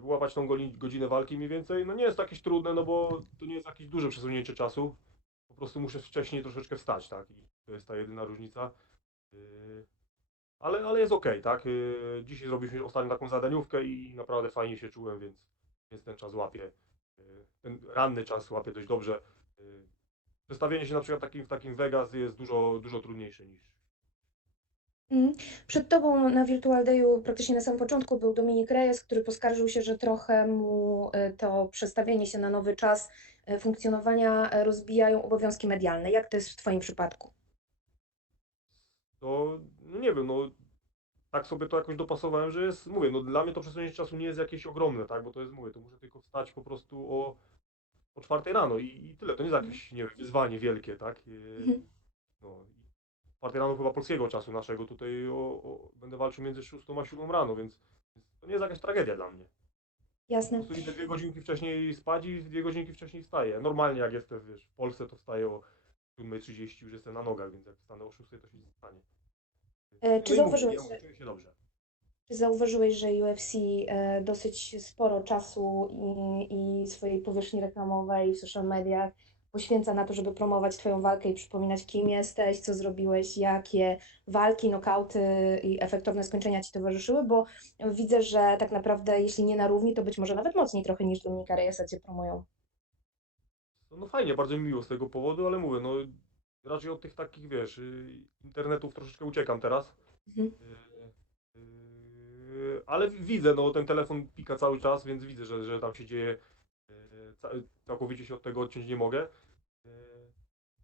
łapać tą godzinę walki mniej więcej. No nie jest to jakieś trudne, no bo to nie jest jakieś duże przesunięcie czasu. Po prostu muszę wcześniej troszeczkę wstać, tak? I to jest ta jedyna różnica. Yy, ale jest okej, tak? Dzisiaj zrobiliśmy ostatnią taką zadaniówkę i naprawdę fajnie się czułem, więc ten czas łapię. Ten ranny czas łapię dość dobrze. Przestawienie się na przykład w takim Vegas jest dużo trudniejsze niż. Przed Tobą na Virtual Dayu praktycznie na samym początku był Dominick Reyes, który poskarżył się, że trochę mu to przestawienie się na nowy czas funkcjonowania rozbijają obowiązki medialne. Jak to jest w Twoim przypadku? To no nie wiem, no tak sobie to jakoś dopasowałem, że jest, mówię, no dla mnie to przesunięcie czasu nie jest jakieś ogromne, tak, bo to jest, mówię, to muszę tylko wstać po prostu o 4 rano i tyle, to nie jest jakieś, nie wiem, wyzwanie wielkie, tak, no, 4 rano chyba polskiego czasu naszego, tutaj będę walczył między 6 a 7 rano, więc to nie jest jakaś tragedia dla mnie. Po Jasne. prostu idę 2 godzinki wcześniej spać i 2 godzinki wcześniej wstaję. Normalnie jak jestem, wiesz, w Polsce to wstaję o 7:30, już jestem na nogach, więc jak wstanę o 6 to się nie stanie. Czy zauważyłeś, Ja czuję się dobrze. Czy zauważyłeś, że UFC dosyć sporo czasu i swojej powierzchni reklamowej w social mediach poświęca na to, żeby promować Twoją walkę i przypominać, kim jesteś, co zrobiłeś, jakie walki, nokauty i efektowne skończenia Ci towarzyszyły, bo widzę, że tak naprawdę jeśli nie na równi, to być może nawet mocniej trochę niż Dominika Reyesa Cię promują. No fajnie, bardzo mi miło z tego powodu, ale mówię, no raczej od tych takich, wiesz, internetów troszeczkę uciekam teraz. Ale widzę, no ten telefon pika cały czas, więc widzę, że tam się dzieje. Całkowicie się od tego odciąć nie mogę.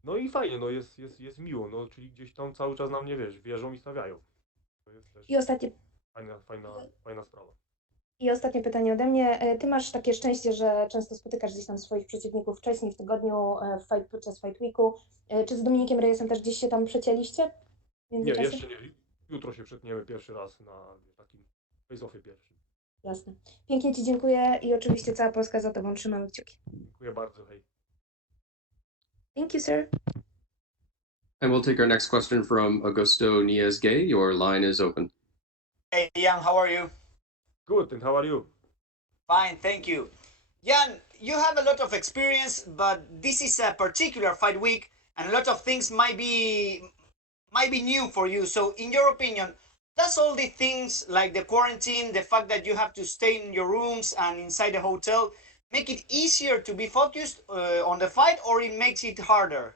No i fajnie, no jest miło, no czyli gdzieś tam cały czas na mnie, wiesz, wierzą i stawiają. To jest też I ostatnie fajna sprawa. I ostatnie pytanie ode mnie. Ty masz takie szczęście, że często spotykasz gdzieś tam swoich przeciwników wcześniej w tygodniu, podczas Fight Weeku. Czy z Dominikiem Reyesem też gdzieś się tam przecięliście w Nie, międzyczasie? jeszcze nie. Jutro się przetniemy pierwszy raz na takim face-offie pierwszym. Jasne. Pięknie Ci dziękuję i oczywiście cała Polska za Tobą. Trzymamy kciuki. Dziękuję bardzo, hej. Thank you, sir. And we'll take our next question from Augusto Niez-Gay. Your line is open. Hey, Jan, how are you? Good, and how are you? Fine, thank you. Jan, you have a lot of experience, but this is a particular fight week, and a lot of things might be new for you. So, in your opinion, does all the things like the quarantine, the fact that you have to stay in your rooms and inside the hotel, make it easier to be focused on the fight, or it makes it harder?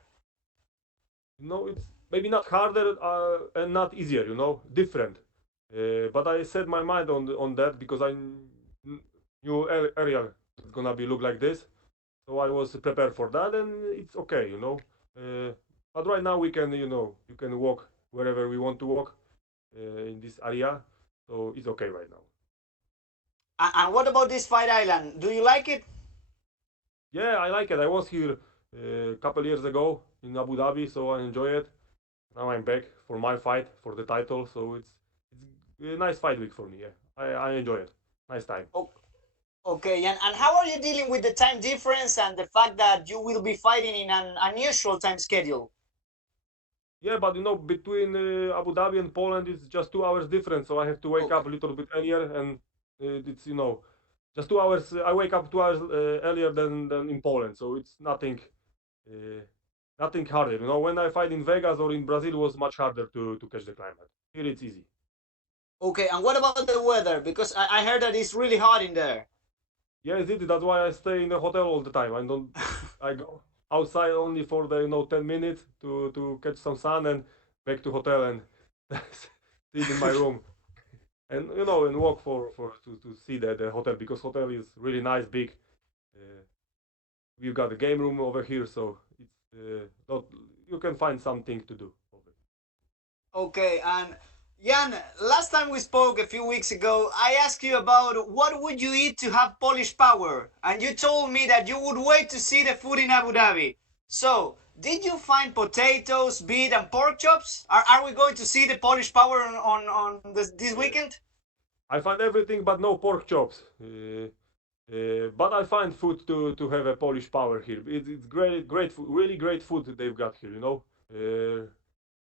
No, it's maybe not harder and not easier, different. But I set my mind on that because I knew earlier it's gonna be look like this, so I was prepared for that, and it's okay, But right now we can, you can walk wherever we want to walk in this area, so it's okay right now. And what about this fight island? Do you like it? Yeah, I like it. I was here a couple years ago in Abu Dhabi, so I enjoy it. Now I'm back for my fight for the title, so it's a nice fight week for me. Yeah, I enjoy it. Nice time. Okay, and how are you dealing with the time difference and the fact that you will be fighting in an unusual time schedule? Yeah, but between Abu Dhabi and Poland, it's just 2 hours difference, so I have to wake up a little bit earlier, and it's just 2 hours. I wake up 2 hours earlier than in Poland, so it's nothing harder. When I fight in Vegas or in Brazil, it was much harder to catch the climate. Here it's easy. Okay, and what about the weather? Because I heard that it's really hot in there. Yeah, that's why I stay in the hotel all the time. I go outside only for the 10 minutes to catch some sun and back to hotel and sit in my room and and walk to see the hotel, because hotel is really nice, big. We've got a game room over here, so it's you can find something to do. Okay, and Jan, last time we spoke a few weeks ago, I asked you about what would you eat to have Polish power, and you told me that you would wait to see the food in Abu Dhabi. So, did you find potatoes, beef, and pork chops? Are we going to see the Polish power on this weekend? I find everything but no pork chops. But I find food to have a Polish power here. It's great food, really great food that they've got here.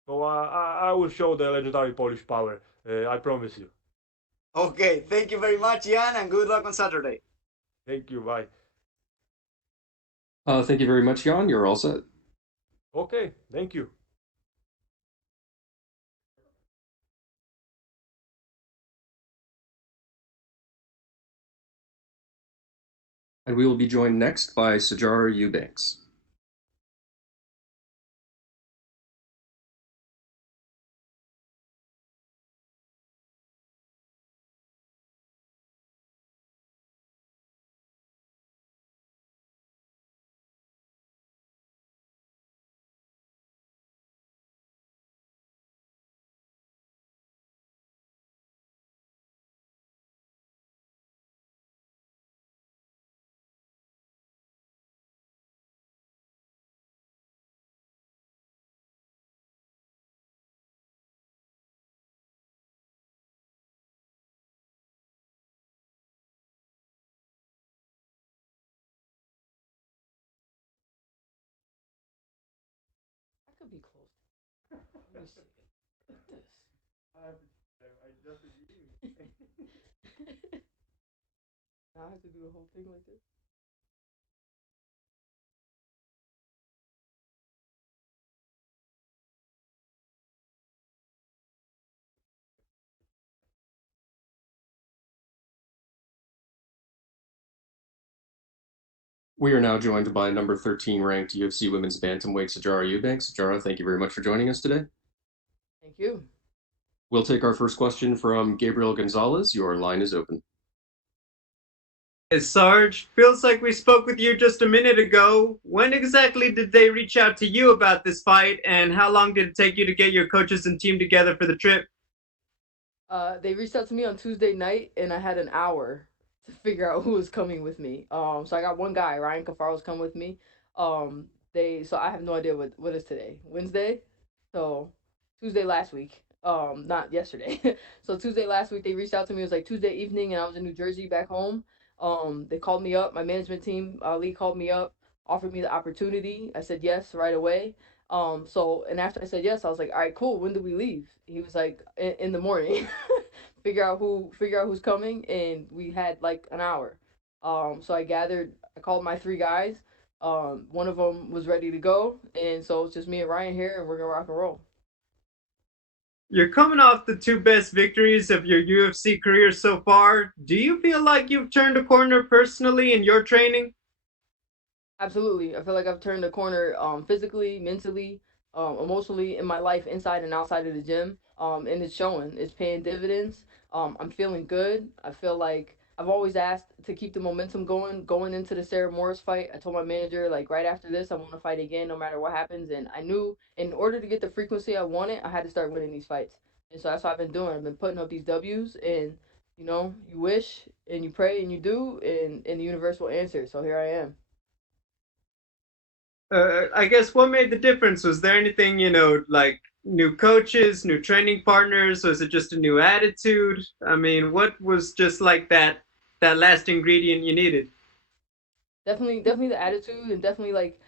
So I will show the legendary Polish power. I promise you. Okay, thank you very much, Jan, and good luck on Saturday. Thank you. Bye. Thank you very much, Jan. You're all set. Okay. Thank you. And we will be joined next by Sajara Eubanks. I could be close. Let me see. Look at this. I just agreed. Now I have to do the whole thing like this. We are now joined by number 13 ranked UFC women's bantamweight Sajara Eubanks. Sajara, thank you very much for joining us today. Thank you. We'll take our first question from Gabriel Gonzalez. Your line is open. Hey, Sarge, feels like we spoke with you just a minute ago. When exactly did they reach out to you about this fight, and how long did it take you to get your coaches and team together for the trip? They reached out to me on Tuesday night, and I had an hour to figure out who was coming with me. So I got one guy, Ryan Cafaro's come with me. So I have no idea what is today, Wednesday, so Tuesday last week. Not yesterday. So Tuesday last week they reached out to me. It was like Tuesday evening, and I was in New Jersey back home. They called me up. My management team, Ali, called me up, offered me the opportunity. I said yes right away. And after I said yes, I was like, all right, cool. When do we leave? He was like, in the morning. Figure out who's coming, and we had like an hour. So I called my three guys. One of them was ready to go, and so it's just me and Ryan here, and we're gonna rock and roll. You're coming off the two best victories of your UFC career so far. Do you feel like you've turned a corner personally in your training? Absolutely. I feel like I've turned a corner physically, mentally, emotionally in my life inside and outside of the gym. And it's showing. It's paying dividends. I'm feeling good. I feel like I've always asked to keep the momentum going into the Sarah Morris fight. I told my manager like right after this I want to fight again no matter what happens, and I knew in order to get the frequency I wanted, I had to start winning these fights. And so that's what I've been doing. I've been putting up these W's, and you wish and you pray and you do, and the universe will answer. So here I am. I guess what made the difference? Was there anything, like new coaches, new training partners? Was it just a new attitude? I mean, what was just like that last ingredient you needed? Definitely the attitude, and definitely like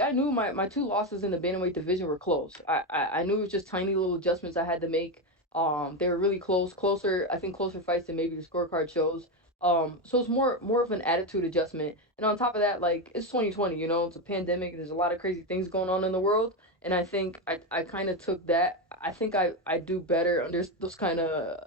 I knew my two losses in the bantamweight division were close. I knew it was just tiny little adjustments I had to make. They were really closer, I think closer fights than maybe the scorecard shows. So it's more of an attitude adjustment. And on top of that, like it's 2020, it's a pandemic. There's a lot of crazy things going on in the world, and I think I kind of took that. I think I do better under those kind of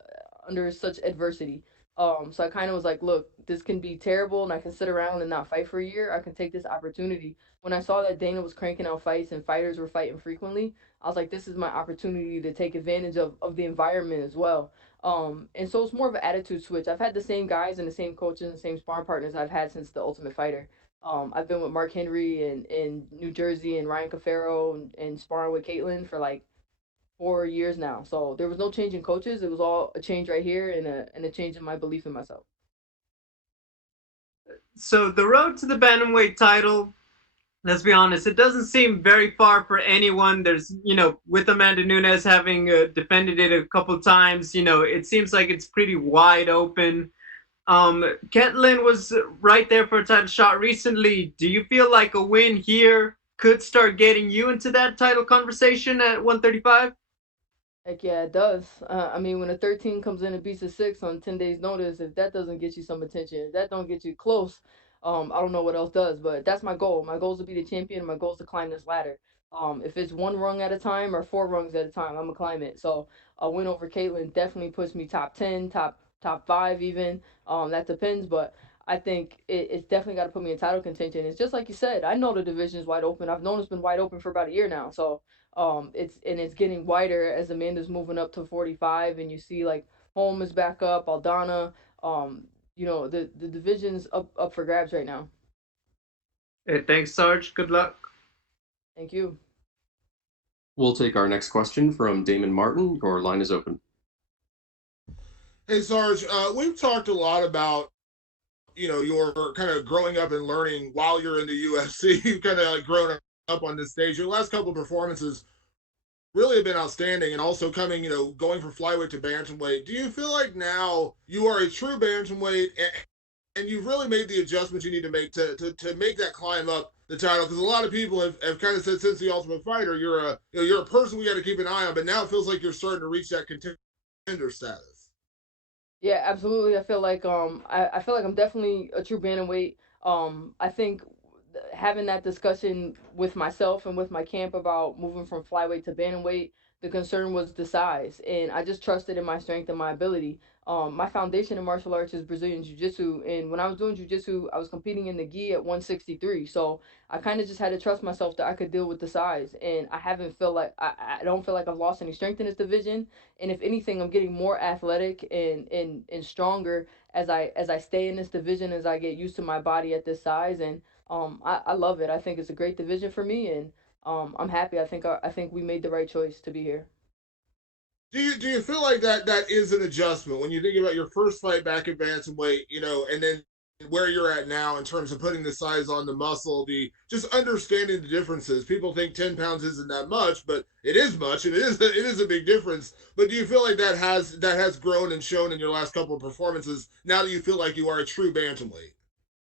under such adversity. So I kind of was like, look, this can be terrible, and I can sit around and not fight for a year. I can take this opportunity. When I saw that Dana was cranking out fights and fighters were fighting frequently, I was like, this is my opportunity to take advantage of the environment as well. And so it's more of an attitude switch. I've had the same guys and the same coaches and the same sparring partners I've had since the Ultimate Fighter. I've been with Mark Henry in New Jersey and Ryan Cafaro and sparring with Caitlin for like 4 years now. So there was no change in coaches. It was all a change right here and a change in my belief in myself. So the road to the bantamweight title, let's be honest, it doesn't seem very far for anyone. There's, with Amanda Nunes having defended it a couple times, it seems like it's pretty wide open. Ketlin was right there for a title shot recently. Do you feel like a win here could start getting you into that title conversation at 135? Heck yeah, it does. I mean, when a 13 comes in and beats a 6 on 10 days' notice, if that doesn't get you some attention, if that don't get you close, I don't know what else does. But that's my goal. My goal is to be the champion. My goal is to climb this ladder. If it's one rung at a time or four rungs at a time, I'm gonna climb it. So a win over Caitlyn definitely puts me top 10, top 5 even. That depends, but I think it's definitely got to put me in title contention. It's just like you said. I know the division is wide open. I've known it's been wide open for about a year now. So it's getting wider as Amanda's moving up to 45, and you see like Holm is back up, Aldana. The division's up for grabs right now. Hey, thanks, Sarge. Good luck. Thank you. We'll take our next question from Damon Martin. Your line is open. Hey, Sarge, we've talked a lot about, your kind of growing up and learning while you're in the UFC. You've kind of like grown up on this stage. Your last couple of performances really have been outstanding, and also coming, going from flyweight to bantamweight. Do you feel like now you are a true bantamweight, and you've really made the adjustments you need to make to make that climb up the title? Because a lot of people have kind of said since the Ultimate Fighter, you're a person we got to keep an eye on, but now it feels like you're starting to reach that contender status. Yeah, absolutely. I feel like I feel like I'm definitely a true bantamweight. I think having that discussion with myself and with my camp about moving from flyweight to bantamweight, the concern was the size, and I just trusted in my strength and my ability. My foundation in martial arts is Brazilian Jiu-Jitsu, and when I was doing Jiu-Jitsu, I was competing in the gi at 163. So I kind of just had to trust myself that I could deal with the size, and I haven't feel like I don't feel like I've lost any strength in this division. And if anything, I'm getting more athletic and stronger as I stay in this division, as I get used to my body at this size. And I love it. I think it's a great division for me, and I'm happy. I think we made the right choice to be here. Do you feel like that is an adjustment when you think about your first fight back at bantamweight, and then where you're at now in terms of putting the size on the muscle, the just understanding the differences? People think 10 pounds isn't that much, but it is much, and it is a big difference. But do you feel like that has grown and shown in your last couple of performances now that you feel like you are a true bantamweight?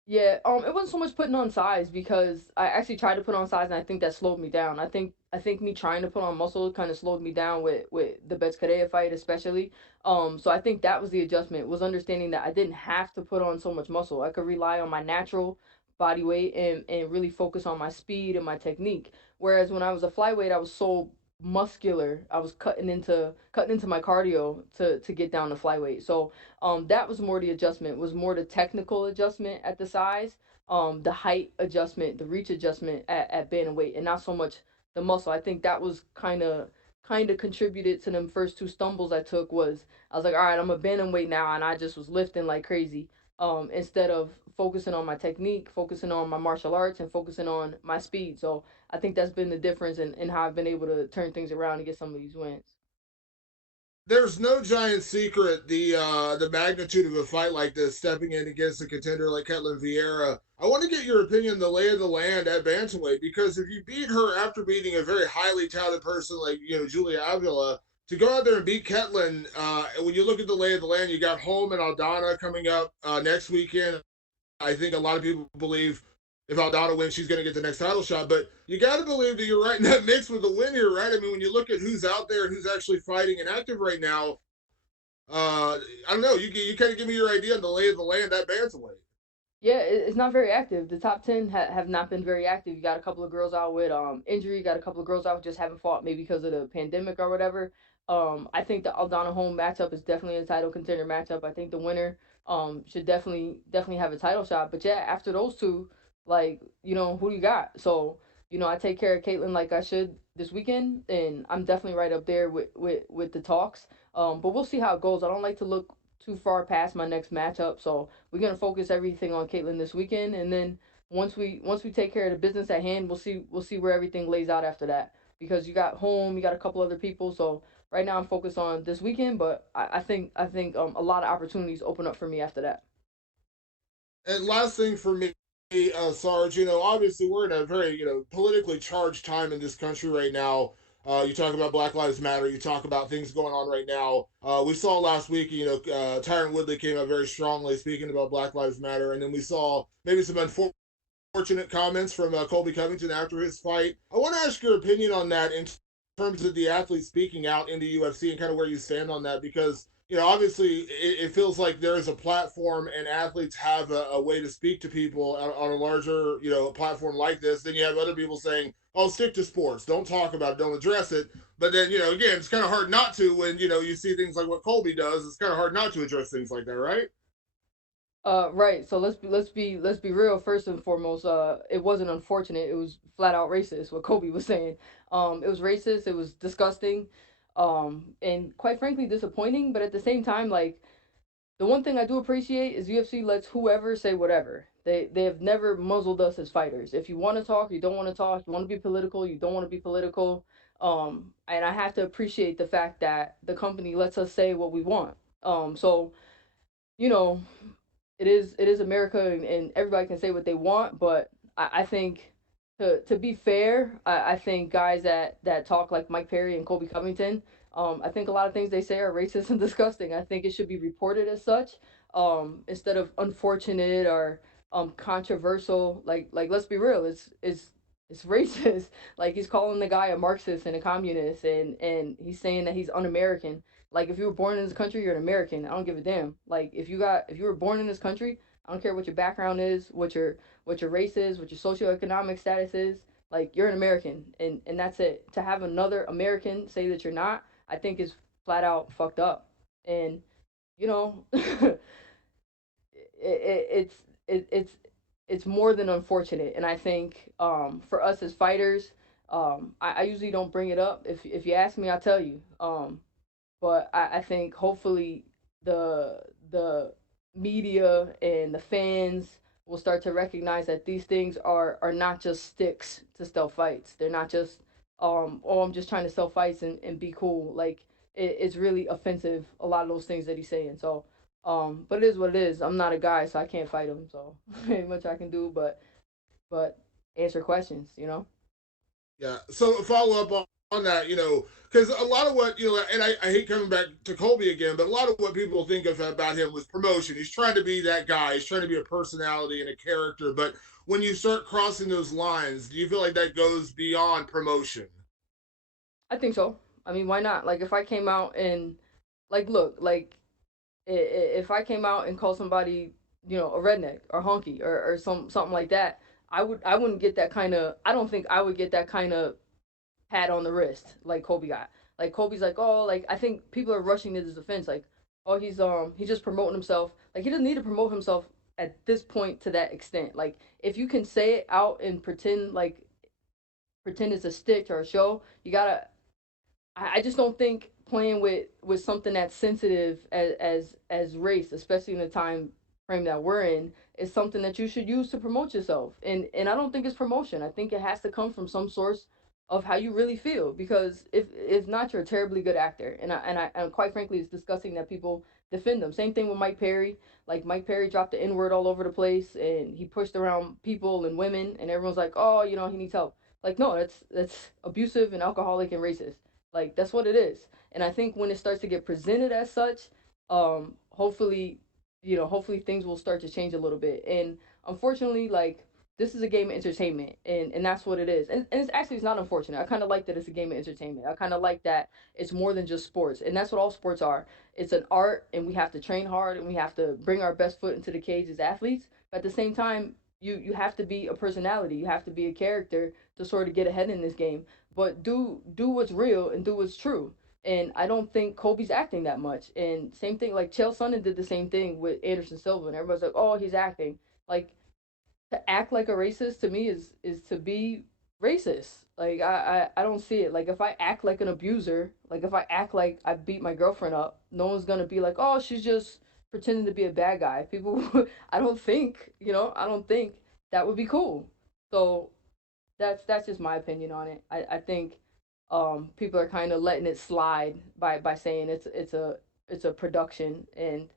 Yeah, it wasn't so much putting on size because I actually tried to put on size and I think that slowed me down. I think me trying to put on muscle kind of slowed me down with the Betskadea fight especially. So I think that was the adjustment, was understanding that I didn't have to put on so much muscle. I could rely on my natural body weight and really focus on my speed and my technique. Whereas when I was a flyweight, I was so muscular. I was cutting into my cardio to get down to flyweight. So that was more the adjustment, was more the technical adjustment at the size, the height adjustment, the reach adjustment at bantamweight, and not so much the muscle. I think that was kind of contributed to them first two stumbles I took. Was I was like, all right, I'm a bantamweight now, and I just was lifting like crazy. Instead of focusing on my technique, focusing on my martial arts, and focusing on my speed. So I think that's been the difference in how I've been able to turn things around and get some of these wins. There's no giant secret the magnitude of a fight like this, stepping in against a contender like Ketlin Vieira. I want to get your opinion, the lay of the land at bantamweight, because if you beat her after beating a very highly touted person like Julia Avila, to go out there and beat Ketlin, when you look at the lay of the land, you got Holm and Aldana coming up next weekend. I think a lot of people believe if Aldana wins, she's going to get the next title shot. But you got to believe that you're right in that mix with the win here, right? I mean, when you look at who's out there and who's actually fighting and active right now, I don't know. You kind of give me your idea on the lay of the land at bantamweight. Yeah, it's not very active. The top 10 have not been very active. You got a couple of girls out with injury. You got a couple of girls out just haven't fought maybe because of the pandemic or whatever. I think the Aldana home matchup is definitely a title contender matchup. I think the winner should definitely have a title shot. But yeah, after those two, like who do you got? So I take care of Caitlyn like I should this weekend, and I'm definitely right up there with the talks. But we'll see how it goes. I don't like to look too far past my next matchup, so we're gonna focus everything on Caitlyn this weekend, and then once we take care of the business at hand, we'll see where everything lays out after that. Because you got home, you got a couple other people, so right now I'm focused on this weekend, but I think a lot of opportunities open up for me after that. And last thing for me, Sarge, obviously we're in a very, politically charged time in this country right now. You talk about Black Lives Matter. You talk about things going on right now. We saw last week, Tyron Woodley came out very strongly speaking about Black Lives Matter, and then we saw maybe some unfortunate comments from Colby Covington after his fight. I want to ask your opinion on that in terms of the athletes speaking out in the UFC and kind of where you stand on that, because obviously it feels like there is a platform and athletes have a way to speak to people on a larger platform like this. Then you have other people saying, "Oh, stick to sports, don't talk about it, don't address it." But then again, it's kind of hard not to when you see things like what Colby does. It's kind of hard not to address things like that, right? Right. So let's be real. First and foremost, it wasn't unfortunate. It was flat out racist. What Kobe was saying. It was racist. It was disgusting, and quite frankly disappointing. But at the same time, like, the one thing I do appreciate is UFC lets whoever say whatever. They have never muzzled us as fighters. If you want to talk, you don't want to talk. You want to be political, you don't want to be political. And I have to appreciate the fact that the company lets us say what we want. So you know, it is America, and everybody can say what they want, but I think to be fair, I think guys that talk like Mike Perry and Colby Covington, I think a lot of things they say are racist and disgusting. I think it should be reported as such, instead of unfortunate or controversial. Like let's be real, it's racist. Like, he's calling the guy a Marxist and a communist, and he's saying that he's un-American. Like, if you were born in this country, you're an American. I don't give a damn. Like, if you were born in this country, I don't care what your background is, what your race is, what your socioeconomic status is. Like, you're an American, and that's it. To have another American say that you're not, I think is flat out fucked up. And you know, it's it's it's more than unfortunate. And I think, for us as fighters, I usually don't bring it up. If you ask me, I'll tell you. But I think hopefully the media and the fans will start to recognize that these things are not just sticks to sell fights. They're not just, oh, I'm just trying to sell fights and be cool. Like, it's really offensive, a lot of those things that he's saying. So but it is what it is. I'm not a guy, so I can't fight him. So ain't much I can do, but answer questions. Yeah. So follow up on that, because a lot of what and I hate coming back to Colby again, but a lot of what people think of about him was promotion. He's trying to be that guy. He's trying to be a personality and a character. But when you start crossing those lines, do you feel like that goes beyond promotion? I think so. I mean, why not? Like, if I came out and, like, look, like, if I came out and called somebody, a redneck or honky or something like that, I wouldn't get that kind of. I don't think I would get that kind of pat on the wrist like Kobe got. Like, Kobe's like, oh, like, I think people are rushing to his defense. Like, oh, he's just promoting himself. Like, he doesn't need to promote himself at this point to that extent. Like, if you can say it out and pretend it's a stick or a show, you gotta. I just don't think playing with something that's sensitive as race, especially in the time frame that we're in, is something that you should use to promote yourself. And I don't think it's promotion. I think it has to come from some source of how you really feel. Because if not, you're a terribly good actor. And quite frankly, it's disgusting that people defend them. Same thing with Mike Perry. Like, Mike Perry dropped the N word all over the place, and he pushed around people and women, and everyone's like, oh, he needs help. Like, no, that's abusive and alcoholic and racist. Like, that's what it is. And I think when it starts to get presented as such, hopefully, hopefully things will start to change a little bit. And unfortunately, like, this is a game of entertainment, and that's what it is. And it's not unfortunate. I kind of like that it's a game of entertainment. I kind of like that it's more than just sports, and that's what all sports are. It's an art, and we have to train hard, and we have to bring our best foot into the cage as athletes. But at the same time, you have to be a personality. You have to be a character to sort of get ahead in this game. But do what's real and do what's true. And I don't think Kobe's acting that much. And same thing, like, Chael Sonnen did the same thing with Anderson Silva, and everybody's like, oh, he's acting. Like, to act like a racist to me is to be racist. Like, I don't see it. Like, if I act like an abuser, like, if I act like I beat my girlfriend up, no one's gonna be like, oh, she's just pretending to be a bad guy. People, I don't think that would be cool. So that's just my opinion on it. I think people are kind of letting it slide by saying it's a production. And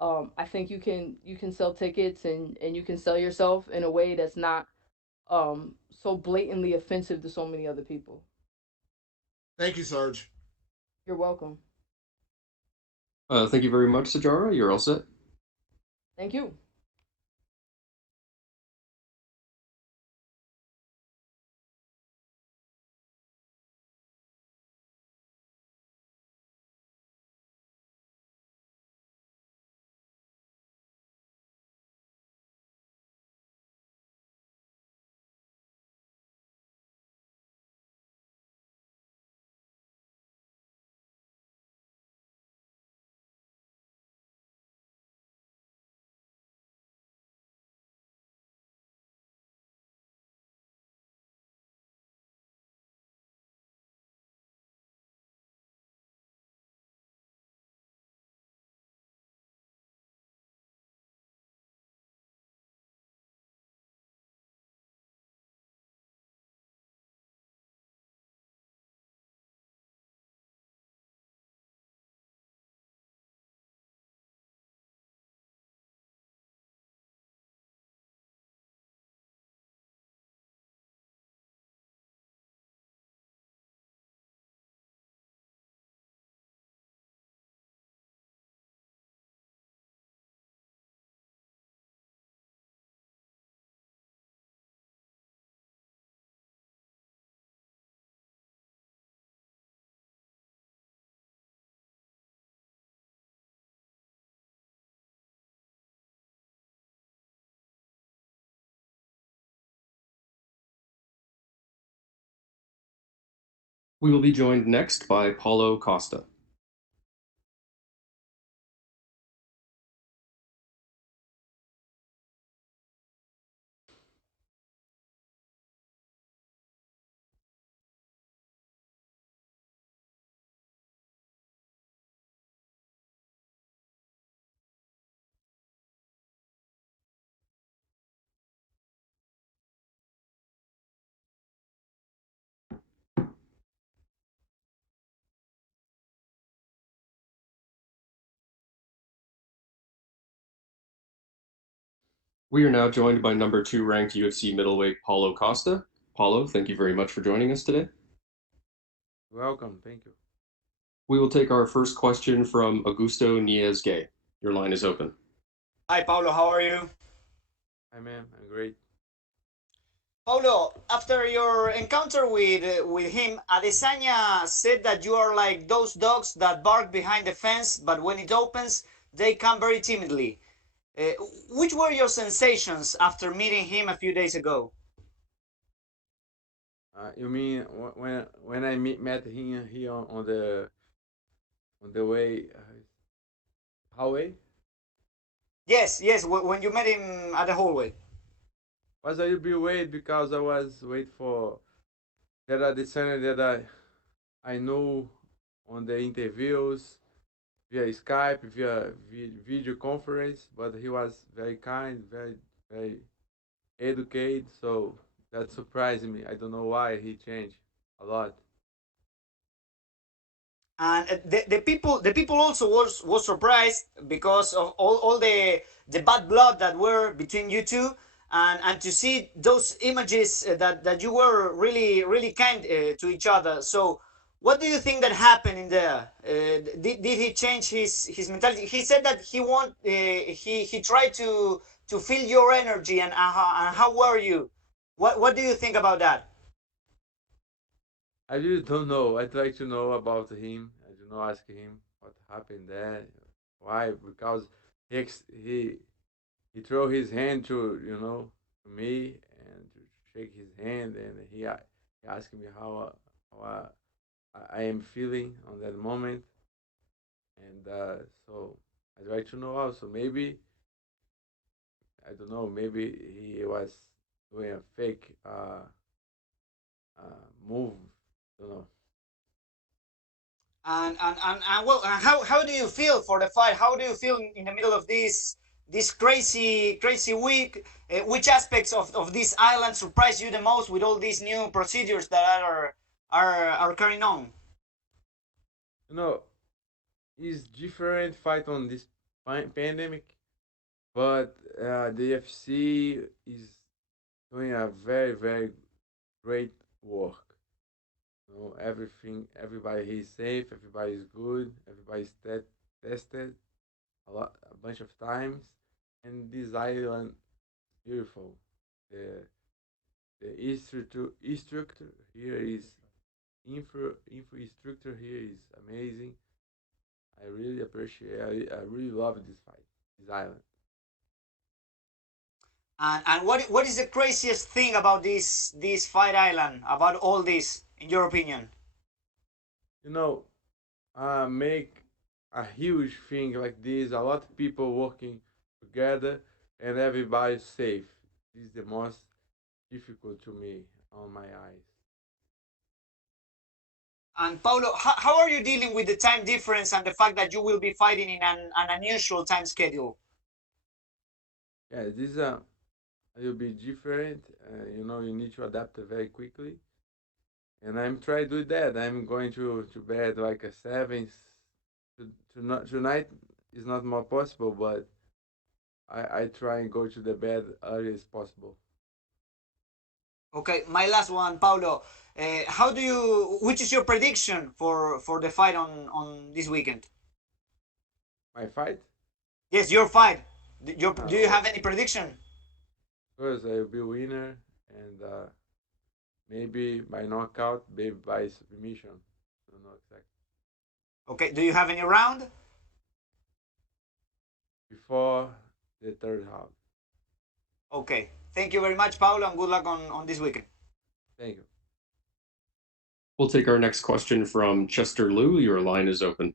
I think you can sell tickets, and you can sell yourself in a way that's not so blatantly offensive to so many other people. Thank you, Sarge. You're welcome. Thank you very much, Sajara. You're all set. Thank you. We will be joined next by Paulo Costa. We are now joined by number 2 ranked UFC middleweight Paulo Costa. Paulo, thank you very much for joining us today. Welcome. Thank you. We will take our first question from Augusto Niez-Gay. Your line is open. Hi, Paulo. How are you? Hi, man. I'm great. Paulo, after your encounter with him, Adesanya said that you are like those dogs that bark behind the fence, but when it opens, they come very timidly. Uh, which were your sensations after meeting him a few days ago? You mean when I met him here on the way hallway? Yes, yes. When you met him at the hallway. Was a little bit wait because I was wait for that Adesanya that I know on the interviews via Skype, via video conference, but he was very kind, very educated, so that surprised me. I don't know why he changed a lot. And the people also was surprised because of all the bad blood that were between you two, and to see those images that you were really kind to each other. So what do you think that happened in there? Did he change his mentality? He said that he tried to feel your energy, and how were you? What do you think about that? I really don't know. I try to know about him. I do not ask him what happened there. Why? Because he threw his hand to me and to shake his hand, and he asked me how I am feeling on that moment, and so I try to know also. Maybe I don't know. Maybe he was doing a fake move. Don't know. And well, how do you feel for the fight? How do you feel in the middle of this crazy week? Which aspects of this island surprise you the most with all these new procedures that are carrying on? You know, it's different fight on this pandemic, but the UFC is doing a very great work. You know, everything, everybody is safe, everybody is good, everybody's tested a bunch of times, and this island beautiful. The structure here is infrastructure here is amazing. I really appreciate. I really love this fight, this island. And what is the craziest thing about this fight island? About all this, in your opinion? You know, make a huge thing like this. A lot of people working together, and everybody's safe. This is the most difficult to me on my eyes. And Paulo, how are you dealing with the time difference and the fact that you will be fighting in an unusual time schedule? Yeah, this is a little bit different. You know, you need to adapt very quickly, and I'm trying to do that. I'm going to bed like a seven. Tonight is not more possible, but I try and go to the bed early as possible. Okay, my last one, Paulo. How do you? Which is your prediction for the fight on this weekend? My fight? Yes, your fight. Do you Oh, have any prediction? course, I'll be winner, and maybe by knockout, maybe by submission. I don't know exactly. Okay, do you have any round? Before the third round. Okay, thank you very much, Paulo, and good luck on this weekend. Thank you. We'll take our next question from Chester Liu. Your line is open.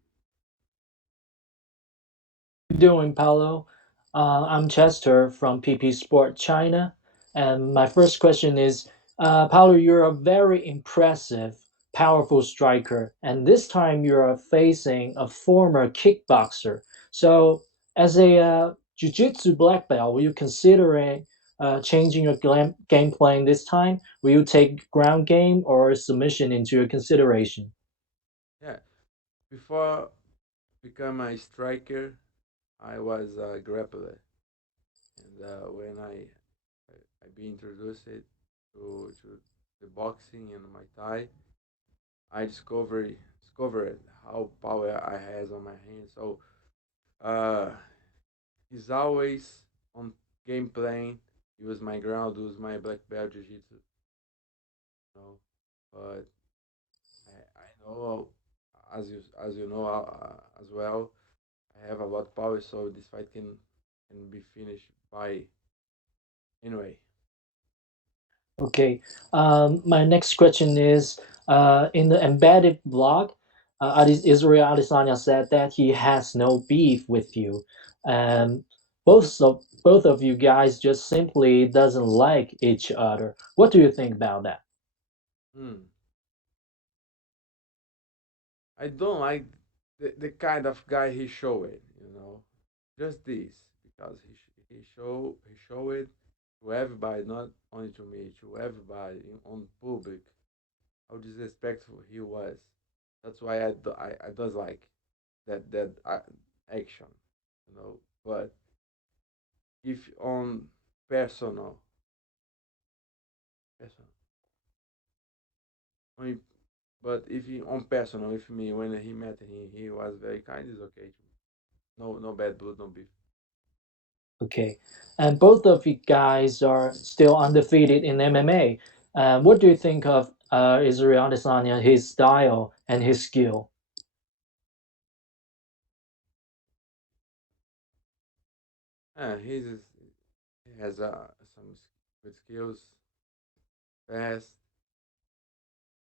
You doing, Paulo? I'm Chester from PP Sport China, and my first question is, Paulo, you're a very impressive, powerful striker, and this time you're facing a former kickboxer. So, as a jiu-jitsu black belt, were you considering changing your game plan this time? Will you take ground game or submission into your consideration? Yeah. Before become a striker, I was a grappler, and when I be introduced to the boxing and my Thai, I discovered how power I has on my hands. So uh, he's always on game plan. Use my ground, use my black belt jiu-jitsu. You know, but I know as you know as well, I have a lot of power, so this fight can be finished by anyway. Okay. My next question is in the embedded blog, Israel Adesanya said that he has no beef with you. Both of you guys just simply doesn't like each other. What do you think about that? Hmm. I don't like the kind of guy he showed. You know, just this because he show it to everybody, not only to me, to everybody on public. How disrespectful he was. That's why I does like that action, you know. But if on personal, personal, only, but if he on personal with me when he met him, he was very kind. It's okay. No bad blood, no beef. Okay. And both of you guys are still undefeated in MMA. What do you think of Israel Adesanya, his style and his skill? He has some good skills, fast,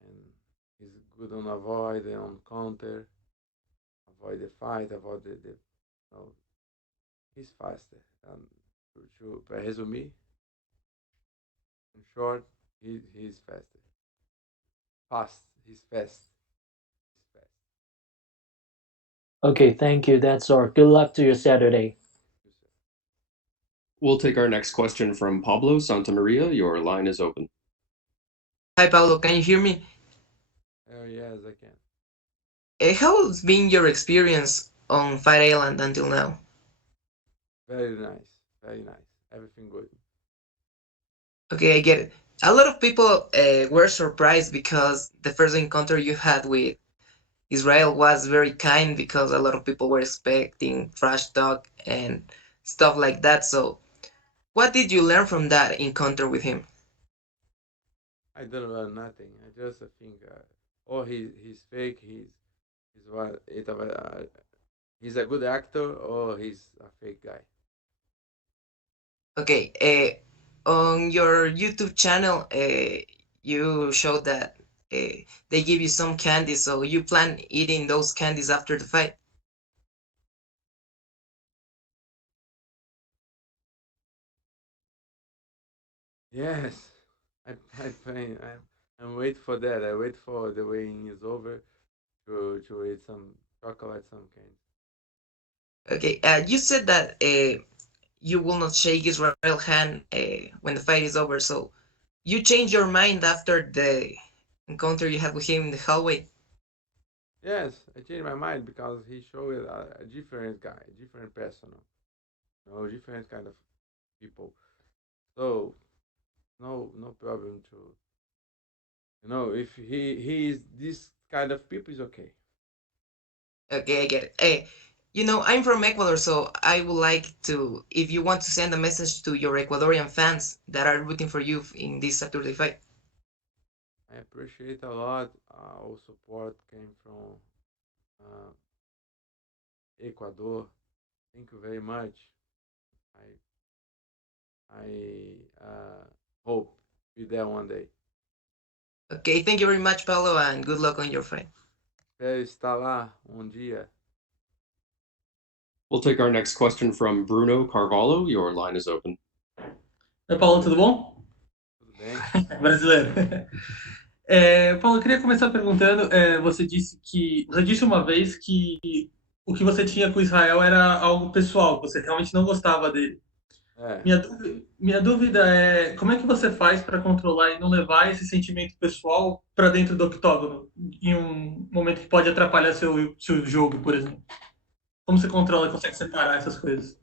and he's good on avoid and on counter, avoid the fight, avoid the no, he's faster. Para resumir, in short, he's faster. Fast, he's fast. He's fast. Okay, thank you. That's all. Good luck to your Saturday. We'll take our next question from Pablo Santamaria. Your line is open. Hi, Paulo. Can you hear me? Oh yes, I can. How's been your experience on Fire Island until now? Very nice, very nice. Everything good. Okay, I get it. a lot of people were surprised because the first encounter you had with Israel was very kind because a lot of people were expecting trash talk and stuff like that. So, what did you learn from that encounter with him? I don't learn nothing. I just think, oh, he's fake. He's what it he's a good actor or he's a fake guy. Okay, on your YouTube channel, you showed that they give you some candy, so you plan eating those candies after the fight. Yes, I plan. I'm wait for that. I wait for the weighing is over to eat some chocolate, some candy. Okay, you said that you will not shake Israel's hand when the fight is over, so you changed your mind after the encounter you had with him in the hallway. Yes, I changed my mind because he showed a different guy, different person, different kind of people. So no problem to if he is this kind of people is okay. Okay, I get it. Hey, I'm from Ecuador, so I would like to, if you want to send a message to your Ecuadorian fans that are rooting for you in this Saturday fight. I appreciate a lot. Our support came from uh, Ecuador. Thank you very much. I hope be there one day. Okay, thank you very much, Paulo, and good luck on your fight. Espero estar lá dia. We'll take our next question from Bruno Carvalho. Your line is open. Oi, Paulo, tudo bom? Tudo bem? Brasileiro. Paulo, eu queria começar perguntando, você disse uma vez que o que você tinha com Israel era algo pessoal, você realmente não gostava dele. É. Minha dúvida é como é que você faz para controlar e não levar esse sentimento pessoal para dentro do octógono em um momento que pode atrapalhar seu jogo, por exemplo? Como você controla e consegue separar essas coisas?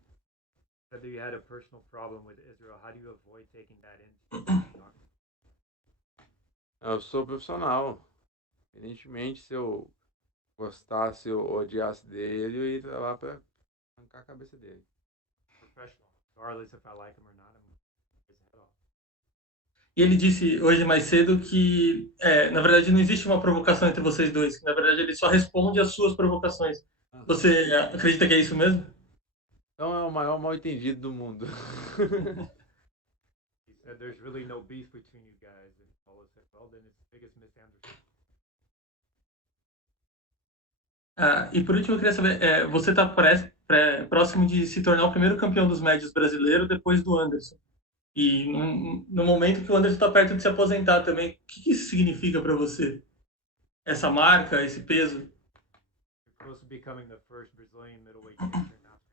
Said that you had a personal problem with Israel. How do you avoid taking that into Eu sou profissional. Independentemente se eu gostasse ou odiasse dele, eu ia lá para arrancar a cabeça dele. professional, regardless if I like him or not? I'm his head off. E ele disse hoje mais cedo que, na verdade, não existe uma provocação entre vocês dois. Que, na verdade, ele só responde às suas provocações. Você acredita que é isso mesmo? Então é o maior mal entendido do mundo. He said there's really no beef between you guys. And Paulo said, well, then it's the biggest misunderstanding. E por último, eu queria saber, você está próximo de se tornar o primeiro campeão dos médios brasileiro depois do Anderson. E no momento que o Anderson está perto de se aposentar também, o que isso significa para você? Essa marca, esse peso? You're close to becoming the first Brazilian middleweight champion after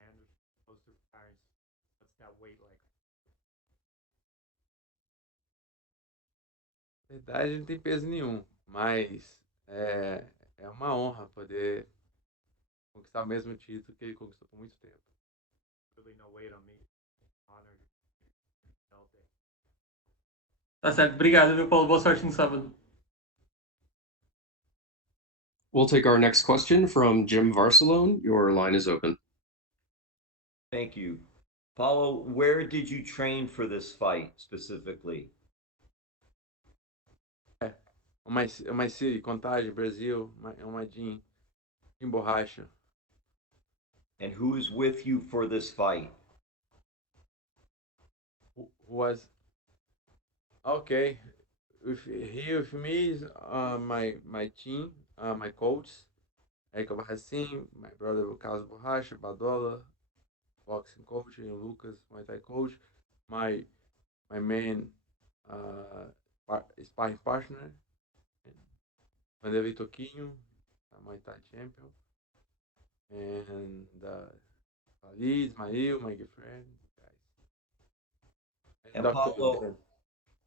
Anderson, close to retiring. What's that weight like? Na verdade, não tem peso nenhum, mas é uma honra poder conquistar o mesmo título que ele conquistou por muito tempo. Really no weight on me. Honored. Tá certo. Obrigado, viu, Paulo? Boa sorte no sábado. We'll take our next question from Jim Varsalone. Your line is open. Thank you. Paulo, where did you train for this fight specifically? Uma City, Contagem, Brasil, uma Jim Borracha. And who is with you for this fight? Who was okay? Here with me is my team, my coach, Érica Barracin, my brother Carlos Borracha, Badola, boxing coach, and Lucas, Muay Thai coach, my main sparring partner, Vanderlei Toquinho, Muay Thai champion, and Khalid, Ismail, my good friend, guys. And Dr. Paulo,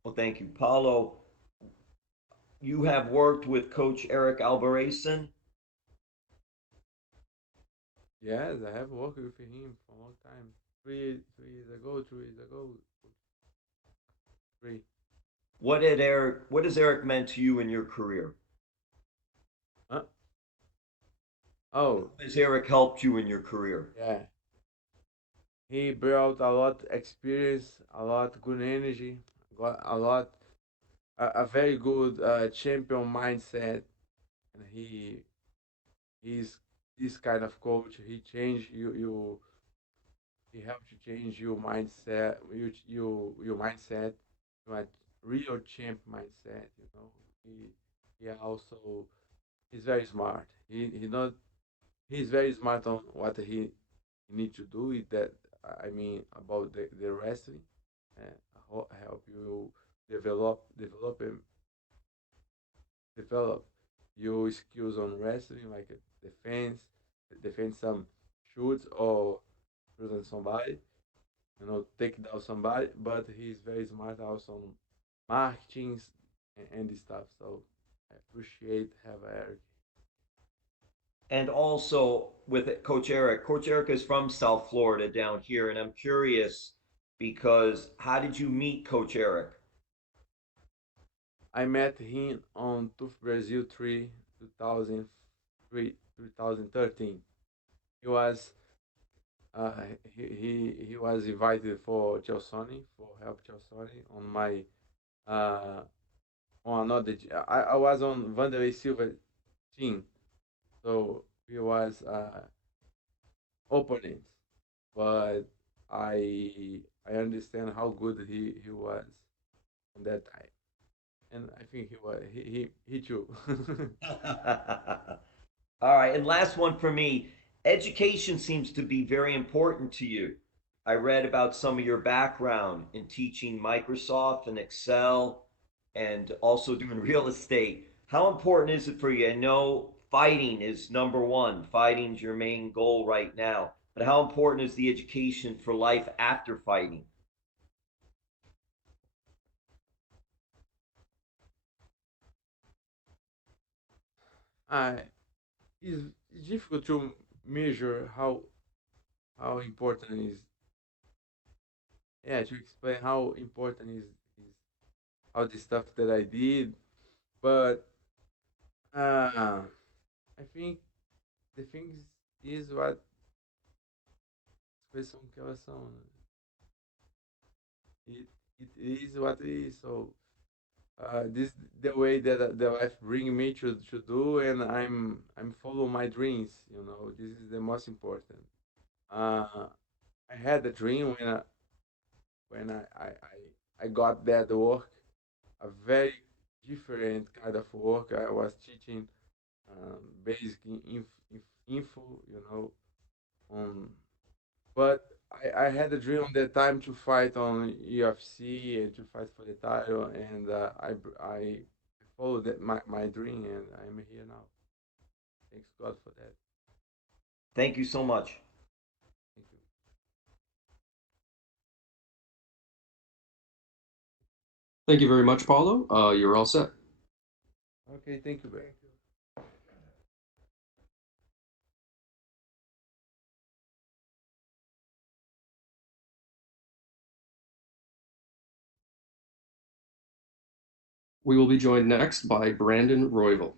well, thank you. Paulo, you have worked with Coach Eric Alvarezson. Yes, I have worked with him for a long time. 3 years ago, 3 years ago. 3. What has Eric meant to you in your career? Huh? Oh, How has Eric helped you in your career? yeah. He brought a lot experience, a lot good energy, got a lot, a very good champion mindset, and he's this kind of coach. He changed you. He helped you change your mindset, your mindset to a real champ mindset. You know, he also he's very smart. He not he's very smart on what he need to do with that. I mean about the wrestling and help you develop your skills on wrestling like defense, defend some shoots or shoot on somebody, take down somebody. But he's very smart also on marketing and this stuff. So I appreciate have Eric. And also with Coach Eric. Coach Eric is from South Florida down here, and I'm curious because how did you meet Coach Eric? I met him on TUF Brazil 3 2003 2013. He was uh, he was invited for Chelsoni for help Chelsoni on my uh, on another. I was on Vanderlei Silva team, so he was opponent, but I understand how good he was on that time, and I think he too. All right, and last one for me. Education seems to be very important to you. I read about some of your background in teaching Microsoft and Excel and also doing real estate. How important is it for you? I know fighting is number one, fighting's your main goal right now. But how important is the education for life after fighting? I it's difficult to measure how important is, yeah, to explain how important is all the stuff that I did, but I think the things is what as coisas são o que elas são, né? It is what it is. So this the way that the life bring me to do, and I'm follow my dreams. This is the most important. Uh, I had a dream when I got that work, a very different kind of work. I was teaching basic info, on but I had a dream at that time to fight on UFC and to fight for the title, and I followed my dream, and I'm here now. Thanks God for that. Thank you so much. Thank you. Thank you very much, Paulo. You're all set. Okay, thank you, Ben. We will be joined next by Brandon Royval.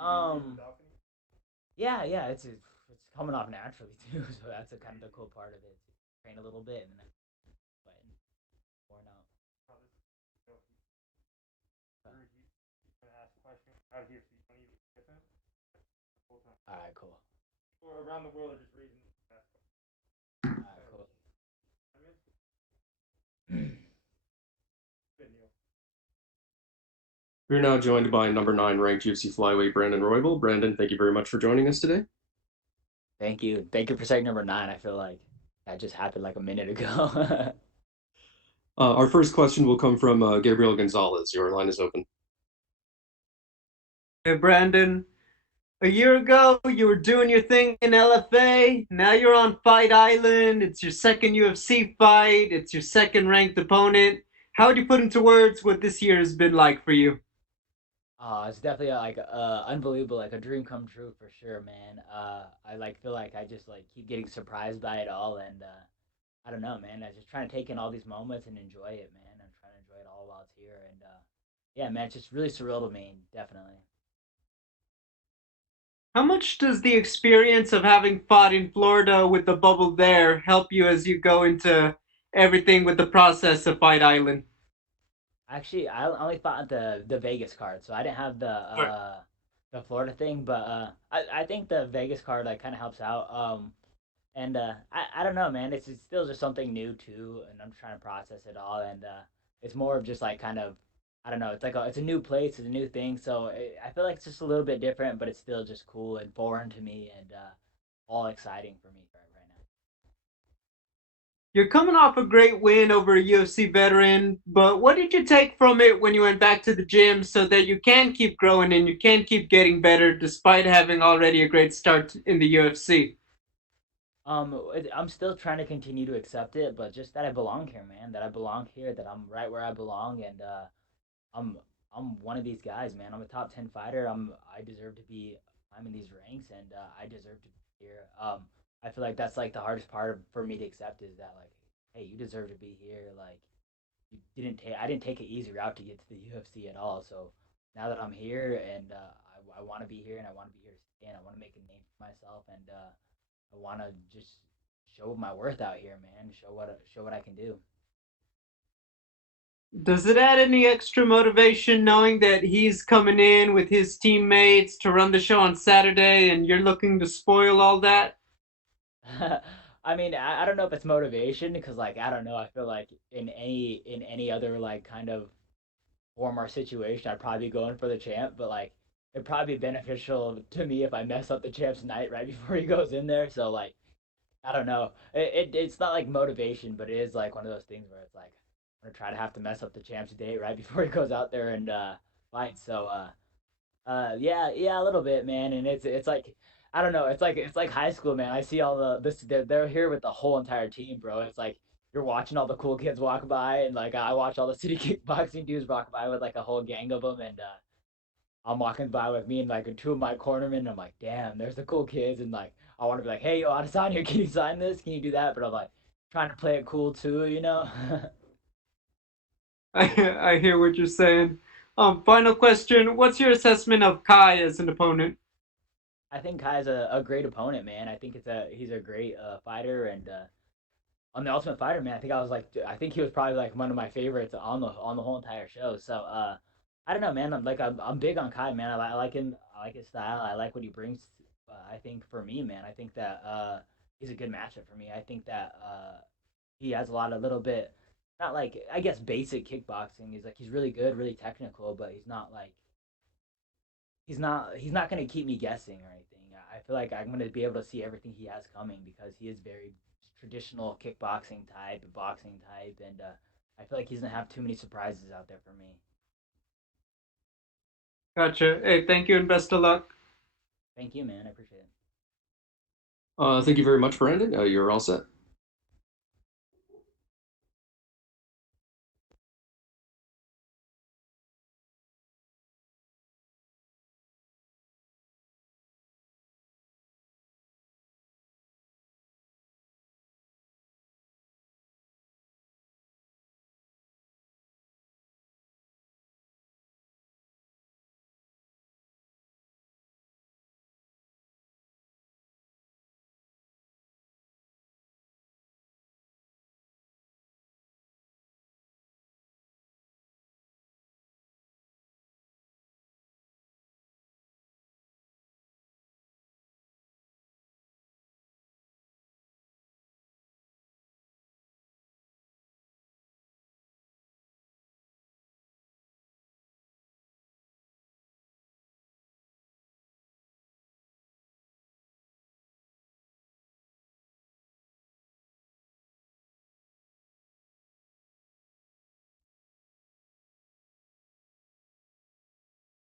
Um, yeah, it's coming off naturally too, so that's a kind of the cool part of it. Train a little bit and then but worn out. All right, cool. Or around the world are just reading. All right, cool. We're now joined by number 9 ranked UFC flyweight Brandon Roybal. Brandon, thank you very much for joining us today. Thank you. Thank you for saying number 9. I feel like that just happened like a minute ago. Our first question will come from Gabriel Gonzalez. Your line is open. Hey, Brandon. A year ago, you were doing your thing in LFA. Now you're on Fight Island. It's your second UFC fight. It's your second ranked opponent. How would you put into words what this year has been like for you? It's definitely like unbelievable, like a dream come true for sure, man. I like feel like I just like keep getting surprised by it all, and I don't know, man. I just trying to take in all these moments and enjoy it, man. I'm trying to enjoy it all while it's here, and yeah, man, it's just really surreal to me, definitely. How much does the experience of having fought in Florida with the bubble there help you as you go into everything with the process of Fight Island? Actually, I only fought the Vegas card, so I didn't have the Florida thing, but I think the Vegas card like kind of helps out. And I don't know, man. It's still just something new too, and I'm trying to process it all. And it's more of just like kind of I don't know. It's like it's a new place, it's a new thing, so I feel like it's just a little bit different, but it's still just cool and foreign to me, and all exciting for me right now. You're coming off a great win over a UFC veteran, but what did you take from it when you went back to the gym so that you can keep growing and you can keep getting better despite having already a great start in the UFC? I'm still trying to continue to accept it, but just that I belong here, man. That I belong here. That I'm right where I belong, and I'm I'm one of these guys, man. I'm a top 10 fighter. I deserve to be climbing these ranks, and I deserve to be here. I feel like that's like the hardest part for me to accept is that like, hey, you deserve to be here. Like, I didn't take an easy route to get to the UFC at all. So now that I'm here, and I want to be here, and I want to be here to stay, and I want to make a name for myself, and I want to just show my worth out here, man. Show what I can do. Does it add any extra motivation knowing that he's coming in with his teammates to run the show on Saturday and you're looking to spoil all that? I mean, I don't know if it's motivation because like I don't know. I feel like in any other like kind of form or situation, I'd probably be going for the champ. But like it'd probably be beneficial to me if I mess up the champ's night right before he goes in there. So like I don't know. It's not like motivation, but it is like one of those things where it's like I'm gonna try to have to mess up the champ's date right before he goes out there and fight. So yeah, yeah, a little bit, man. And it's like I don't know. It's like high school, man. I see all they're here with the whole entire team, bro. It's like you're watching all the cool kids walk by, and like I watch all the city kickboxing dudes walk by with like a whole gang of them, and I'm walking by with me and like two of my cornermen. And I'm like, damn, there's the cool kids, and like I want to be like, hey, yo, Adesanya, can you sign this? Can you do that? But I'm like trying to play it cool too, you know. I hear what you're saying. Final question. What's your assessment of Kai as an opponent? I think Kai's a great opponent, man. I think he's a great fighter, and on the Ultimate Fighter, man, I think he was probably like one of my favorites on the whole entire show. So I don't know, man. I'm big on Kai, man. I like him. I like his style. I like what he brings. I think for me, man, I think that he's a good matchup for me. I think that he has a lot of little bit, not like I guess basic kickboxing. He's really good, really technical, but he's not gonna keep me guessing or anything. I feel like I'm gonna be able to see everything he has coming because he is very traditional kickboxing type, boxing type, and I feel like he's gonna have too many surprises out there for me. Gotcha. Hey, thank you and best of luck. Thank you, man. I appreciate it. Thank you very much, Brandon. You're all set.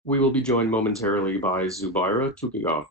We will be joined momentarily by Zubaira Tukigov.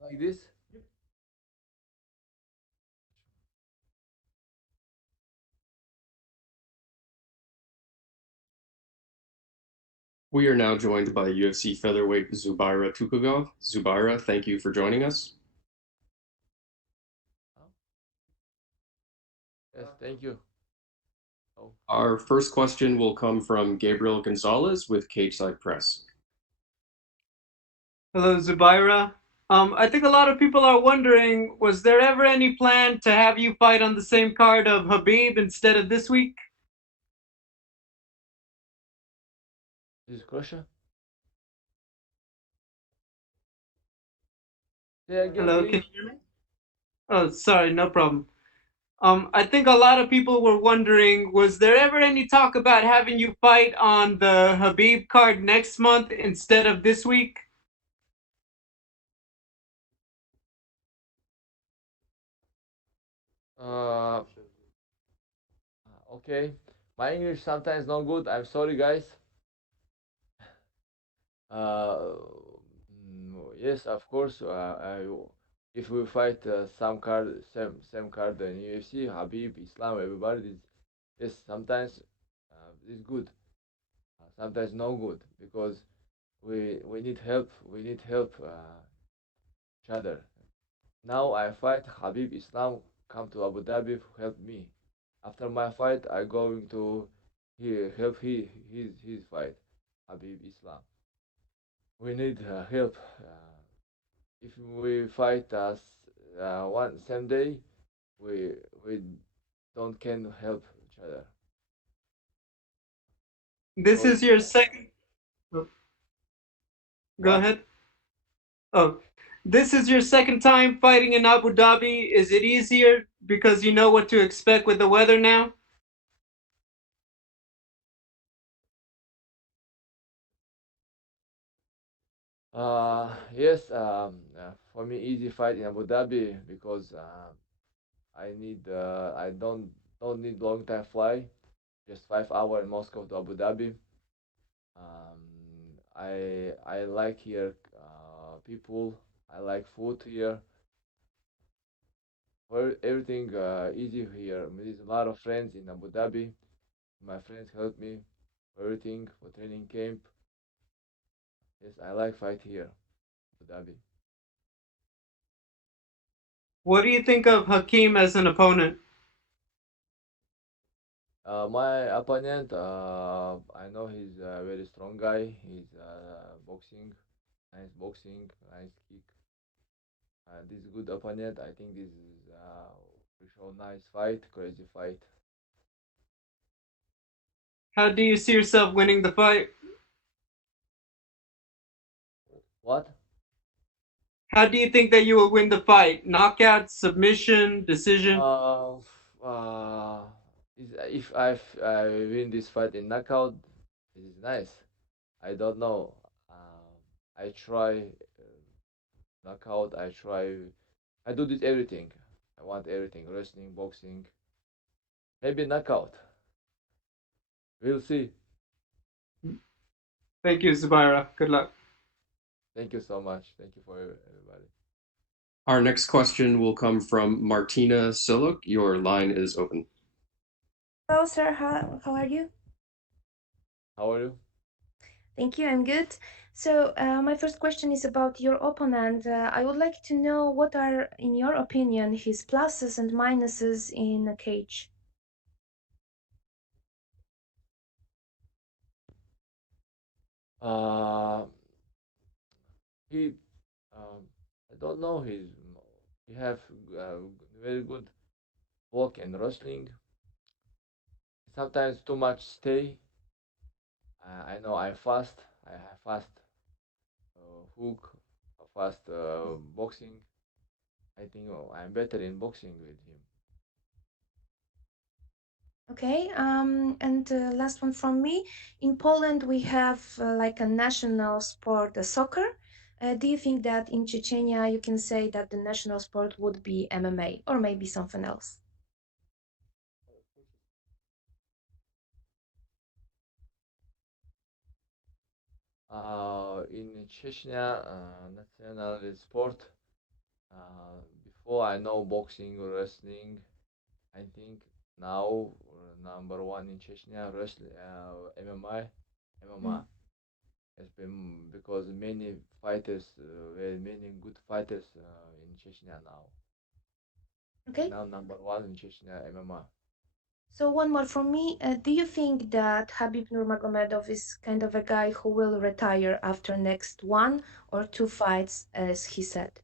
Like this? We are now joined by UFC featherweight Zubaira Tukugov. Zubaira, thank you for joining us. Yes, thank you. Our first question will come from Gabriel Gonzalez with Cageside Press. Hello, Zubaira. I think a lot of people are wondering, was there ever any plan to have you fight on the same card of Habib instead of this week? This question? Say again, Hello, please. can you hear me? Oh, sorry, no problem. I think a lot of people were wondering, was there ever any talk about having you fight on the Habib card next month instead of this week? Uh, okay. My English sometimes not good. I'm sorry, guys. Yes, of course. If we fight same card in UFC, Habib, Islam, everybody is yes. Sometimes it's good. Sometimes no good because we need help. We need help each other. Now I fight Habib Islam. Come to Abu Dhabi to help me. After my fight, I going to help his fight, Habib Islam. We need help. If we fight us one same day, we don't can help each other. This So is your second. Go what? ahead. Oh, this is your second time fighting in Abu Dhabi. Is it easier because you know what to expect with the weather now? Yes. For me, easy fight in Abu Dhabi because I don't need long time fly, just 5 hour in Moscow to Abu Dhabi. I like here people. I like food here. Everything easy here. There's a lot of friends in Abu Dhabi. My friends help me for everything for training camp. Yes, I like fight here, Abu Dhabi. What do you think of Hakeem as an opponent? My opponent, I know he's a very strong guy. He's boxing, nice kick. This is good opponent. I think this is we show nice fight, crazy fight. How do you see yourself winning the fight? What? How do you think that you will win the fight? Knockout, submission, decision? Uh, if I win this fight in knockout, it is nice. I don't know. I try knockout. I try. I do this everything. I want everything: wrestling, boxing, maybe knockout. We'll see. Thank you, Zubaira. Good luck. Thank you so much. Thank you for everybody. Our next question will come from Martina Siluk. Your line is open. Hello, sir. How are you? How are you? Thank you. I'm good. So, my first question is about your opponent. I would like to know what are, in your opinion, his pluses and minuses in a cage. Uh, he, I don't know. He have very good walk and wrestling. Sometimes too much stay. I know I fast. I have fast hook, fast boxing. I think I'm better in boxing with him. Okay. And last one from me. In Poland, we have like a national sport, soccer. Do you think that in Chechnya you can say that the national sport would be MMA or maybe something else? In Chechnya, national sport. Before I know boxing or wrestling, I think now number one in Chechnya wrestling, MMA, MMA. It's been because many fighters, many good fighters in Chechnya now. Okay. Now number one in Chechnya MMA. So one more from me. Do you think that Habib Nurmagomedov is kind of a guy who will retire after next 1 or 2 fights, as he said?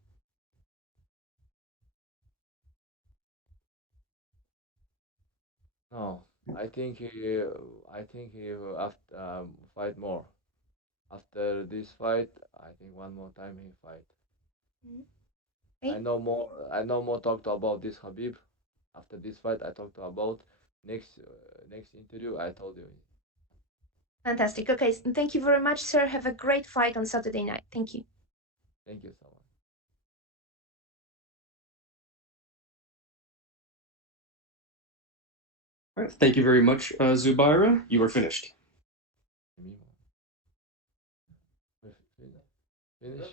No, I think he will after fight more. After this fight, I think one more time he fight. Okay. I know more talked about this Habib. After this fight, I talked about next interview. I told you. Fantastic. Okay, thank you very much, sir. Have a great fight on Saturday night. Thank you. Thank you so much. All right, thank you very much, Zubaira. You are finished. Finish.